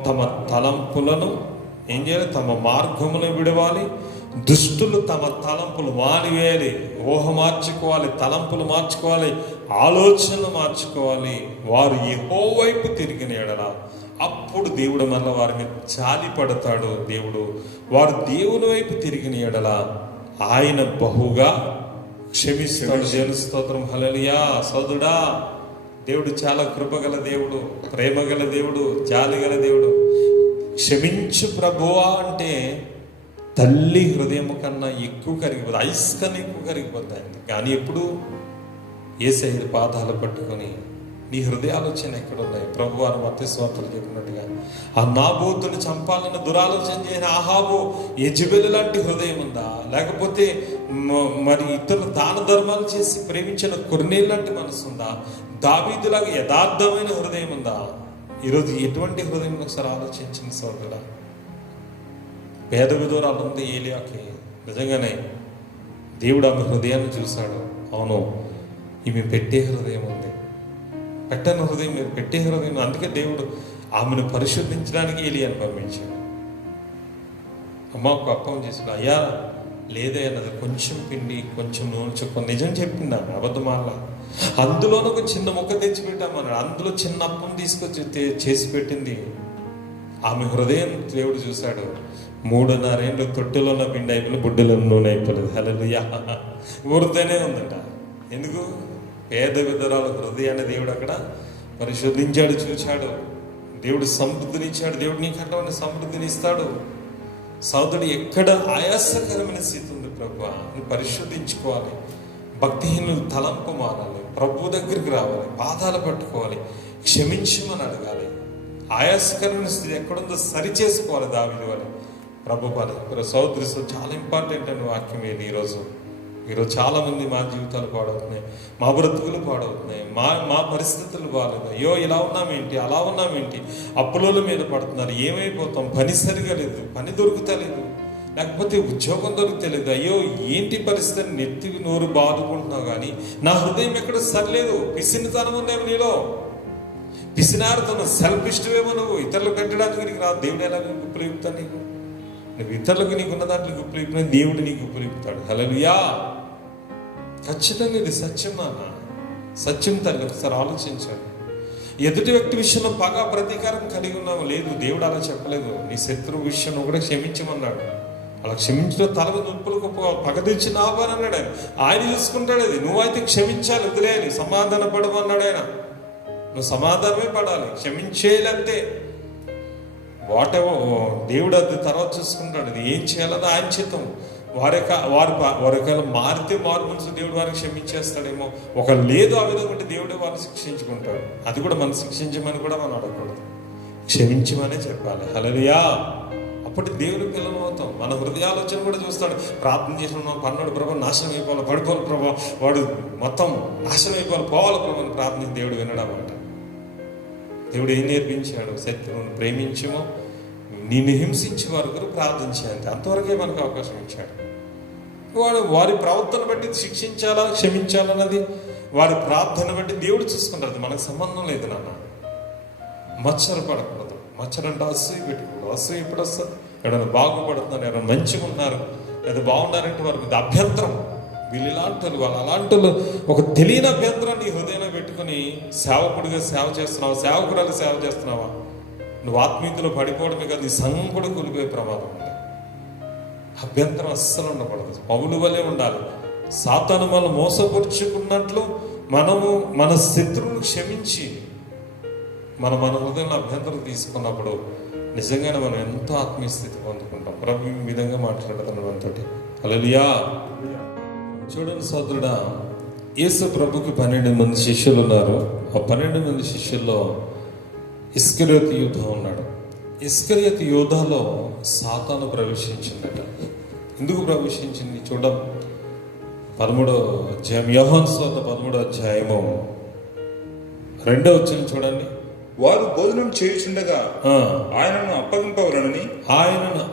తమ తలంపులను ఏం చేయాలి, తమ మార్గమును విడవాలి, దుష్టులు తమ తలంపులు మానివేయాలి, ఊహ మార్చుకోవాలి, తలంపులు మార్చుకోవాలి, ఆలోచనలు మార్చుకోవాలి. వారు యెహోవా వైపు తిరిగిన యెడల అప్పుడు దేవుడు మళ్ళీ వారి మీద జాలి పడతాడు. దేవుడు వారు దేవుని వైపు తిరిగిన యెడల ఆయన బహుగా క్షమిస్తాడు. దేవుని స్తోత్రం, హల్లెలూయా. సోదరుడా, దేవుడు చాలా కృపగల దేవుడు, ప్రేమగల దేవుడు, జాలిగల దేవుడు. క్షమించు ప్రభువా అంటే తల్లి హృదయం కన్నా ఎక్కువ కరిగిపోతుంది, ఐస్ కన్నా ఎక్కువ కరిగిపోతాయి. కానీ ఎప్పుడు యేసయ్య పాదాలు పట్టుకొని నీ హృదయాలోచన ఎక్కడున్నాయి ప్రభు అని మత్తయి సువార్తలో చెప్పినట్టుగా, ఆ నాబోతుని చంపాలన్న దురాలోచన చేయని ఆహాబు యెజెబెలు లాంటి హృదయం ఉందా, లేకపోతే మరి ఇతరులు దాన ధర్మాలు చేసి ప్రేమించిన కొర్నేలు లాంటి మనసు ఉందా, దావీదులాగా యథార్థమైన హృదయం ఉందా? ఈరోజు ఎటువంటి హృదయం ఒకసారి ఆలోచించిన సోదరుడా. పేద విధురాలు ఉంది ఏలియాకి, నిజంగానే దేవుడు ఆమె హృదయాన్ని చూశాడు. అవును, ఈమె పెట్టే హృదయం ఉంది, పెట్టని హృదయం, మీరు పెట్టే హృదయం. అందుకే దేవుడు ఆమెను పరిశుద్ధించడానికి ఏలియాను పంపించాడు. అమ్మ ఒక అప్పం చేసుకుని, అయ్యా లేదే అన్నది, కొంచెం పిండి కొంచెం నూనె చుక్క, నిజం చెప్పింది ఆమె, అబద్ధమాల. అందులోనూ ఒక చిన్న ముక్క తెచ్చిపెట్టామన్నాడు, అందులో చిన్న అప్పం తీసుకొచ్చి చేసి పెట్టింది. ఆమె హృదయం దేవుడు చూశాడు. 3.5 ఏళ్ళు తొట్టెలో ఉన్న పిండి అయిపోయి బుడ్డలో నూనె అయిపోలేదు. హల్లెలూయా. ఊరితోనే ఉందట. ఎందుకు? పేద విధురాల హృదయాన్ని దేవుడు అక్కడ పరిశోధించాడు, చూచాడు. దేవుడు సమృద్ధినిచ్చాడు. దేవుడు నీకు అటువంటి సమృద్ధిని ఇస్తాడు. సోదరుడు, ఎక్కడ ఆయాసకరమైన స్థితి ఉంది ప్రభువా, నువ్వు పరిశోధించుకోవాలి. భక్తిహీనులు తలంపు మారాలి, ప్రభు దగ్గరికి రావాలి, పాదాలు పట్టుకోవాలి, క్షమించమని అడగాలి. ఆయాసకరమైన స్థితి ఎక్కడుందో సరి చేసుకోవాలి. దావీదు వలె ప్రభు పద సోదరి చాలా ఇంపార్టెంట్ అని వాక్యం ఏది. ఈరోజు చాలా మంది మా జీవితాలు పాడవుతున్నాయి, మా బ్రతుకులు పాడవుతున్నాయి, మా పరిస్థితులు బాగాలేదు. అయ్యో ఇలా ఉన్నామేంటి, అలా ఉన్నామేంటి, అప్పుల మీద పడుతున్నారు, ఏమైపోతాం, పని సరిగా లేదు, పని దొరుకుతలేదు, లేకపోతే ఉద్యోగం దొరుకుతలేదు. అయ్యో ఏంటి పరిస్థితి, నెత్తి నోరు బాదుకుంటున్నావు, కానీ నా హృదయం ఎక్కడ సరిలేదు. పిసినితనం ఉందేమో నీలో, పిసినారుతున్న సెల్ఫిష్వేమో, నువ్వు ఇతరులు పెట్టడానికి నీకు రా. దేవుడు ఎలా నీకు ఉపయోగిస్తాడు? నీకు నువ్వు ఇతరులకు నీకున్న దాంట్లో ఉపయోగిపోయిన దేవుడు నీకు ఉపయోగిస్తాడు. హల్లెలూయా. ఖచ్చితంగా ఇది సత్యం నాన్న, సత్యం తల్లి. ఒకసారి ఆలోచించాడు. ఎదుటి వ్యక్తి విషయంలో పగ ప్రతీకారం కలిగి ఉన్నావు లేదు, దేవుడు అలా చెప్పలేదు. నీ శత్రువు విషయంలో కూడా క్షమించమన్నాడు. అలా క్షమించిన తలకు నొప్పులకు పగ తెచ్చినావా అని అన్నాడు ఆయన. ఆయన చూసుకుంటాడు అది. నువ్వైతే క్షమించాలి, వదిలేయాలి, సమాధాన పడమన్నాడు ఆయన. నువ్వు సమాధానమే పడాలి, క్షమించేయాలంతే. దేవుడు అది తర్వాత చూసుకుంటాడు. అది ఏం చేయాలని ఆయన చిత్తం. వారికైనా మారితే మారు మనసు దేవుడు వారికి క్షమించేస్తాడేమో. ఒక లేదు ఆ విధంగా ఉంటే దేవుడే వారిని శిక్షించుకుంటాడు. అది కూడా మనం శిక్షించమని కూడా మనం అడగకూడదు, క్షమించమనే చెప్పాలి. హల్లెలూయా. అప్పటి దేవుని పిల్లలు అవుతాం. మన హృదయాలోచన కూడా చూస్తాడు. ప్రార్థన చేసిన పన్నోడు ప్రభు నాశనం అయిపోవాలి, పడిపోవాలి ప్రభు, వాడు మొత్తం నాశనం అయిపోవాలి, పోవాలి ప్రభు అని ప్రార్థన దేవుడు వినడం అంట. దేవుడు ఏం నేర్పించాడు? శత్రువును ప్రేమించము, నిన్ను హింసించే వరకు ప్రార్థించేంత అంతవరకే మనకు అవకాశం ఇచ్చాడు. వారి ప్రవర్తన బట్టి శిక్షించాలా క్షమించాలన్నది వారి ప్రార్థన బట్టి దేవుడు చూసుకుంటారు. మనకు సంబంధం లేదు నాన్న. మచ్చలు పడకూడదు. మచ్చలు అంటే అసూయ పెట్టుకోవద్దు. అసూయ ఎప్పుడు వస్తుంది? ఎవరైనా బాగుపడుతున్నారు, ఎవరైనా మంచిగా ఉన్నారు, లేదా బాగున్నారంటే వారికి ఇది అభ్యంతరం. వీళ్ళు ఇలాంటి వాళ్ళు అలాంటి ఒక తెలియని అభ్యంతరం నీ హృదయంలో పెట్టుకుని సేవకుడిగా సేవ చేస్తున్నావా, సేవకురాలు సేవ చేస్తున్నావా, నువ్వు ఆత్మీయతలో పడిపోవడమే కాదు, నీ సంఘం కూడా కూలిపోయే ప్రమాదం ఉంది. అభ్యంతరం అస్సలు ఉండకూడదు. పౌలు వలె ఉండాలి. సాతాను మనం మోసపరుచుకున్నట్లు మనము మన శత్రువును క్షమించి మన హృదయంలో అభ్యంతరం తీసుకున్నప్పుడు నిజంగానే మనం ఎంతో ఆత్మీయ స్థితి పొందుకుంటాం. ప్రభు ఈ విధంగా మాట్లాడుతున్నాడు మనతోటి. హల్లెలూయా. చూడండి సోదరుడా, యేసు ప్రభుకి 12 మంది శిష్యులు ఉన్నారు. ఆ 12 మంది శిష్యుల్లో ఇస్కరియోతు యూదా ఉన్నాడు. ఇస్కరియోతు యూదాలో సాతాను ప్రవేశించిందట. ఎందుకు ప్రవేశించింది చూడం. 13వ అధ్యాయం, యోహాను సువార్త 13వ అధ్యాయము 2వ వచనం చూడండి. వారు భోజనం చేయుచుండగా ఆయనను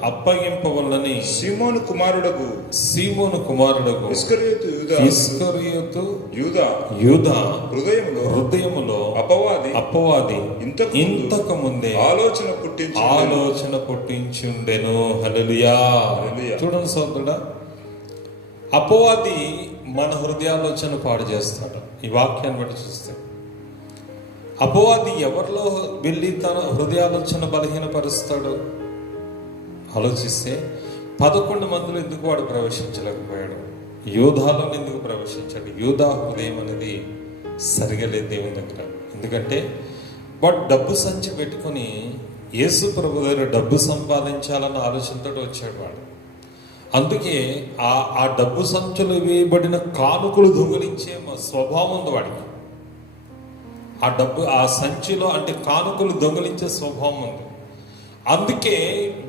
అప్పగింపవలనని సీమోను కుమారుడగు ఇస్కరియోతు యూదా హృదయములో అపవాది ఇంతకు ముందే ఆలోచన పుట్టించుండెను. హల్లెలూయా. చూడండి సోదరుడా, అపవాది మన హృదయాలోచన పాడు చేస్తాడు. ఈ వాక్యాన్ని బట్టి చూస్తే అపవాది ఎవరిలో వెళ్ళి తన హృదయాలోచన బలహీనపరుస్తాడు ఆలోచిస్తే 11 మందిలో ఎందుకు వాడు ప్రవేశించలేకపోయాడు? యూదాలో ఎందుకు ప్రవేశించాడు? యూదా హృదయం అనేది సరిగా లేదు దేవుని దగ్గర. ఎందుకంటే వాడు డబ్బు సంచి పెట్టుకుని యేసు ప్రభు దగ్గర డబ్బు సంపాదించాలన్న ఆలోచనతో వచ్చాడు వాడు. అందుకే ఆ డబ్బు సంచులు వేయబడిన కానుకలు దొంగిలించే స్వభావం ఉంది వాడికి. ఆ సంచిలో అంటే కానుకలు దొంగిలించే స్వభావం ఉంది. అందుకే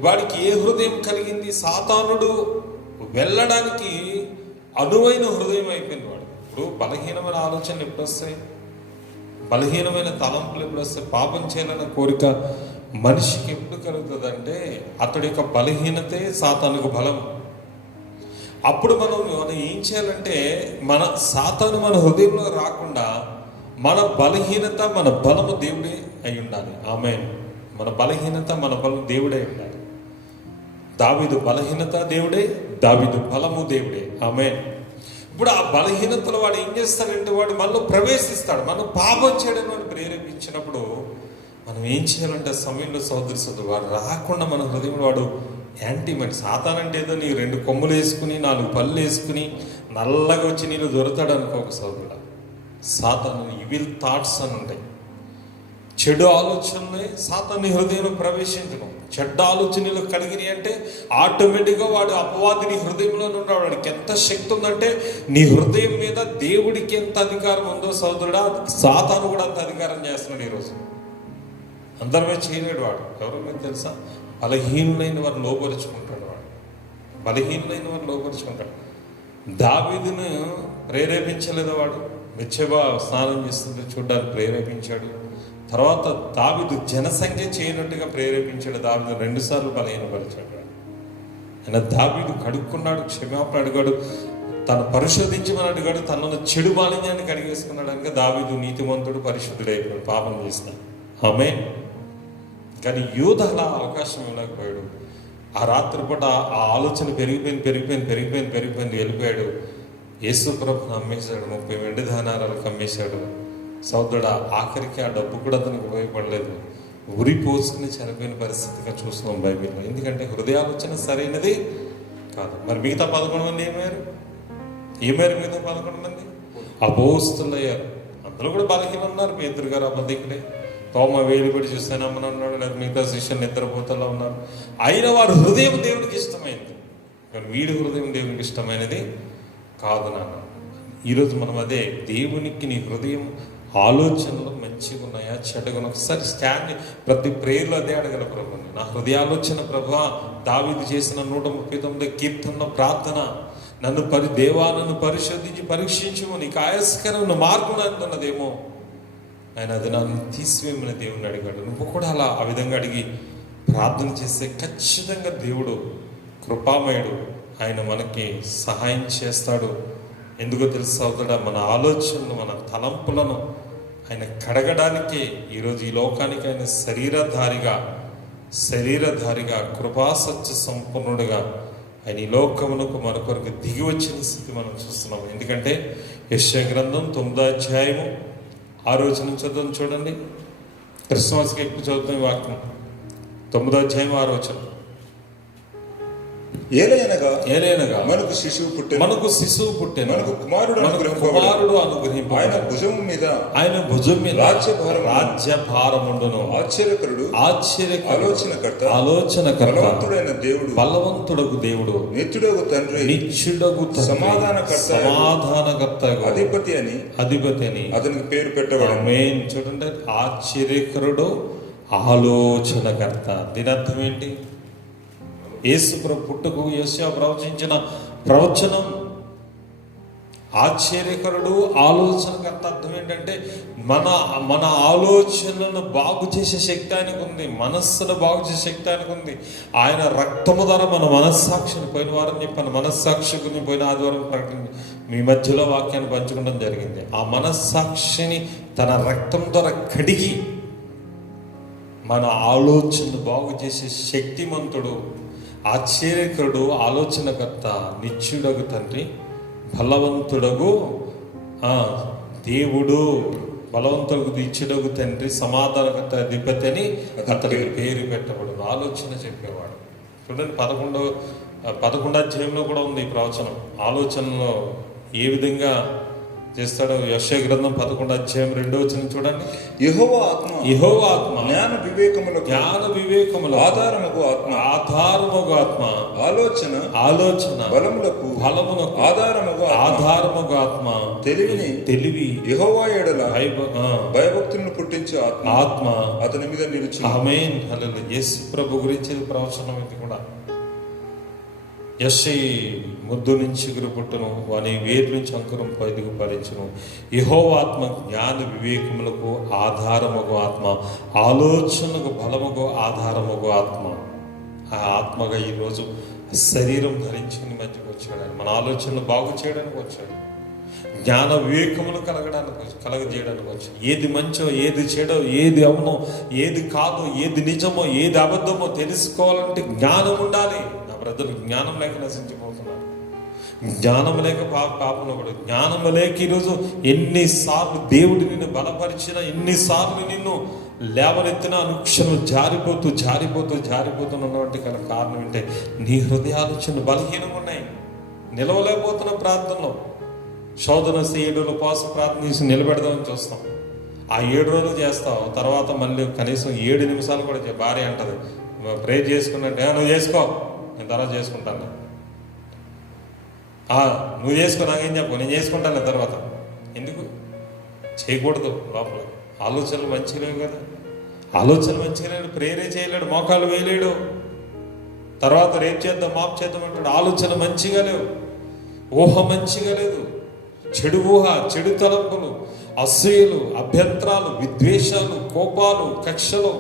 వాడికి ఏ హృదయం కలిగింది? సాతానుడు వెళ్ళడానికి అనువైన హృదయం అయిపోయింది వాడు. ఇప్పుడు బలహీనమైన ఆలోచనలు ఎప్పుడు వస్తాయి? బలహీనమైన తలంపులు ఎప్పుడు వస్తాయి? పాపం చేయాలన్న కోరిక మనిషికి ఎప్పుడు కలుగుతుందంటే అతడి యొక్క బలహీనతే సాతానుకు బలం. అప్పుడు మనం ఏం చేయాలంటే సాతాను మన హృదయంలో రాకుండా మన బలహీనత మన బలము దేవుడే అయి ఉండాలి. ఆమేన్. మన బలహీనత మన బలం దేవుడే ఉండాలి. దావీదు బలహీనత దేవుడే, దావీదు బలము దేవుడే. ఆమేన్. ఇప్పుడు ఆ బలహీనతలో వాడు ఏం చేస్తాడంటే వాడు మనలో ప్రవేశిస్తాడు. మనం పాపం చేయడం వాడు ప్రేరేపించినప్పుడు మనం ఏం చేయాలంటే సమయంలో సోదరు వాడు రాకుండా మన హృదయంలో వాడు యాంటీమెంట్. సాతానంటే ఏదో నీ 2 కొమ్ములు వేసుకుని 4 పళ్ళు వేసుకుని నల్లగా వచ్చి నీళ్ళు దొరుకుతాడు అనుకోక సోదరుడు. సాతాను ఈవిల్ థాట్స్ అని ఉంటాయి. చెడు ఆలోచనలే సాతాను హృదయంలో ప్రవేశించడం. చెడ్డ ఆలోచనలు కలిగినాయి అంటే ఆటోమేటిక్గా వాడు అపవాదిని హృదయంలో ఉన్నాడు. వాడికి ఎంత శక్తి ఉందంటే నీ హృదయం మీద దేవుడికి ఎంత అధికారం ఉందో సోదరుడా, సాతాను కూడా అంత అధికారం చేస్తున్నాడు ఈరోజు. అందరమే చేయలేడు వాడు. ఎవరో మీకు తెలుసా? బలహీనులైన వారు లోపరుచుకుంటాడు వాడు. బలహీనులైన వారు లోపరుచుకుంటాడు. దావీదును ప్రేరేపించలేదు వాడు. బెత్షెబా స్నానం చేస్తుంటే చూడ్డానికి ప్రేరేపించాడు. తర్వాత దావీదు జనసంఖ్య చేయనట్టుగా ప్రేరేపించాడు. దావీదు 2 సార్లు బలహీనపరిచాడు. ఆయన దావీదు కడుక్కున్నాడు, క్షమాపణ అడిగాడు, తను పరిశోధించమని అడిగాడు, తనను చెడు మాలిన్యాన్ని కడిగేసుకున్నాడు. కనుక దావీదు నీతివంతుడు, పరిశుద్ధుడైపోయాడు, పాపం చేసినాడు. ఆమేన్. కానీ యూదా అలా అవకాశం ఇవ్వలేకపోయాడు. ఆ రాత్రిపూట ఆ ఆలోచన పెరిగిపోయింది వెళ్ళిపోయాడు. యేసు ప్రభుని అమ్మేశాడు. 30 వెండి ధాన్యాలకు అమ్మేశాడు. సోదరుడు ఆఖరికి ఆ డబ్బు కూడా అతనికి ఉపయోగపడలేదు. ఉరి పోసుకుని చనిపోయిన పరిస్థితిగా చూస్తున్నాం బైబిల్లో. ఎందుకంటే హృదయాలోచన సరైనది కాదు. మరి మిగతా 11 మంది ఏమయ్యారు మిగతా 11 మంది? అపోస్తులయ్యారు. అందులో కూడా బలహీన ఉన్నారు. పేతురు గారు అబద్ధికులే, తోమ వేలుబడి చూస్తే నమ్మనన్నాడు, లేదా మిగతా శిష్యులు నిద్రపోతలా ఉన్నారు. అయినా వారి హృదయం దేవునికి ఇష్టమైంది, కానీ వీడి హృదయం దేవునికి ఇష్టమైనది కాదు నాన్న. ఈరోజు మనం అదే, దేవునికి నీ హృదయం ఆలోచనలు మంచిగా ఉన్నాయా చెడ్డగా ఉన్నాయి? ఒకసారి స్టాండ్ ప్రతి ప్రేయర్లో అదే అడగల ప్రభుని, నా హృదయాలోచన ప్రభా, దావీదు చేసిన 139 కీర్తన ప్రార్థన, నన్ను నన్ను పరిశోధించి పరీక్షించము, నీకు ఆయాసకరమైన మార్గం ఉన్నదేమో ఆయన అది నన్ను తీసివేయమని దేవుని అడిగాడు. నువ్వు కూడా అలా ఆ విధంగా అడిగి ప్రార్థన చేస్తే ఖచ్చితంగా దేవుడు కృపామయుడు, ఆయన మనకి సహాయం చేస్తాడు. ఎందుకో తెలుసు అవుతాడా, మన ఆలోచనలు మన తలంపులను ఆయన కడగడానికి ఈరోజు ఈ లోకానికి ఆయన శరీరధారిగా కృపాసత్య సంపన్నుడిగా ఆయన ఈ లోకమునకు మన కొరకు దిగి వచ్చిన స్థితి మనం చూస్తున్నాం. ఎందుకంటే యెషయా గ్రంథం 9వ అధ్యాయము 6వ వచనం చదువుని చూడండి. క్రిస్మస్కి ఎక్కువ చదువుతున్న వాక్యం 9వ అధ్యాయం 6వ వచనం. ఏలయనగా మనకు శిశువు పుట్టెను, మనకు కుమారుడు అనుగ్రహింపబడెను, ఆయన భుజం మీద రాజ్యభారముండును. ఆశ్చర్యకరుడు ఆలోచనకర్త బలవంతుడగు దేవుడు నిత్యుడగు తండ్రి సమాధానకర్త అధిపతి అని అతనికి పేరు పెట్టబడింది. ఆమేన్. చూడండి, ఆశ్చర్యకరుడు ఆలోచనకర్త. దీని అర్థం ఏంటి? యేసు పుట్టుకు యెషయా ప్రవచించిన ప్రవచనం ఆశ్చర్యకరుడు ఆలోచనకర్త. అర్థం ఏంటంటే మన ఆలోచనలను బాగు చేసే శక్తి ఆయనకు ఉంది, మనస్సును బాగు చేసే శక్తి ఆయనకు ఉంది. ఆయన రక్తము ద్వారా మన మనస్సాక్షిని, పోయిన వారం చెప్పాను, మనస్సాక్షిని పోయిన ఆదివారం ప్రకటించి మీ మధ్యలో వాక్యాన్ని పంచుకోవడం జరిగింది. ఆ మనస్సాక్షిని తన రక్తం ద్వారా కడిగి మన ఆలోచనను బాగు చేసే శక్తిమంతుడు, ఆశ్చర్యకరుడు, ఆలోచనకర్త, నిత్యుడగు తండ్రి, బలవంతుడగు దేవుడు, బలవంతుడగు నిత్యుడగు తండ్రి, సమాధానకర్త, అధిపతి అని అతనికి పేరు పెట్టబడు. ఆలోచన చెప్పేవాడు. చూడండి, 11వ అధ్యాయంలో కూడా ఉంది ఈ ప్రవచనం. ఆలోచనలో ఏ విధంగా చేస్తాడు? యెషయా గ్రంథం 11వ అధ్యాయం 2వ వచనం చూడండి. యెహోవా ఆత్మ జ్ఞాన వివేకముల ఆధారముగు ఆత్మ ఆలోచన బలములకు ఆధారముగు ఆత్మ తెలివి యెహోవా ఎడల భయభక్తులను పుట్టించే ఆత్మ అతని మీద నిలిచి. ఆమేన్. హల్లెలూయా. యేసు ప్రభు గురించి ప్రవచనం ఇది కూడా. యెషయి ముద్దు నుంచి ఎగురు పుట్టును, వాని వేరు నుంచి అంకురం పైదిగు ఫలించును. యెహోవా ఆత్మ జ్ఞాన వివేకములకు ఆధారముగు ఆత్మ, ఆలోచనకు బలముగు ఆధారముగు ఆత్మ. ఆ ఆత్మగా ఈరోజు శరీరం ధరించుకుని మధ్యకు వచ్చాడు. ఆయన మన ఆలోచనలు బాగు చేయడానికి వచ్చాడు, జ్ఞాన వివేకములు కలగజేయడానికి వచ్చాడు. ఏది మంచో, ఏది చెడో, ఏది అవునో, ఏది కాదో, ఏది నిజమో, ఏది అబద్ధమో తెలుసుకోవాలంటే జ్ఞానం ఉండాలి. బ్రదరు, జ్ఞానం లేక నశించిపోతున్నారు. జ్ఞానం లేక పాపంలో కూడా, జ్ఞానం లేక ఈరోజు ఎన్నిసార్లు దేవుడు నిన్ను బలపరిచినా, ఎన్నిసార్లు నిన్ను లేవనెత్తిన అనుక్షణం జారిపోతున్నటువంటి కారణం ఏంటంటే నీ హృదయాలోచన బలహీనంగా ఉన్నాయి. నిలవలేకపోతున్న ప్రార్థనలో శోధన 7 రోజులు ఉపవాస ప్రార్థన చేసి నిలబెడదామని చూస్తాం. ఆ 7 రోజులు చేస్తావు, తర్వాత మళ్ళీ కనీసం 7 నిమిషాలు కూడా భార్య అంటది, ప్రేర్ చేసుకున్నట్టే, నువ్వు చేసుకో, నేను తర్వాత చేసుకుంటాను, నువ్వు చేసుకో, నాకేం చెప్పు, నేను చేసుకుంటాను తర్వాత. ఎందుకు చేయకూడదు? లోపల ఆలోచనలు మంచిగా లేవు కదా. ఆలోచనలు మంచిగా లేడు, ప్రేరే చేయలేడు, మోకాలు వేయలేడు, తర్వాత రేపు చేద్దాం మాపు చేద్దాం అంటాడు. ఆలోచన మంచిగా లేవు, ఊహ మంచిగా లేదు, చెడు ఊహ, చెడు తలంపులు, అసూయలు, అభ్యంతరాలు, విద్వేషాలు, కోపాలు, కక్షలు,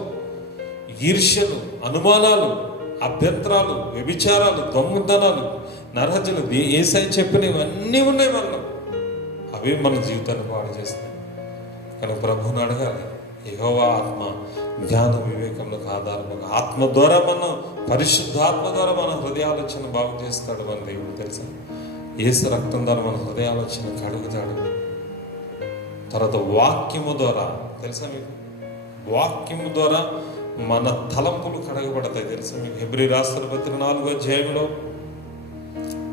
ఈర్ష్యలు, అనుమానాలు, అభ్యంతరాలు, వ్యభిచారాలు, దొంగతనాలు, నరహత్యలు, యేసయ్య చెప్పినవన్నీ ఉన్నాయి మనలో. అవే మన జీవితాన్ని పాడు చేస్తాయి. కానీ ప్రభువుని అడగాలి. యెహోవా ఆత్మ జ్ఞాన వివేకములకు ఆధారముగా, ఆత్మ ద్వారా మనం, పరిశుద్ధాత్మ ద్వారా మన హృదయాలోచన బాగు చేస్తాడు మన దేవుడు. తెలుసా? యేసు రక్తం ద్వారా మన హృదయాలోచన కడుగుతాడు. తర్వాత వాక్యము ద్వారా, తెలుసా మీకు, వాక్యము ద్వారా మన తలంపులు కడగబడతాయి. తెలుసా మీకు? హెబ్రీ రాష్ట్ర పత్రిక 4వ అధ్యాయంలో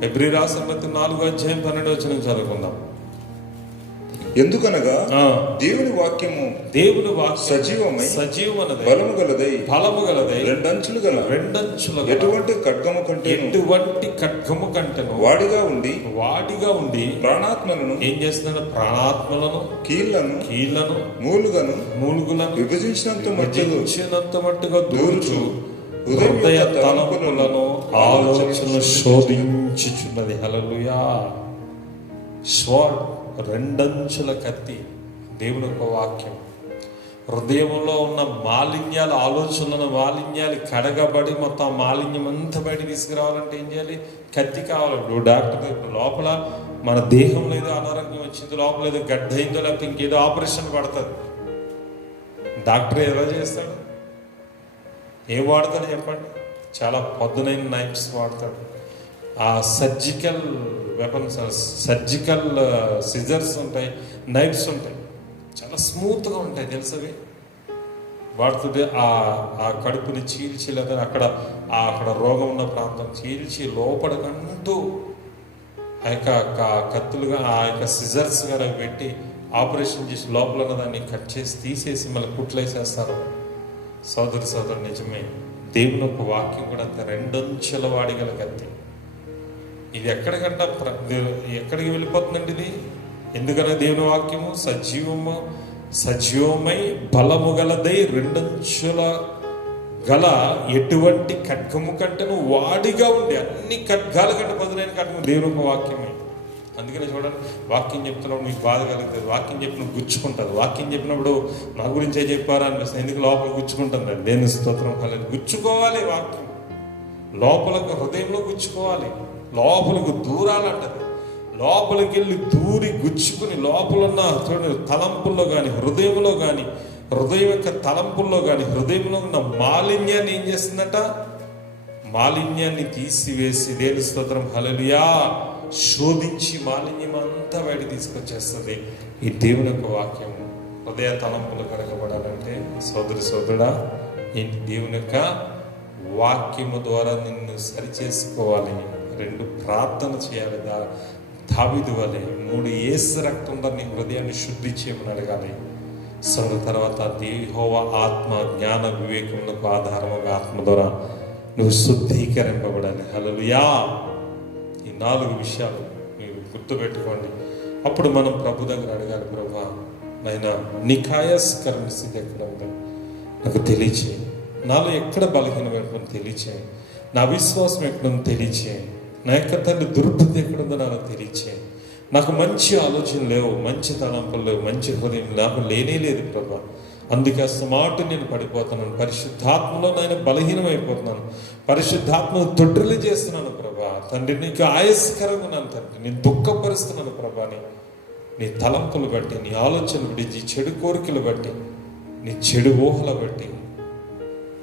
హెబ్రీ రాసిన పత్రిక 4:12 చదువుకుందాం. ఎందుకనగా ఆ, దేవుని వాక్యము దేవుని వాక్యం సజీవమై సజీవమైనది, బలము గలదై ఫలము గలదై, రెండంచులు గల రెండంచుల ఎటువంటి ఖడ్గము కంటే ఎటువంటి ఖడ్గము కంటెను వాడిగా ఉండి ప్రాణాత్మలను ఏం చేస్తున్నాడు? ప్రాణాత్మలను, కీళ్లను, మూలుగులను విభజించినంత మట్టుగా దూరుచు హృదయ తలంపులను ఆలోచనలు శోధించుచున్నది. హల్లెలూయా. స్వర్డ్, రెండంచుల కత్తి, దేవుని యొక్క వాక్యం. హృదయంలో ఉన్న మాలిన్యాలు, ఆలోచనలను మాలిన్యాలు కడగబడి మొత్తం మాలిన్యం అంతా బయట తీసుకురావాలంటే ఏం చేయాలి? కత్తి కావాలి. ఇప్పుడు డాక్టర్ దగ్గర లోపల మన దేహంలో ఏదో అనారోగ్యం వచ్చింది, లోపల ఏదో గడ్డ అయిందో లేకపోతే ఇంకేదో ఆపరేషన్ పడుతుంది, డాక్టర్ ఎలా చేస్తాడు? ఏం వాడతాడు చెప్పండి? చాలా పొద్దునైన నైఫ్స్ వాడతాడు. ఆ సర్జికల్ వెపన్స్, సర్జికల్ సిజర్స్ ఉంటాయి, నైఫ్స్ ఉంటాయి, చాలా స్మూత్గా ఉంటాయి తెలుసవి. వాడుతుంటే ఆ కడుపుని చీల్చి లేదా అక్కడ రోగం ఉన్న ప్రాంతం చీల్చి లోపలికంటూ ఆ యొక్క కత్తులుగా ఆ యొక్క సిజర్స్ గారు పెట్టి ఆపరేషన్ చేసి లోపల ఉన్న దాన్ని కట్ చేసి తీసేసి మళ్ళీ కుట్లేసేస్తారు. సోదరు నిజమే, దేవుని యొక్క వాక్యం కూడా అంత రెండంచెల వాడిగల కత్తి. ఇది ఎక్కడికి వెళ్ళిపోతుందండి ఇది? ఎందుకనే దేవుని వాక్యము సజీవమై బలము గలదై రెండంచుల గల ఎటువంటి ఖడ్గము కంటేను వాడిగా ఉండి, అన్ని ఖడ్గాల కంటే బదులైన ఖడ్గము దేవుని యొక్క వాక్యమే. అందుకనే చూడండి, వాక్యం చెప్తున్నప్పుడు మీకు బాధ కలుగుతుంది, వాక్యం చెప్పినప్పుడు గుచ్చుకుంటుంది, వాక్యం చెప్పినప్పుడు నా గురించే చెప్పారా అనిపిస్తుంది. ఎందుకు లోపల గుచ్చుకుంటుంది? దేవుని స్తోత్రం కలదు. గుచ్చుకోవాలి, వాక్యం లోపలకు హృదయంలో గుచ్చుకోవాలి, లోపలకు దూరాలంటది. లోపలికి వెళ్ళి దూరి గుచ్చుకుని లోపల ఉన్న చూడండి తలంపుల్లో కానీ హృదయంలో కానీ, హృదయం యొక్క తలంపుల్లో కానీ హృదయంలో ఉన్న మాలిన్యాన్ని ఏం చేస్తుందట? మాలిన్యాన్ని తీసివేసి, దేవుని స్తోత్రం హల్లెలూయా, శోధించి మాలిన్యం అంతా బయట తీసుకొచ్చేస్తుంది ఈ దేవుని యొక్క వాక్యం. హృదయ తలంపులు కడగబడాలంటే సోదరుడా ఏంటి? దేవుని యొక్క వాక్యము ద్వారా నిన్ను సరిచేసుకోవాలి. 2 ప్రార్థన చేయాలి. దావీదు వలె 3 యేసు రక్తంలో నీ హృదయాన్ని శుద్ధి చేయమని అడగాలి. తర్వాత యెహోవా ఆత్మ జ్ఞాన వివేకములకు ఆధారముగా ఆత్మ ద్వారా నువ్వు శుద్ధీకరింపబడాలి. హల్లెలూయా. ఈ 4 విషయాలు మీరు గుర్తుపెట్టుకోండి. అప్పుడు మనం ప్రభు దగ్గర అడగాలి, ప్రభువా నాయనా నీ కాయస్కరణ స్థితి ఎక్కడ ఉందో నాకు తెలియచేయి, నాలో ఎక్కడ బలహీనమైనటువంటి తెలియచేయి, నా విశ్వాసం ఎక్కడుందో తెలియచేయి, నా యొక్క తండ్రి దుర్బుద్ధి ఎక్కడుందో నాకు తెలియచేయి. నాకు మంచి ఆలోచన లేవు, మంచి తలంపులు లేవు, మంచి హృదయం నాకు లేనే లేదు ప్రభా. అందుకే అస్తమాటు నేను పడిపోతున్నాను, పరిశుద్ధాత్మలో నేను బలహీనమైపోతున్నాను, పరిశుద్ధాత్మను తొట్టిల్లు చేస్తున్నాను ప్రభా. తండ్రి నీకు ఆయాసకరంగా ఉన్నాను తండ్రి, నేను దుఃఖపరుస్తున్నాను ప్రభాని. నీ తలంపులు బట్టి, నీ ఆలోచనలు బట్టి, నీ చెడు కోరికలు బట్టి, నీ చెడు ఊహల బట్టి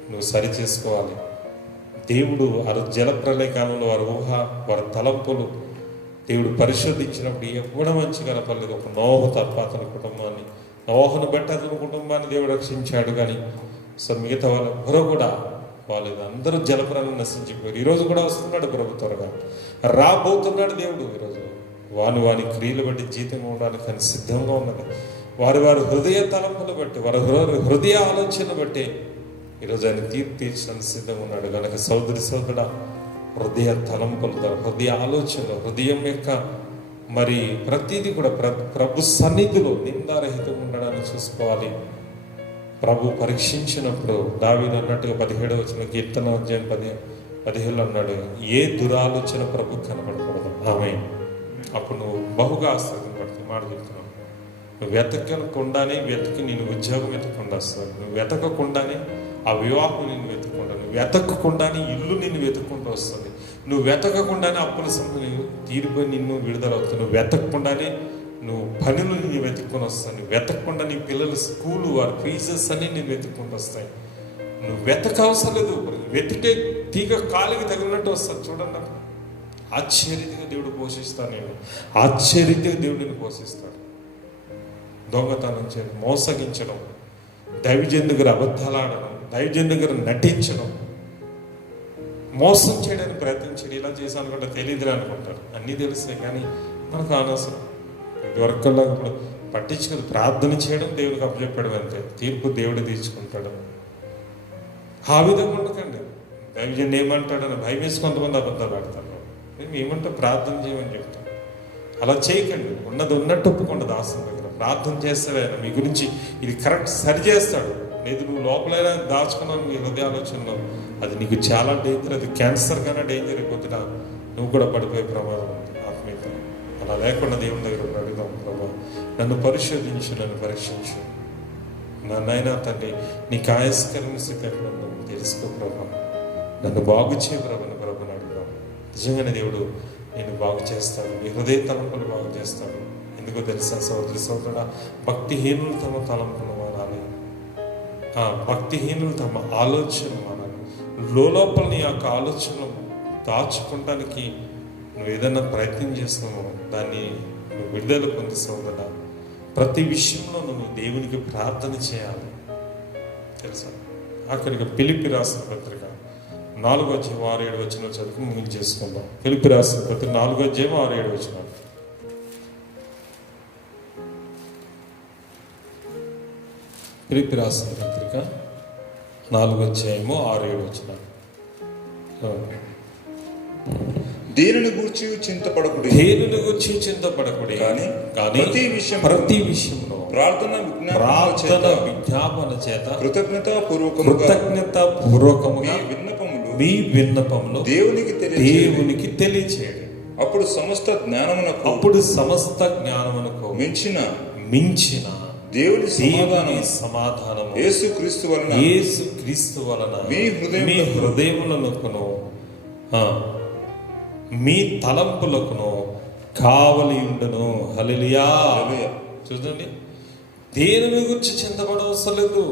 నువ్వు సరి చేసుకోవాలి. దేవుడు జలప్రలయ కాలంలో వారి ఊహ, వారి తలంపులు దేవుడు పరిశోధించినప్పుడు ఎప్పుడు మంచి కనపడలేదు. ఒక నోహు తప్ప అతని కుటుంబాన్ని, నోహును బట్టి అతని కుటుంబాన్ని దేవుడు రక్షించాడు. కానీ మిగతా వాళ్ళు ఎవరో కూడా వాళ్ళు అందరూ జలప్రలయం నశించిపోయారు. ఈరోజు కూడా వస్తున్నాడు ప్రభు, త్వరగా రాబోతున్నాడు దేవుడు. ఈరోజు వాని క్రియలు బట్టి జీతం ఇవ్వడానికి అని సిద్ధంగా ఉన్నది. వారి హృదయ తలంపులు బట్టి, వారి హృదయ ఆలోచన బట్టి ఈరోజు ఆయన తీర్పు తీర్చడానికి సిద్ధంగా ఉన్నాడు. కనుక సోదరుడా, హృదయ తలంపులు, హృదయ ఆలోచనలు, హృదయం యొక్క మరి ప్రతిదీ కూడా ప్రభు సన్నిధిలో నిందారహితంగా ఉండడానికి చూసుకోవాలి. ప్రభు పరీక్షించినప్పుడు దావీదు అన్నట్టుగా 17వ వచనం కీర్తన అధ్యాయం 17 అన్నాడు, ఏ దురాలోచన ప్రభు కనబడకూడదు. ఆమేన్. అప్పుడు నువ్వు బహుగా ఆశ్రయించబడుతుంది. మాట చెప్తున్నావు, నువ్వు వెతకకుండానే నేను ఉద్యోగం వెతకకుండా వస్తాను, నువ్వు వెతకకుండానే ఆ వివాహం నేను వెతుక్కుంటా, నువ్వు వెతకకుండానే ఇల్లు నిన్ను వెతుక్కుంటూ వస్తుంది, నువ్వు వెతకకుండానే అప్పుల సమయంలో తీరిపోయి నిన్ను విడుదలవుతుంది, నువ్వు వెతకకుండానే నువ్వు పనులు నేను వెతుక్కొని వస్తాను, నువ్వు వెతకకుండా నీ పిల్లల స్కూలు వారి ఫీజెస్ అన్నీ నేను వెతుక్కుంటూ వస్తాయి. నువ్వు వెతక అవసరం లేదు, వెతికే తీగ కాలికి తగిలినట్టు వస్తుంది. చూడండి, ఆశ్చర్యంగా దేవుడు పోషిస్తాను, నేను ఆశ్చర్యంగా దేవుడిని పోషిస్తాడు. దొంగతనం చేయడం, మోసగించడం, దైవజన్ దగ్గర అబద్ధాలు ఆడడం, దైవజన్ దగ్గర నటించడం, మోసం చేయడానికి ప్రయత్నం చేయడం, ఇలా చేసి అనుకుంటే తెలియదులే అనుకుంటారు. అన్నీ తెలుస్తాయి కానీ మనకు అనవసరం. ఇదివరకులా ఇప్పుడు పట్టించుకుని ప్రార్థన చేయడం, దేవుడికి అప్పచెప్పడం అంతే. తీర్పు దేవుడు తీర్చుకుంటాడు. ఆ విధంగా ఉండకండి. దైవజన్ ఏమంటాడని భయం వేసి కొంతమంది అబద్ధాలు ఆడతారు. మేము ఏమంటే ప్రార్థన చేయమని చెప్తాం. అలా చేయకండి. ఉన్నది ఉన్నట్టు ఒప్పుకోండి. దాసం దగ్గర ప్రార్థన చేస్తాడు ఆయన మీ గురించి. ఇది కరెక్ట్ సరి చేస్తాడు. లేదు నువ్వు లోపలైనా దాచుకున్నావు మీ హృదయ ఆలోచనలో, అది నీకు చాలా డేంజర్. అది క్యాన్సర్ కన్నా డేంజర్ అయిపోతున్నా నువ్వు కూడా పడిపోయే ప్రమాదం ఉంది ఆత్మీయత. అలా లేకుండా దేవుని దగ్గర అడుగుదాం, ప్రభా నన్ను పరిశోధించు, నన్ను పరీక్షించు. నన్నైనా తండ్రి నీ కాయస్కరణ స్థితి ఎక్కడ ఉందో తెలుసుకో ప్రభా. నన్ను బాగు చేయ ప్రభుని అడుగుదాం. నిజంగానే దేవుడు నేను బాగు చేస్తాడు. మీ హృదయ తలంపులు బాగు చేస్తాడు. ఎందుకో తెలుసా సోదరి సోదరుడా, భక్తిహీనులు తమ తలంపులు మానాలి. భక్తిహీనులు తమ ఆలోచన మానాలి. లోపల నీ యొక్క ఆలోచనలు దాచుకోవడానికి నువ్వు ఏదైనా ప్రయత్నం చేస్తున్నావు, దాన్ని నువ్వు విడుదల పొంది సోదరుడా. ప్రతి విషయంలో నువ్వు దేవునికి ప్రార్థన చేయాలి. తెలుసా? అక్కడికి ఫిలిప్పీ రాసిన పత్రిక 4:6-7 చదువుకుని ముగించేసుకుందాం. ఫిలిప్పీ రాసిన పత్రిక 4:6-7. ఫిలిప్పీ రాసిన పత్రిక 4:6-7. దేనిని గూర్చి చింతపడకుడి, దేనిని గూర్చి చింతపడకుడి, కానీ ప్రతి విషయంలో ప్రార్థన విజ్ఞాపన చేత కృతజ్ఞతాపూర్వకముగా మీ విన్నపములు దేవునికి తెలియచేయండి. అప్పుడు సమస్త జ్ఞానమునకు మించిన దేవుని సమాధానము యేసుక్రీస్తు వలన మీ హృదయములకును మీ తలంపులకును కావలి ఉండును. హల్లెలూయా. చూడండి, దేనిని గురించి చింతపడవసరం లేదు,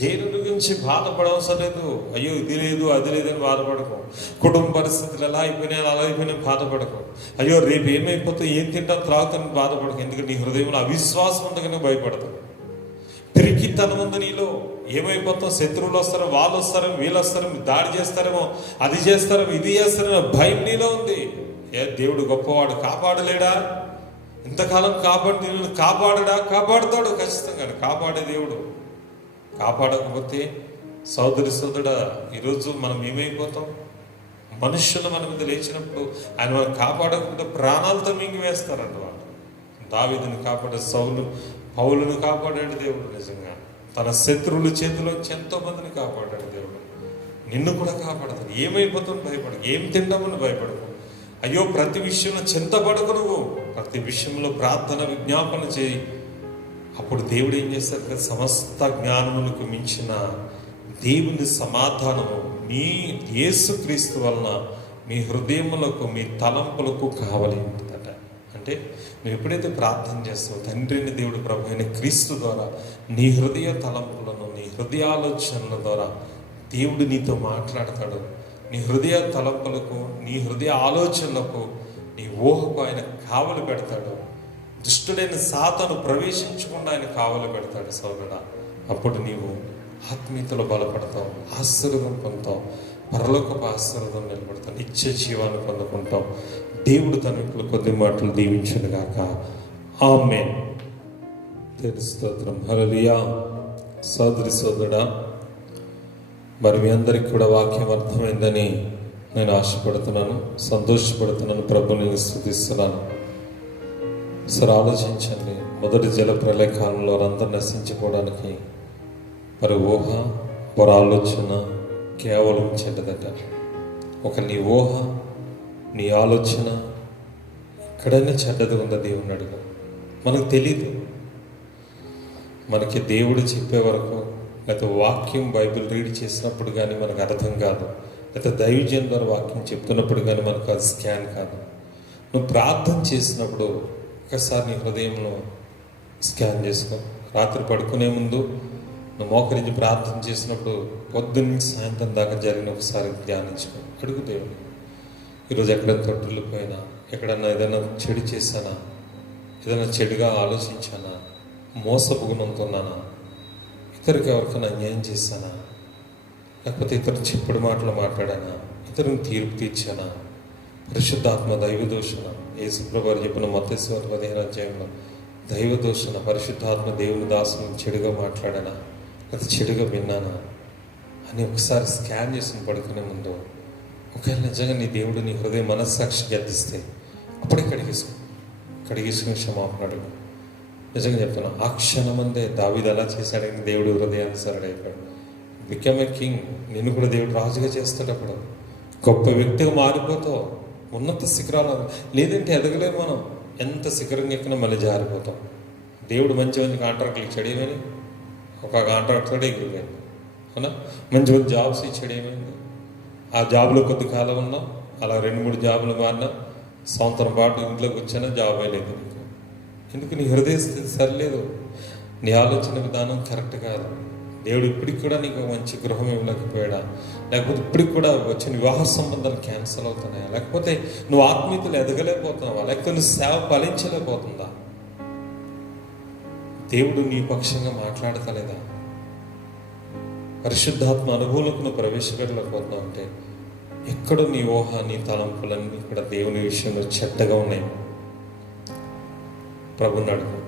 దేనిని గురించి బాధపడవసరం లేదు. అయ్యో ఇది లేదు అది లేదని బాధపడకు. కుటుంబ పరిస్థితులు ఎలా అయిపోయినాయి అలా అయిపోయినాయి బాధపడకు. అయ్యో రేపు ఏమైపోతే ఏం తింటా త్రాగుతాను బాధపడకు. ఎందుకంటే నీ హృదయంలో అవిశ్వాసం ఉండగానే భయపడతావు. పిరికితనం ఉంది నీలో. ఏమైపోతాం, శత్రువులు వస్తారో, వాళ్ళు వస్తారో, వీళ్ళు వస్తారో, దాడి చేస్తారేమో, అది చేస్తారేమో, ఇది చేస్తారేమో భయం నీలో ఉంది. దేవుడు గొప్పవాడు, కాపాడలేడా? ఇంతకాలం దేవుడు కాపాడుతాడు ఖచ్చితంగా. కాపాడే దేవుడు. కాపాడకపోతే సోదరుడా ఈరోజు మనం ఏమైపోతాం? మనుషులు మన మీద లేచినప్పుడు ఆయన మనం కాపాడకపోతే ప్రాణాలతో మింగివేస్తారంట వాళ్ళు. దావీదుని కాపాడే పౌలును కాపాడాడు దేవుడు. నిజంగా తన శత్రువుల చేతిలోంచి ఎంతో మందిని కాపాడాడు దేవుడు. నిన్ను కూడా కాపాడతాడు. ఏమైపోతుంది భయపడకు, ఏం తింటామని భయపడకు. అయ్యో ప్రతి విషయంలో చింతపడకు. నువ్వు ప్రతి విషయంలో ప్రార్థన విజ్ఞాపన చేయి. అప్పుడు దేవుడు ఏం చేస్తాడు? సమస్త జ్ఞానములకు మించిన దేవుని సమాధానము మీ యేసుక్రీస్తు వలన మీ హృదయములకు మీ తలంపులకు కావలి ఉంటుందట. అంటే నువ్వు ఎప్పుడైతే ప్రార్థన చేస్తావో తండ్రిని దేవుడు ప్రభు అయిన క్రీస్తు ద్వారా నీ హృదయ తలంపులను నీ హృదయ ఆలోచనల ద్వారా దేవుడు నీతో మాట్లాడతాడు. నీ హృదయ తలంపులకు నీ హృదయ ఆలోచనలకు నీ ఊహకు ఆయన కావలి పెడతాడు. దుష్టుడైన సాతాను ప్రవేశించకుండా ఆయన కావలి పెడతాడు సోదరుడా. అప్పుడు నీవు ఆత్మీయతలో బలపడతావు, ఆశీర్వాదం పొందుతావు, పరలోకపు ఆశీర్వాదం నిలబడతావు, నిత్య జీవాన్ని పొందుకుంటావు. దేవుడు తన కొద్ది మాటలు దీవించును గాక. ఆమేన్. స్తోత్రం. హల్లెలూయా. సోదరుడా, మరి మీ అందరికి కూడా వాక్యం అర్థమైందని నేను ఆశపడుతున్నాను, సంతోషపడుతున్నాను, ప్రభుని స్తుతిస్తున్నాను. సరే ఆలోచించండి. మొదటి జల ప్రళయ కాలంలో వారందరూ నశించిపోవడానికి మరి ఊహ వారి ఆలోచన కేవలం చెడ్డదట. ఒక నీ ఊహ నీ ఆలోచన ఎక్కడైనా చెడ్డది ఉందా దేవుని అడుగు. మనకు తెలీదు. మనకి దేవుడు చెప్పే వరకు, లేకపోతే వాక్యం బైబిల్ రీడ్ చేసినప్పుడు కానీ మనకు అర్థం కాదు, లేకపోతే దైవజన్ ద్వారా వాక్యం చెప్తున్నప్పుడు కానీ మనకు అది స్కాన్ కాదు. నువ్వు ప్రార్థన చేసినప్పుడు ఒకసారి నీ హృదయంలో స్కాన్ చేసుకో. రాత్రి పడుకునే ముందు నువ్వు మోకరించి ప్రార్థన చేసినప్పుడు పొద్దున్న సాయంత్రం దాకా జరిగిన ఒకసారి ధ్యానించుకో. అడుగు దేవుడు, ఈరోజు ఎక్కడైనా తొట్టుల్లిపోయినా, ఎక్కడన్నా ఏదైనా చెడు చేశానా, ఏదైనా చెడుగా ఆలోచించానా, మోసపుగునంతున్నానా, ఇతరులకు ఎవరికైనా అన్యాయం చేశానా, లేకపోతే ఇతరు చెప్పుడు మాటలు మాట్లాడానా, ఇతరుని తీర్పు తీర్చానా? పరిశుద్ధాత్మ దైవదూషణ, యేసుప్రభు వారు చెప్పిన మత్తయి 15వ అధ్యాయంలో దైవదూషణ, పరిశుద్ధాత్మ దేవుని దాసుని చెడుగా మాట్లాడానా, అది చెడుగా విన్నానా అని ఒకసారి స్కాన్ చేసిన పడుకునే ముందు, ఒకవేళ నిజంగా నీ దేవుడు నీ హృదయ మనస్సాక్షి గద్దిస్తే అప్పుడే కడిగేసుకుని క్షమాపణ అడుగు. నిజంగా చెప్తున్నా, ఆ క్షణమందే దావీదు అలా చేశాడని దేవుడు హృదయానుసరుడు అయిపోయాడు. Become a king. నిన్ను కూడా దేవుడు రాజుగా చేస్తాడు. అప్పుడు గొప్ప వ్యక్తిగా మారిపోతావు, ఉన్నత శిఖరాలు. లేదంటే ఎదగలేము మనం. ఎంత శిఖరం ఎక్కినా మళ్ళీ జారిపోతాం. దేవుడు మంచి మంచి కాంట్రాక్ట్లు ఇచ్చాడు, ఏమైంది? ఒక కాంట్రాక్ట్ తోటే ఎగిరిపోయింది. అవునా? మంచి మంచి జాబ్స్ ఇచ్చాడు, ఏమైంది? ఆ జాబ్లో కొద్ది కాలం ఉన్నాం, అలా 2-3 జాబులు మారినా, సంవత్సరం పాటు ఇంట్లో కూర్చొని జాబ్ అయ్యలేదు నీకు. ఎందుకు? నీ హృదయ స్థితి సరిలేదు, నీ ఆలోచన విధానం కరెక్ట్ కాదు. దేవుడు ఇప్పటికి కూడా నీకు మంచి గృహం ఇవ్వలేకపోయాడా? లేకపోతే ఇప్పటికి కూడా వచ్చిన వివాహ సంబంధాలు క్యాన్సిల్ అవుతున్నాయా? లేకపోతే నువ్వు ఆత్మీయతలు ఎదగలేకపోతున్నావా? లేకపోతే నువ్వు సేవ ఫలించలేకపోతుందా? దేవుడు నీ పక్షంగా మాట్లాడతలేదా? పరిశుద్ధాత్మ అనుభవంలోకి నువ్వు ప్రవేశపెట్టలేకపోతున్నావు అంటే ఎక్కడో నీ ఊహ, నీ తలంపులన్నీ ఇక్కడ దేవుని విషయంలో చెడ్డగా ఉన్నాయి. ప్రభుని అడుగు,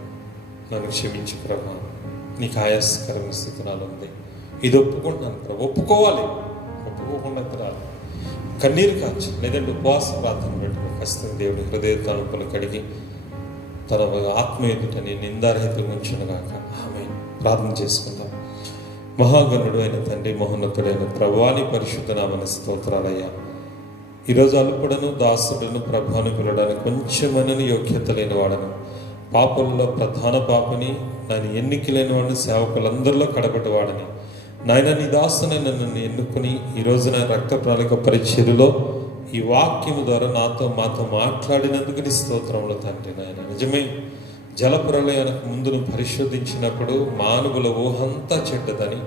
నన్ను క్షమించు ప్రభా, నీకు ఆయాస్కరమైన స్థితి నాలో ఉంది, ఇది ఒప్పుకుంటున్నాను ప్రభు. ఒప్పుకోవాలి, ఒప్పుకోకుండా రాదు. కన్నీరు కాచి, లేదంటే ఉపవాస ప్రార్థన పెట్టుకో. ఖచ్చితంగా దేవుని హృదయ తలుపులు కడిగి తన ఆత్మ ఎదుటని నిందారహితులు ఉంచునుగాక. ఆమె ప్రార్థన చేసుకుందాం. మహాగణుడు అయిన తండ్రి, మహోన్నతుడైన ప్రభువాని పరిశుద్ధ నామన స్తోత్రాలయ్యా. ఈరోజు అల్పుడను దాసుడును ప్రభుని పిలవడానికి కొంచెమనని యోగ్యత లేని వాడను, పాపల్లో ప్రధాన పాపని, నాయన ఎన్నిక లేని వాడిని, సేవకులందరిలో కడపటి వాడని, నాయన నీ దాసుని నన్ను ఎన్నుకుని ఈరోజు నా రక్త ప్రణాళిక పరిచర్యలో ఈ వాక్యము ద్వారా మాతో మాట్లాడినందుకు నీ స్తోత్రములు తండ్రి. నాయన నిజమే, జలప్రలయానికి ముందు నువ్వు పరిశోధించినప్పుడు మానవుల ఊహంతా చెడ్డదని,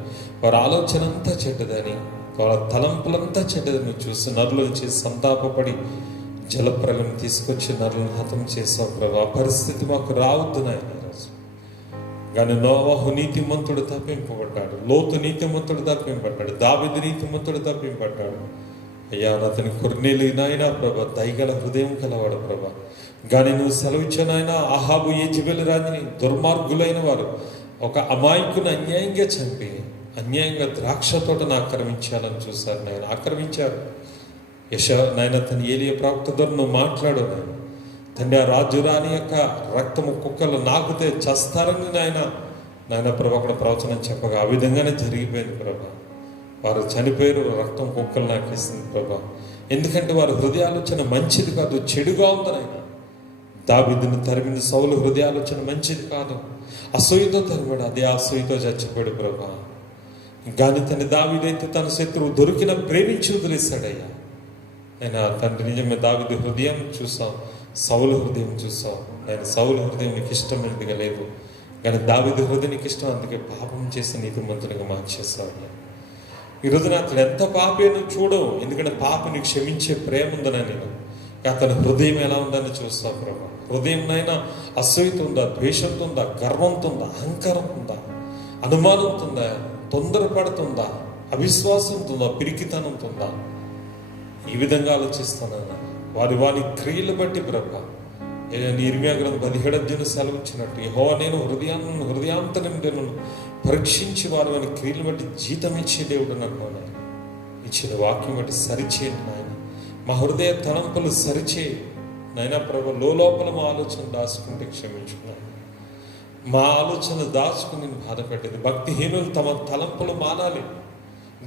వారి ఆలోచన అంతా చెడ్డదని, వాళ్ళ తలంపులంతా చెడ్డదని నువ్వు చూసి నరులను చేసి సంతాపపడి జలప్రలయం తీసుకొచ్చి నరులను హతం చేసావు ప్రభు. ఆ పరిస్థితి మాకు రావద్దు నాయన ఈరోజు. కానీ నోవహు నీతిమంతుడు తప్పింపబడ్డాడు, లోతు నీతిమంతుడు తప్పింపబడ్డాడు, దావీదు నీతిమంతుడు తప్పింపబడ్డాడు. అయ్యా, అతని కొర్నేలు నాయన ప్రభా, దయగల హృదయం కలవాడు ప్రభా. కానీ నువ్వు సెలవిచ్చాను ఆయన, అహాబు యెజెబెలు రాజుని, దుర్మార్గులైన వారు ఒక అమాయకుని అన్యాయంగా చంపి అన్యాయంగా ద్రాక్ష తోటను ఆక్రమించాలని చూశారు నాయన. ఆక్రమించారు. నాయన తన ఏలియా ప్రవక్త ద్వారా నువ్వు మాట్లాడు నాయన. తండ్రి, ఆ రాజురాని యొక్క రక్తము కుక్కలు నాకుతే చస్తారని నాయన ప్రభా అక్కడ ప్రవచనం చెప్పగా ఆ విధంగానే జరిగిపోయింది ప్రభా. వారు చనిపోయారు, రక్తం కుక్కలు నాకేసింది ప్రభా. ఎందుకంటే వారి హృదయాలోచన మంచిది కాదు, చెడుగా ఉంది నాయన. దావీదును తరిమిన సౌలు హృదయాలోచన మంచిది కాదు, అసూయతో తరిమాడు, అదే అసూయతో చచ్చిపోయాడు ప్రభా. కానీ తన దావీదైతే తన శత్రువు దొరికిన ప్రేమించి వదిలేశాడయ్యా. నేను తండ్రి నిజమే దావీదు హృదయం చూసాం, సౌలు హృదయం చూసాం. నేను సౌలు హృదయం నీకు ఇష్టమైనదిగా లేదు, కానీ దావీదు హృదయం నీకు ఇష్టం, అందుకే పాపం చేసి నీతిమంతునిగా మార్చేస్తావు. ఈరోజు అతను ఎంత పాపే నువ్వు చూడవు, ఎందుకంటే పాపని క్షమించే ప్రేమ ఉందనా నేను. అతని హృదయం ఎలా ఉందని చూస్తావు ప్రభా. హృదయంనైనా అసూయత ఉందా, ద్వేషంతో ఉందా, గర్వంతో ఉందా, అహంకారం ఉందా, అనుమానంతో ఉందా, తొందరపడుతుందా, అవిశ్వాసంతో ఉందా, పిరికితనంతో ఉందా? ఈ విధంగా ఆలోచిస్తున్నాను. వారి క్రియలు బట్టి ప్రభా, ఇర్మియా గ్రంథం 17 సెలవు ఇచ్చినట్టు, యెహోవా నేను హృదయాంతరంను పరీక్షించి వారి క్రియలు బట్టి జీతం ఇచ్చే దేవుడు అనుకోను. ఇచ్చిన వాక్యం బట్టి సరిచేయండి నాయన. మా హృదయ తలంపులు సరిచేయి నాయన ప్రభు. లోపల మా ఆలోచన దాచుకుంటే క్షమించుకున్నాను. మా ఆలోచన దాచుకుని బాధపెట్టేది. భక్తిహీనులు తమ తలంపులు మానాలి,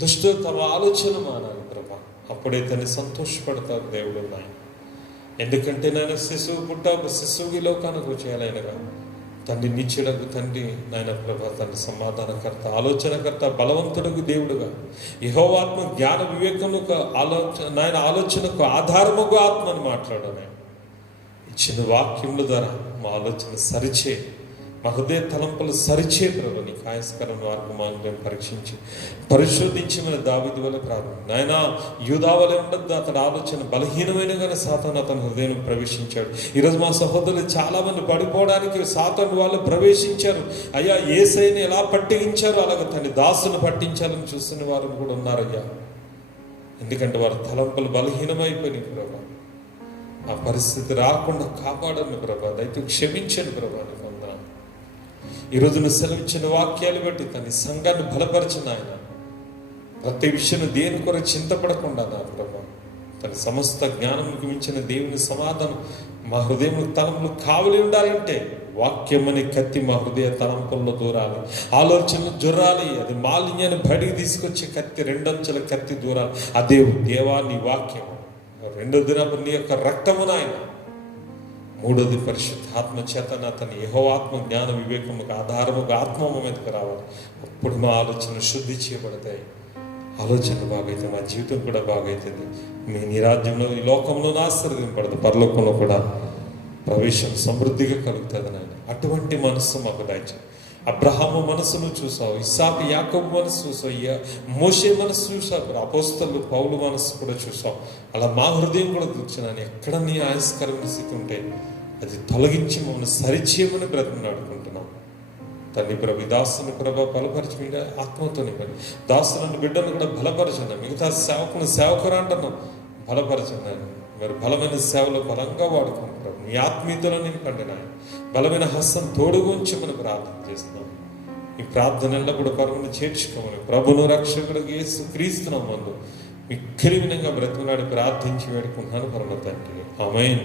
దుష్టులు తమ ఆలోచన మానాలి ప్రభా. అప్పుడే తను సంతోషపడతారు దేవుడు నాయన. ఎందుకంటే నేను శిశువు లోకానికి వచ్చేయాలైనగా తండ్రి నిత్యులకు తండ్రి నాయన ప్రభా, తండ్రి సమాధానకర్త, ఆలోచనకర్త, బలవంతుడుకు దేవుడుగా, యెహోవాత్మ జ్ఞాన వివేకముకు ఆలోచనకు ఆధారముగా ఆత్మ అని మాట్లాడాను. ఇచ్చిన వాక్యముల ద్వారా మా ఆలోచన సరిచే, మా హృదయ తలంపులు సరిచే ప్రభు. నీ కాయస్కరణ మార్గం పరీక్షించి పరిశోధించి మన దావీదు వల్ల ప్రారంభం నాయన. యూదా వలె ఉండద్దు, అతని ఆలోచన బలహీనమైనగానే సాతాను అతని హృదయం ప్రవేశించాడు. ఈరోజు మా సహోదరులు చాలా మంది పడిపోవడానికి సాతాను వాళ్ళు ప్రవేశించారు. అయ్యా, యేసయ్యని ఎలా పట్టించారు అలాగే తన దాసును పట్టించాలని చూస్తున్న వారు కూడా ఉన్నారయ్యా. ఎందుకంటే వారి తలంపులు బలహీనమైపోయినాయి ప్రభా. ఆ పరిస్థితి రాకుండా కాపాడండి ప్రభా. దయతో క్షమించండి ప్రభా. నీకు వందనాలు. ఈరోజు నువ్వు సెలవిచ్చిన వాక్యాలు బట్టి తన సంఘాన్ని బలపరచిన ఆయన ప్రతి విషయం దేని కొరకు చింతపడకుండా నా ప్రభా, తన సమస్త జ్ఞానంకి మించిన దేవుని సమాధానం మా హృదయం తలంపులు కావలి ఉండాలంటే వాక్యం అనే కత్తి మా హృదయ తలంపుల్లో దూరాలి, ఆలోచనలు జొర్రాలి. అది మాలిన్యాన్ని బయటికి తీసుకొచ్చే కత్తి, రెండంచెల కత్తి దూరాలి. అదే దేవా నీ వాక్యం. రెండో దినపు నీ యొక్క రక్తము నాయన. మూడోది పరిశుద్ధాత్మ చేతన అతని యెహోవాత్మ జ్ఞాన వివేకముకు ఆధారముగా ఆత్మ మీదకి రావాలి. అప్పుడు మా ఆలోచనలు శుద్ధి చేయబడతాయి. ఆలోచన బాగైతే మా జీవితం కూడా బాగైతుంది. మీ నీ రాజ్యంలో ఈ లోకంలో ఆశీర్వదింపడదు, పరలోకంలో కూడా ప్రవేశం సమృద్ధిగా కలుగుతుంది నాయన. అటువంటి మనస్సు మాకు దయచేయి. అబ్రహాము మనస్సును చూసావు, ఇస్సాకు యాకోబు మనస్సు చూసావు, మోషే మనస్సు చూసావు, అపోస్తలు పౌలు మనస్సు కూడా చూసావు. అలా మా హృదయం కూడా కూర్చున్నాను. ఎక్కడ నీ ఆయస్కరమైన స్థితి ఉంటే అది తొలగించి మమ్మల్ని సరిచేయమని బ్రతిమలాడుకుంటున్నాం. తండ్రి ప్రభు, దాసుని ప్రభ బలపరిచి మీద ఆత్మతో నింపండి. దాసులను బిడ్డను కూడా బలపరచండి. మిగతా సేవకుని సేవకులు అంటున్నాం, బలపరచండి. మరి బలమైన సేవలు బలంగా వాడుకోండి ప్రభు. మీ ఆత్మీయతలో నింపండి నాయన. బలమైన హస్తం తోడుగా ఉంచి మనం ప్రార్థన చేస్తున్నాం. ఈ ప్రార్థన ఎల్లప్పుడు పరమను చేర్చుకోమని ప్రభును రక్షకుడు యేసు క్రీస్తునామమున మందు మిక్కిలి వినంగా బ్రతిమలాడి ప్రార్థించి వేడుకుంటున్నాను పరమ తండ్రి. ఆమేన్.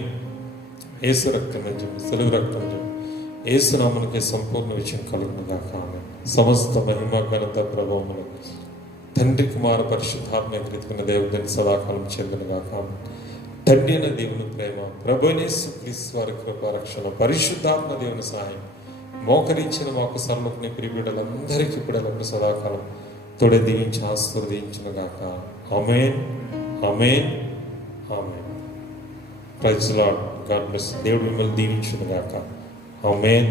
యేసు రక్తం అని చెప్పి, సెలవు రక్తం చెప్పి, యేసు నామమునకే సంపూర్ణ విజయం కలుగును గాక. ఆమేన్. సమస్త మహిమ ఘనత ప్రభావములు తండ్రి కుమార పరిశుద్ధాత్మ ఎదుర్కొన్న దేవుని సదాకాలం చెందును గాక. తండ్రి అయిన దేవుని ప్రేమ, ప్రభు అయిన యేసు క్రీస్తు వారి కృప, రక్షణ, పరిశుద్ధాత్మ దేవుని సహాయం మోకరించిన మాకు సర్వజ్ఞ ప్రియబిడ్డలందరికీ ఇప్పుడు సదాకాలం తోడే దీవించి ఆశీర్వదించును గాక. Amen, amen, amen. Praise the lord. God bless. దేవుడు మిమ్మల్ని దీవించును గాక. ఆమేన్.